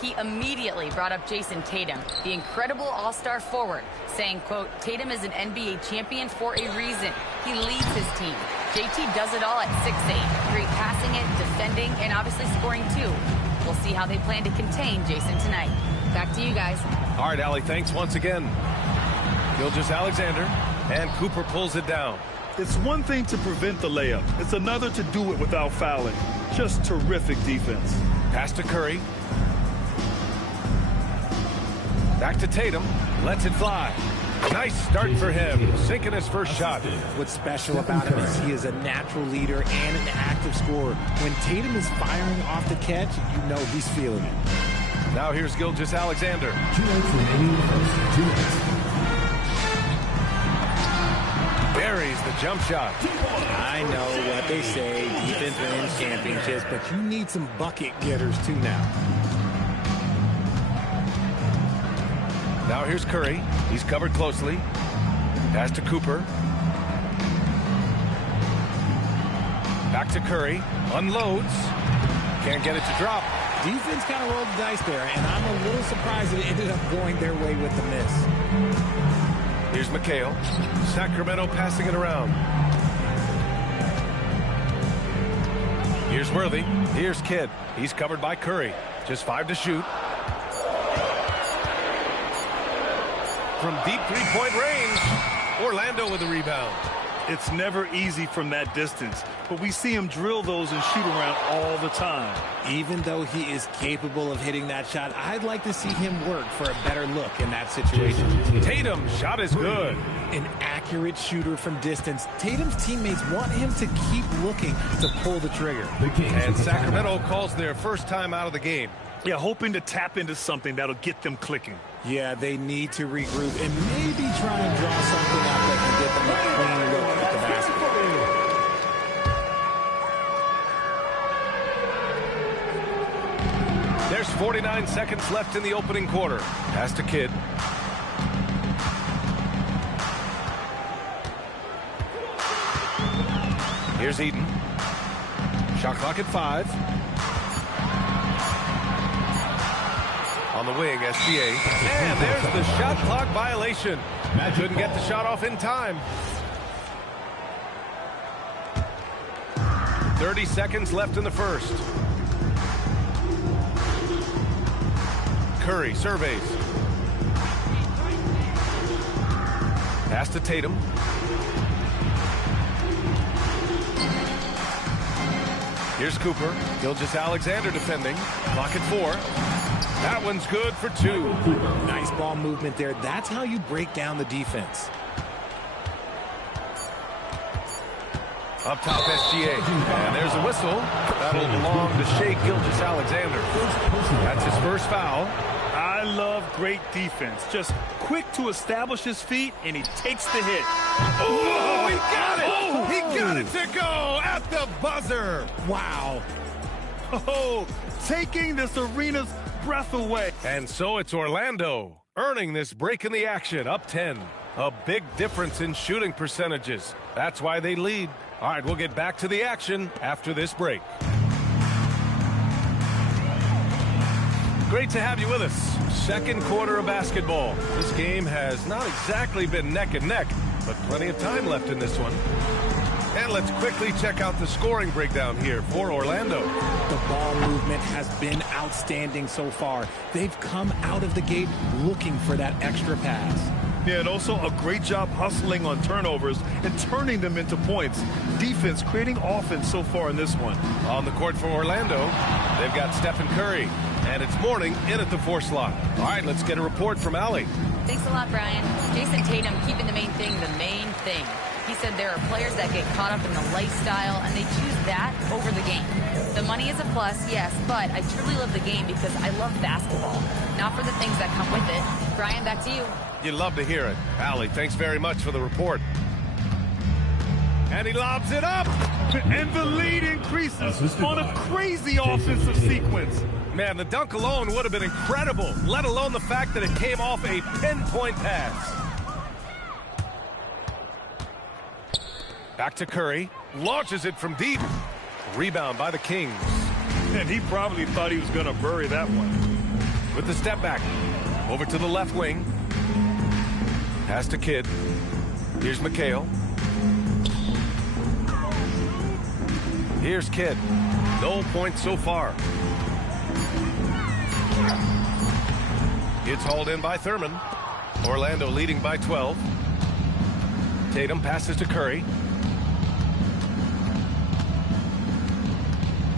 He immediately brought up Jason Tatum, the incredible all-star forward, saying, quote, Tatum is an NBA champion for a reason. He leads his team. JT does it all at 6'8", great passing it, defending, and obviously scoring too. We'll see how they plan to contain Jason tonight. Back to you guys. All right, Allie, thanks once again. Gilgeous-Alexander, and Cooper pulls it down. It's one thing to prevent the layup. It's another to do it without fouling. Just terrific defense. Pass to Curry. Back to Tatum. Lets it fly. Nice start for him. Sinking his first shot. What's special about him is he is a natural leader and an active scorer. When Tatum is firing off the catch, you know he's feeling it. Now here's Gilgeous-Alexander. 2 minutes remaining in the first. 2 minutes. Buries the jump shot. I know what they say, defense wins championships, but you need some bucket getters too now. Now here's Curry. He's covered closely. Pass to Cooper. Back to Curry. Unloads. Can't get it to drop. Defense kind of rolled the dice there, and I'm a little surprised it ended up going their way with the miss. Here's McHale. Sacramento passing it around. Here's Worthy. Here's Kidd. He's covered by Curry. Just 5 to shoot. From deep three-point range, Orlando with the rebound. It's never easy from that distance, but we see him drill those and shoot around all the time. Even though he is capable of hitting that shot, I'd like to see him work for a better look in that situation. Tatum's shot is good. An accurate shooter from distance. Tatum's teammates want him to keep looking to pull the trigger. And Sacramento calls their first time out of the game. Yeah, hoping to tap into something that'll get them clicking. Yeah, they need to regroup and maybe try and draw something up that can get them a clean look at the basket. There's 49 seconds left in the opening quarter. Pass to Kidd. Here's Eden. Shot clock at 5. On the wing, SGA. And there's the shot clock violation. Couldn't get the shot off in time. 30 seconds left in the first. Curry surveys. Pass to Tatum. Here's Cooper. Gilgeous-Alexander defending. Clock at 4. That one's good for 2. Nice ball movement there. That's how you break down the defense. Up top, SGA. And there's a whistle. That'll belong to Shai Gilgeous-Alexander. That's his first foul. I love great defense. Just quick to establish his feet, and he takes the hit. Oh, he got it! Oh, he got it to go at the buzzer. Wow. Oh, taking this arena's breath away. And so it's Orlando earning this break in the action, up 10. A big difference in shooting percentages. That's why they lead. All right, we'll get back to the action after this break. Great to have you with us. Second quarter of basketball. This game has not exactly been neck and neck, but plenty of time left in this one. And let's quickly check out the scoring breakdown here for Orlando. The ball movement has been outstanding so far. They've come out of the gate looking for that extra pass. Yeah, and also a great job hustling on turnovers and turning them into points. Defense creating offense so far in this one. On the court for Orlando, they've got Stephen Curry. And it's Mourning in at the 4 slot. All right, let's get a report from Allie. Thanks a lot, Brian. Jason Tatum keeping the main thing the main thing. He said there are players that get caught up in the lifestyle, and they choose that over the game. The money is a plus, yes, but I truly love the game because I love basketball, not for the things that come with it. Brian, back to you. You'd love to hear it. Allie, thanks very much for the report. And he lobs it up. And the lead increases on a crazy offensive sequence. Man, the dunk alone would have been incredible, let alone the fact that it came off a pinpoint pass. Back to Curry. Launches it from deep. Rebound by the Kings. And he probably thought he was going to bury that one. With the step back. Over to the left wing. Pass to Kidd. Here's McHale. Here's Kidd. No points so far. It's hauled in by Thurman. Orlando leading by 12. Tatum passes to Curry.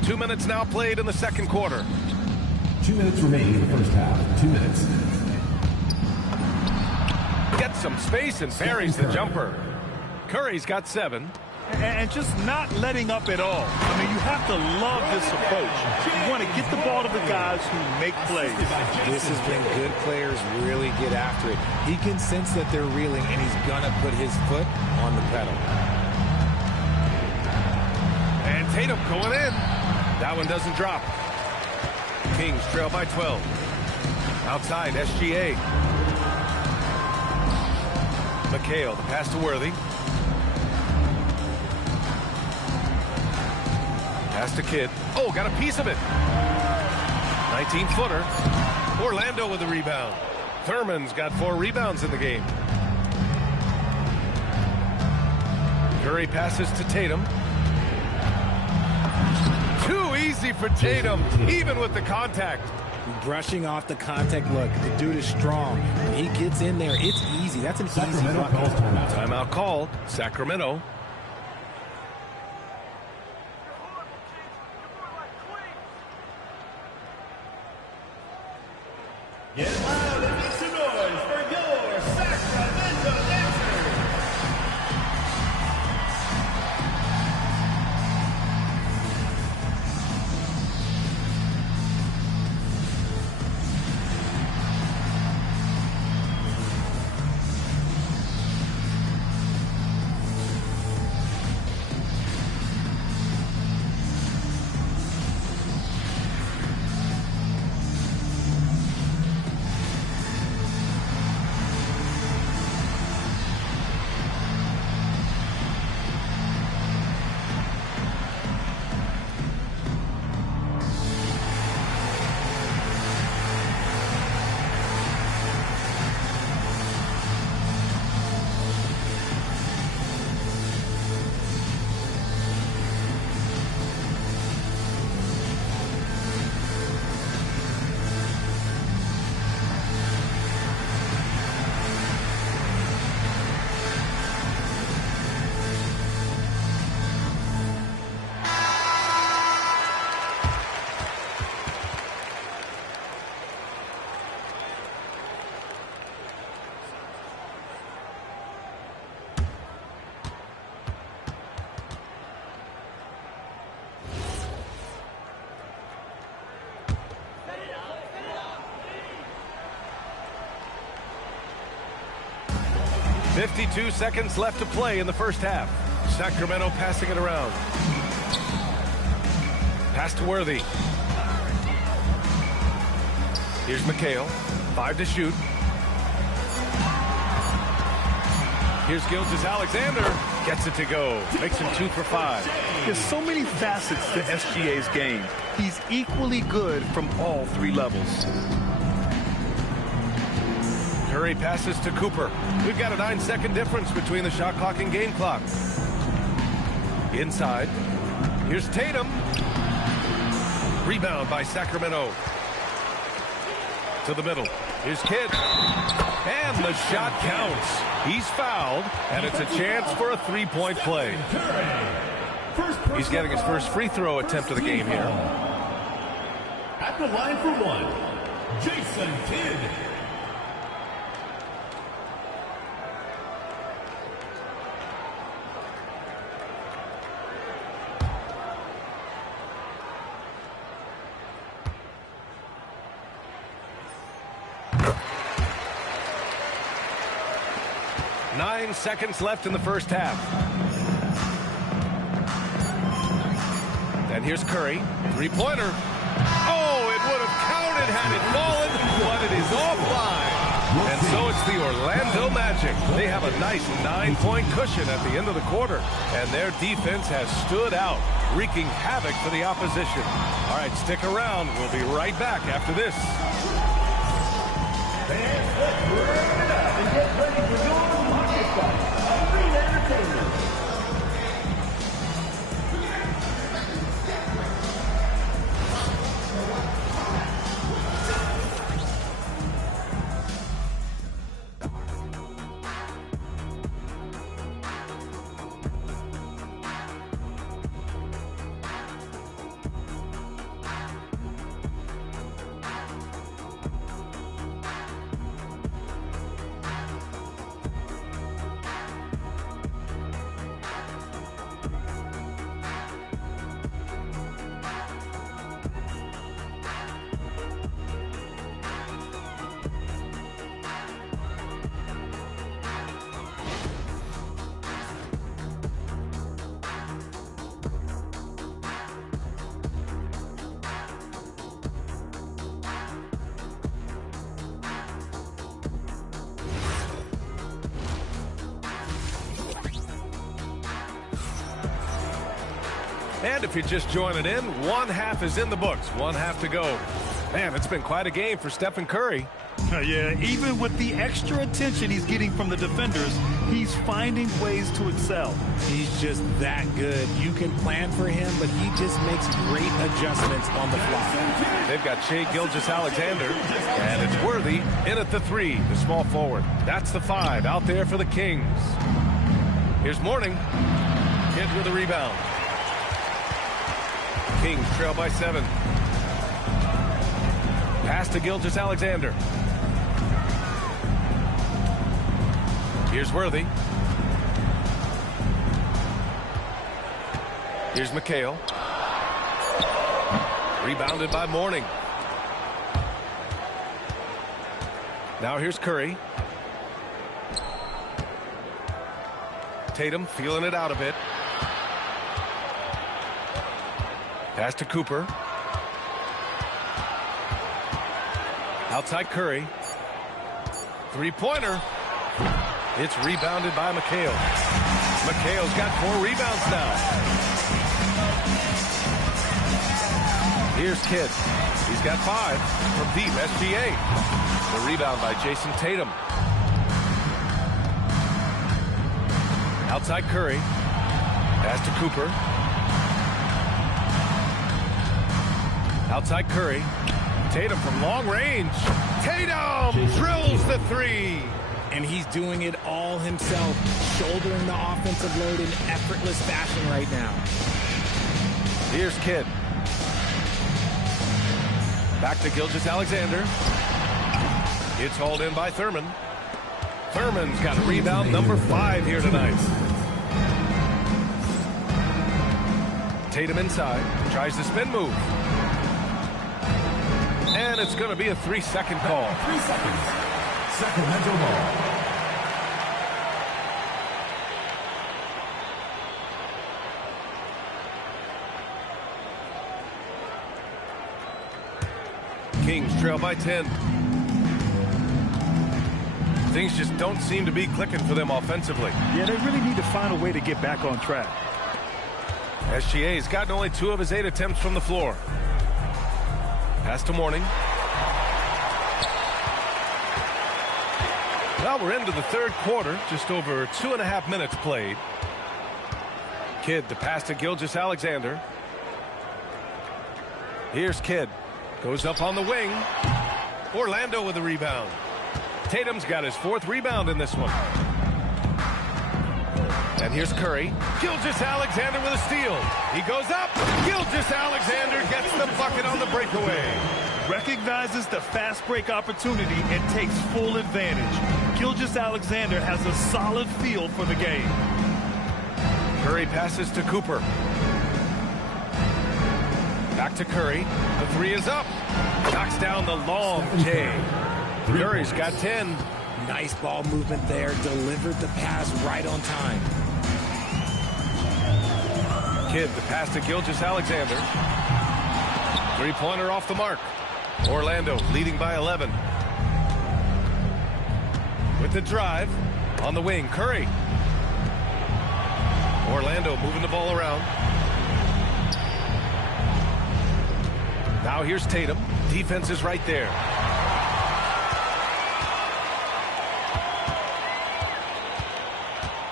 2 minutes now played in the second quarter. 2 minutes remaining in the first half. 2 minutes. Gets some space and buries the jumper. Curry's got 7. And just not letting up at all. I mean, you have to love this approach. You want to get the ball to the guys who make plays. This is when good players really get after it. He can sense that they're reeling, and he's going to put his foot on the pedal. And Tatum going in. That one doesn't drop. Kings trail by 12. Outside, SGA. McHale, the pass to Worthy. Pass to Kidd. Oh, got a piece of it. 19-footer. Orlando with the rebound. Thurman's got 4 rebounds in the game. Curry passes to Tatum. Too easy for Tatum, even with the contact. Brushing off the contact. Look, the dude is strong. When he gets in there, it's easy. That's an easy bucket. Timeout called. Sacramento. Get loud and make some noise for your Sacramento Dancers! .52 seconds left to play in the first half. Sacramento passing it around. Pass to Worthy. Here's McHale. 5 to shoot. Here's Gilgeous-Alexander. Gets it to go. Makes him 2 for 5. There's so many facets to SGA's game. He's equally good from all 3 levels. Curry passes to Cooper. We've got a 9-second difference between the shot clock and game clock. Inside. Here's Tatum. Rebound by Sacramento. To the middle. Here's Kidd. And the shot counts. He's fouled, and it's a chance for a three-point play. He's getting his first free throw attempt of the game here. At the line for one, Jason Kidd. Nine seconds left in the first half. And here's Curry. Three-pointer. Oh, it would have counted had it fallen, but it is offline. And so it's the Orlando Magic. They have a nice 9-point cushion at the end of the quarter. And their defense has stood out, wreaking havoc for the opposition. All right, stick around. We'll be right back after this. Fans, let's bring it up and get ready for your market fight. Arena Entertainment. And if you're just joining in, one half is in the books. One half to go. Man, it's been quite a game for Stephen Curry. Yeah, even with the extra attention he's getting from the defenders, he's finding ways to excel. He's just that good. You can plan for him, but he just makes great adjustments on the fly. They've got Shai Gilgeous-Alexander, and it's Worthy in at the three, the small forward. That's the 5 out there for the Kings. Here's Mourning. Kidd with a rebound. Kings trail by 7. Pass to Gilgeous-Alexander. Here's Worthy. Here's McHale. Rebounded by Mourning. Now here's Curry. Tatum feeling it out a bit. Pass to Cooper. Outside Curry. Three-pointer. It's rebounded by McHale. McHale's got 4 rebounds now. Here's Kidd. He's got 5 from deep. SGA. The rebound by Jason Tatum. Outside Curry. Pass to Cooper. Outside Curry. Tatum from long range. Tatum drills the 3. And he's doing it all himself, shouldering the offensive load in effortless fashion right now. Here's Kidd. Back to Gilgeous-Alexander. It's hauled in by Thurman. Thurman's got rebound number 5 here tonight. Tatum inside. Tries the spin move. And it's going to be a 3-second call. 3 seconds. Sacramento ball. Kings trail by 10. Things just don't seem to be clicking for them offensively. Yeah, they really need to find a way to get back on track. SGA's gotten only 2 of his 8 attempts from the floor. Pass to Mourning. Well, we're into the 3rd quarter, just over 2.5 minutes played. Kidd to pass to Gilgeous-Alexander. Here's Kidd. Goes up on the wing. Orlando with the rebound. Tatum's got his 4th rebound in this one. And here's Curry. Gilgeous-Alexander with a steal. He goes up. Gilgeous-Alexander gets the bucket on the breakaway. Recognizes the fast break opportunity and takes full advantage. Gilgeous-Alexander has a solid feel for the game. Curry passes to Cooper. Back to Curry. The 3 is up. Knocks down the long J. Curry's got 10. Nice ball movement there. Delivered the pass right on time. Kidd to pass to Gilgeous-Alexander. 3-pointer off the mark. Orlando leading by 11. With the drive on the wing, Curry. Orlando moving the ball around. Now here's Tatum. Defense is right there.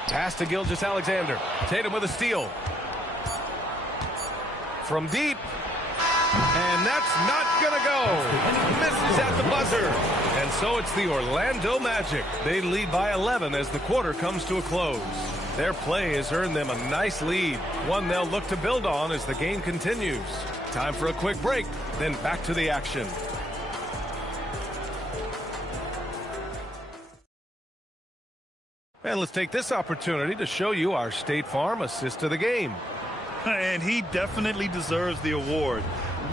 Pass to Gilgeous-Alexander. Tatum with a steal. From deep. And that's not going to go. Misses at the buzzer. And so it's the Orlando Magic. They lead by 11 as the quarter comes to a close. Their play has earned them a nice lead, one they'll look to build on as the game continues. Time for a quick break, then back to the action. And let's take this opportunity to show you our State Farm assist of the game. And he definitely deserves the award.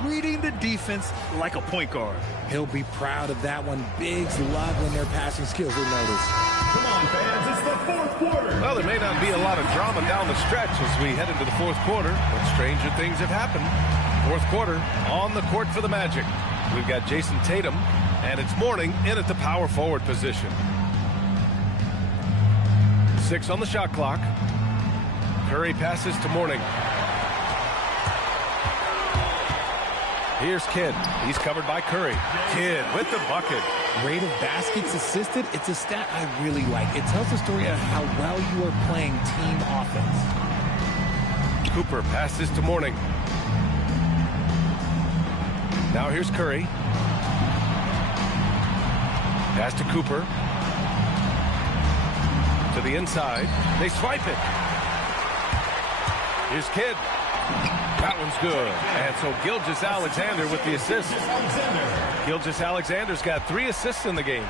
Reading the defense like a point guard. He'll be proud of that one. Biggs love when their passing skills are noticed. Come on, fans, it's the 4th quarter. Well, there may not be a lot of drama down the stretch as we head into the 4th quarter, but stranger things have happened. 4th quarter on the court for the Magic. We've got Jason Tatum, and it's Mourning in at the power forward position. 6 on the shot clock. Curry passes to Mourning. Here's Kidd. He's covered by Curry. Kidd with the bucket. Rate of baskets assisted, it's a stat I really like. It tells the story of how well you are playing team offense. Cooper passes to Mourning. Now here's Curry. Pass to Cooper. To the inside. They swipe it. Here's Kidd. That one's good. And so Gilgeous-Alexander with the assist. Gilgeous-Alexander's got 3 assists in the game.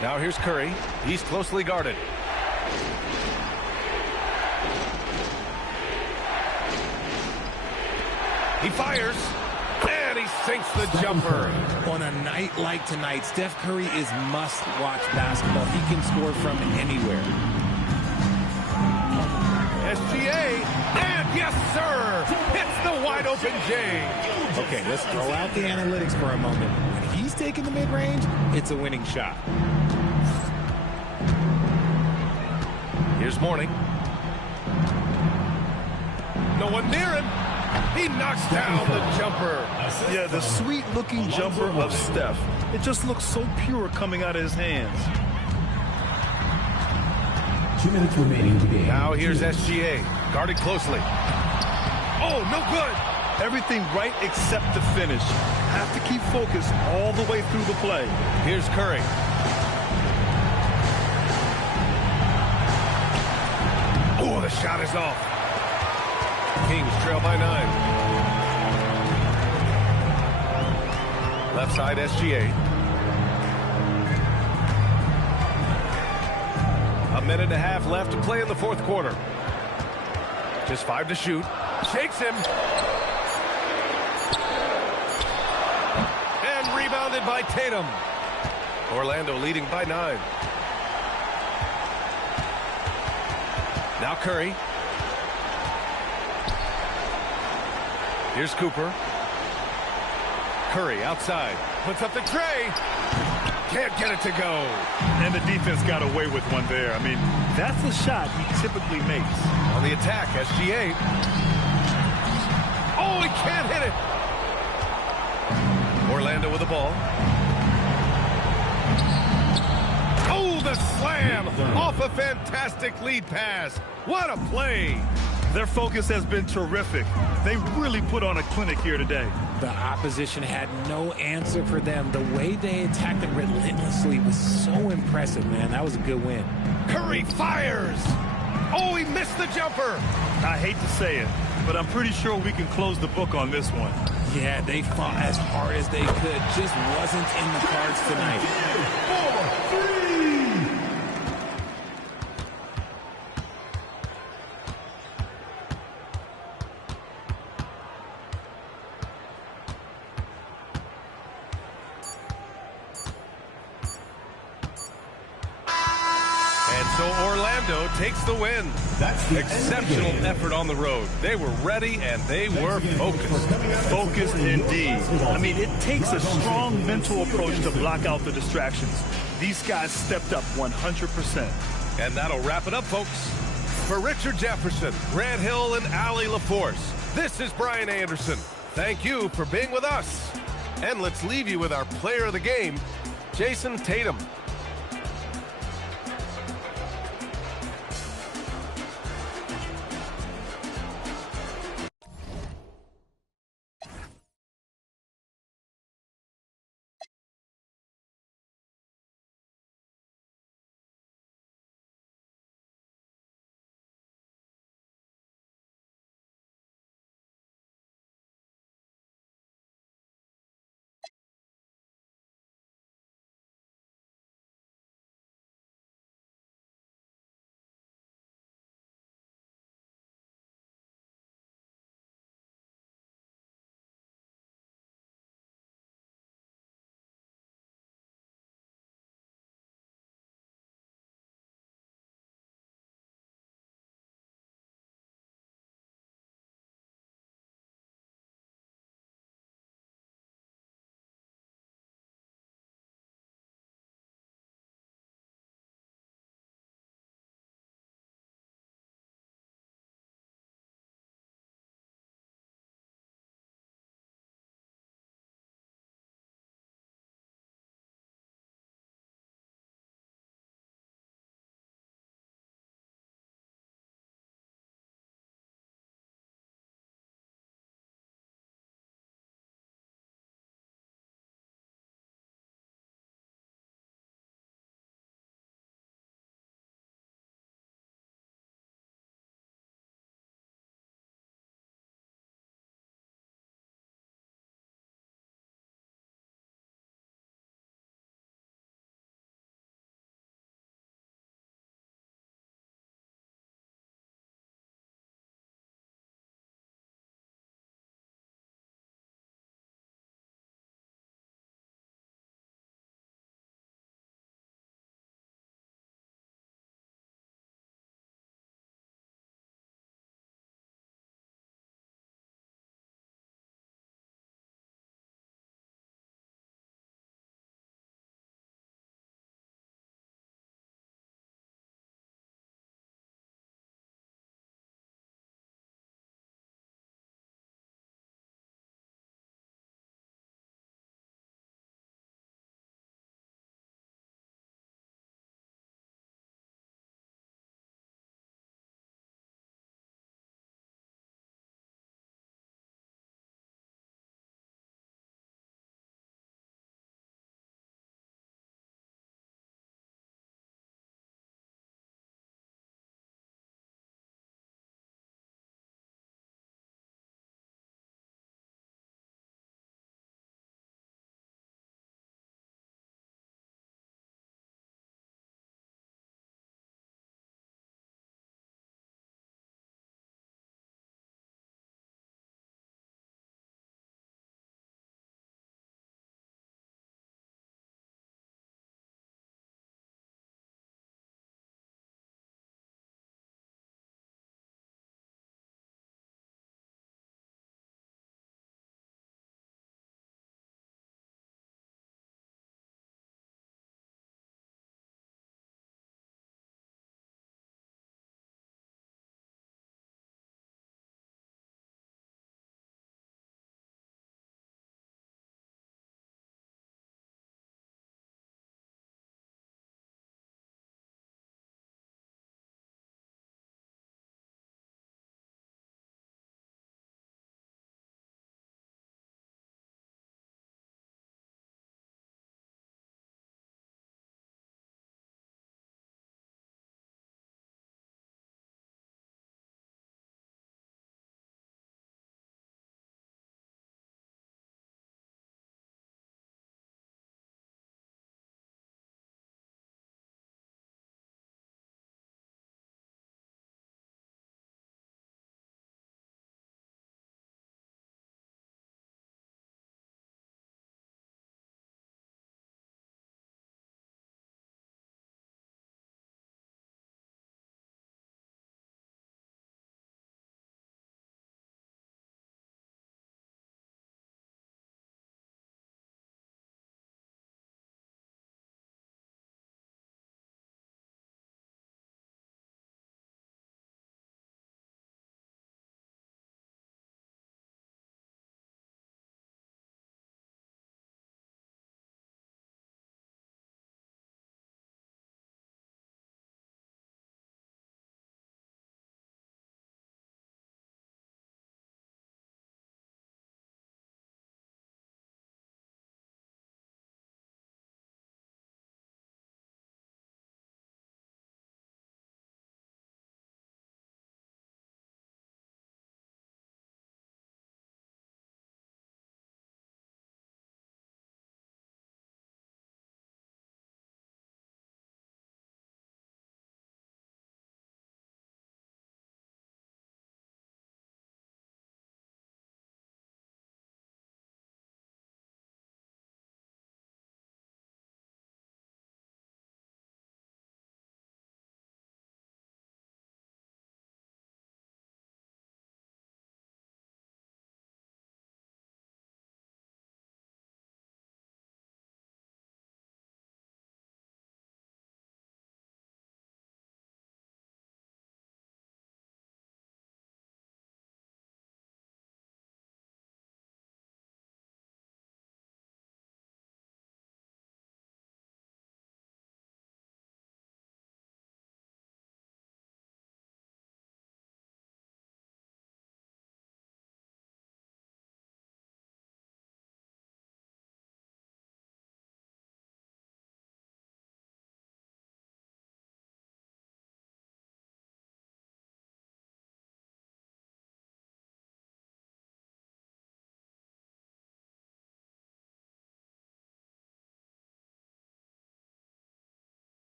Now here's Curry. He's closely guarded. He fires. And he sinks the jumper. On a night like tonight, Steph Curry is must-watch basketball. He can score from anywhere. SGA, and yes, sir, hits the wide-open J. Okay, let's throw out the analytics for a moment. When he's taking the mid-range, it's a winning shot. Here's Mourning. No one near him. He knocks down the jumper. Yeah, the sweet-looking jumper of Steph. It just looks so pure coming out of his hands. 2 minutes remaining in the game. Now here's SGA, guarded closely. Oh, no good. Everything right except the finish. Have to keep focused all the way through the play. Here's Curry. Oh, the shot is off. Kings trail by 9. Left side SGA. A minute and a half left to play in the 4th quarter. Just 5 to shoot. Shakes him. And rebounded by Tatum. Orlando leading by 9. Now Curry. Here's Cooper. Curry outside. Puts up the tray. Can't get it to go. And the defense got away with one there. I mean, that's the shot he typically makes. On the attack, SGA. Oh, he can't hit it. Orlando with the ball. Oh, the slam off a fantastic lead pass. What a play. Their focus has been terrific. They really put on a clinic here today. The opposition had no answer for them. The way they attacked them relentlessly was so impressive, man. That was a good win. Curry fires. Oh, he missed the jumper. I hate to say it, but I'm pretty sure we can close the book on this one. Yeah, they fought as hard as they could. Just wasn't in the cards tonight. 4-3. So Orlando takes the win. Exceptional effort on the road. They were ready and they were focused. Focused indeed. I mean, it takes a strong mental approach to block out the distractions. These guys stepped up 100%. And that'll wrap it up, folks. For Richard Jefferson, Grant Hill, and Allie LaForce, this is Brian Anderson. Thank you for being with us. And let's leave you with our player of the game, Jason Tatum.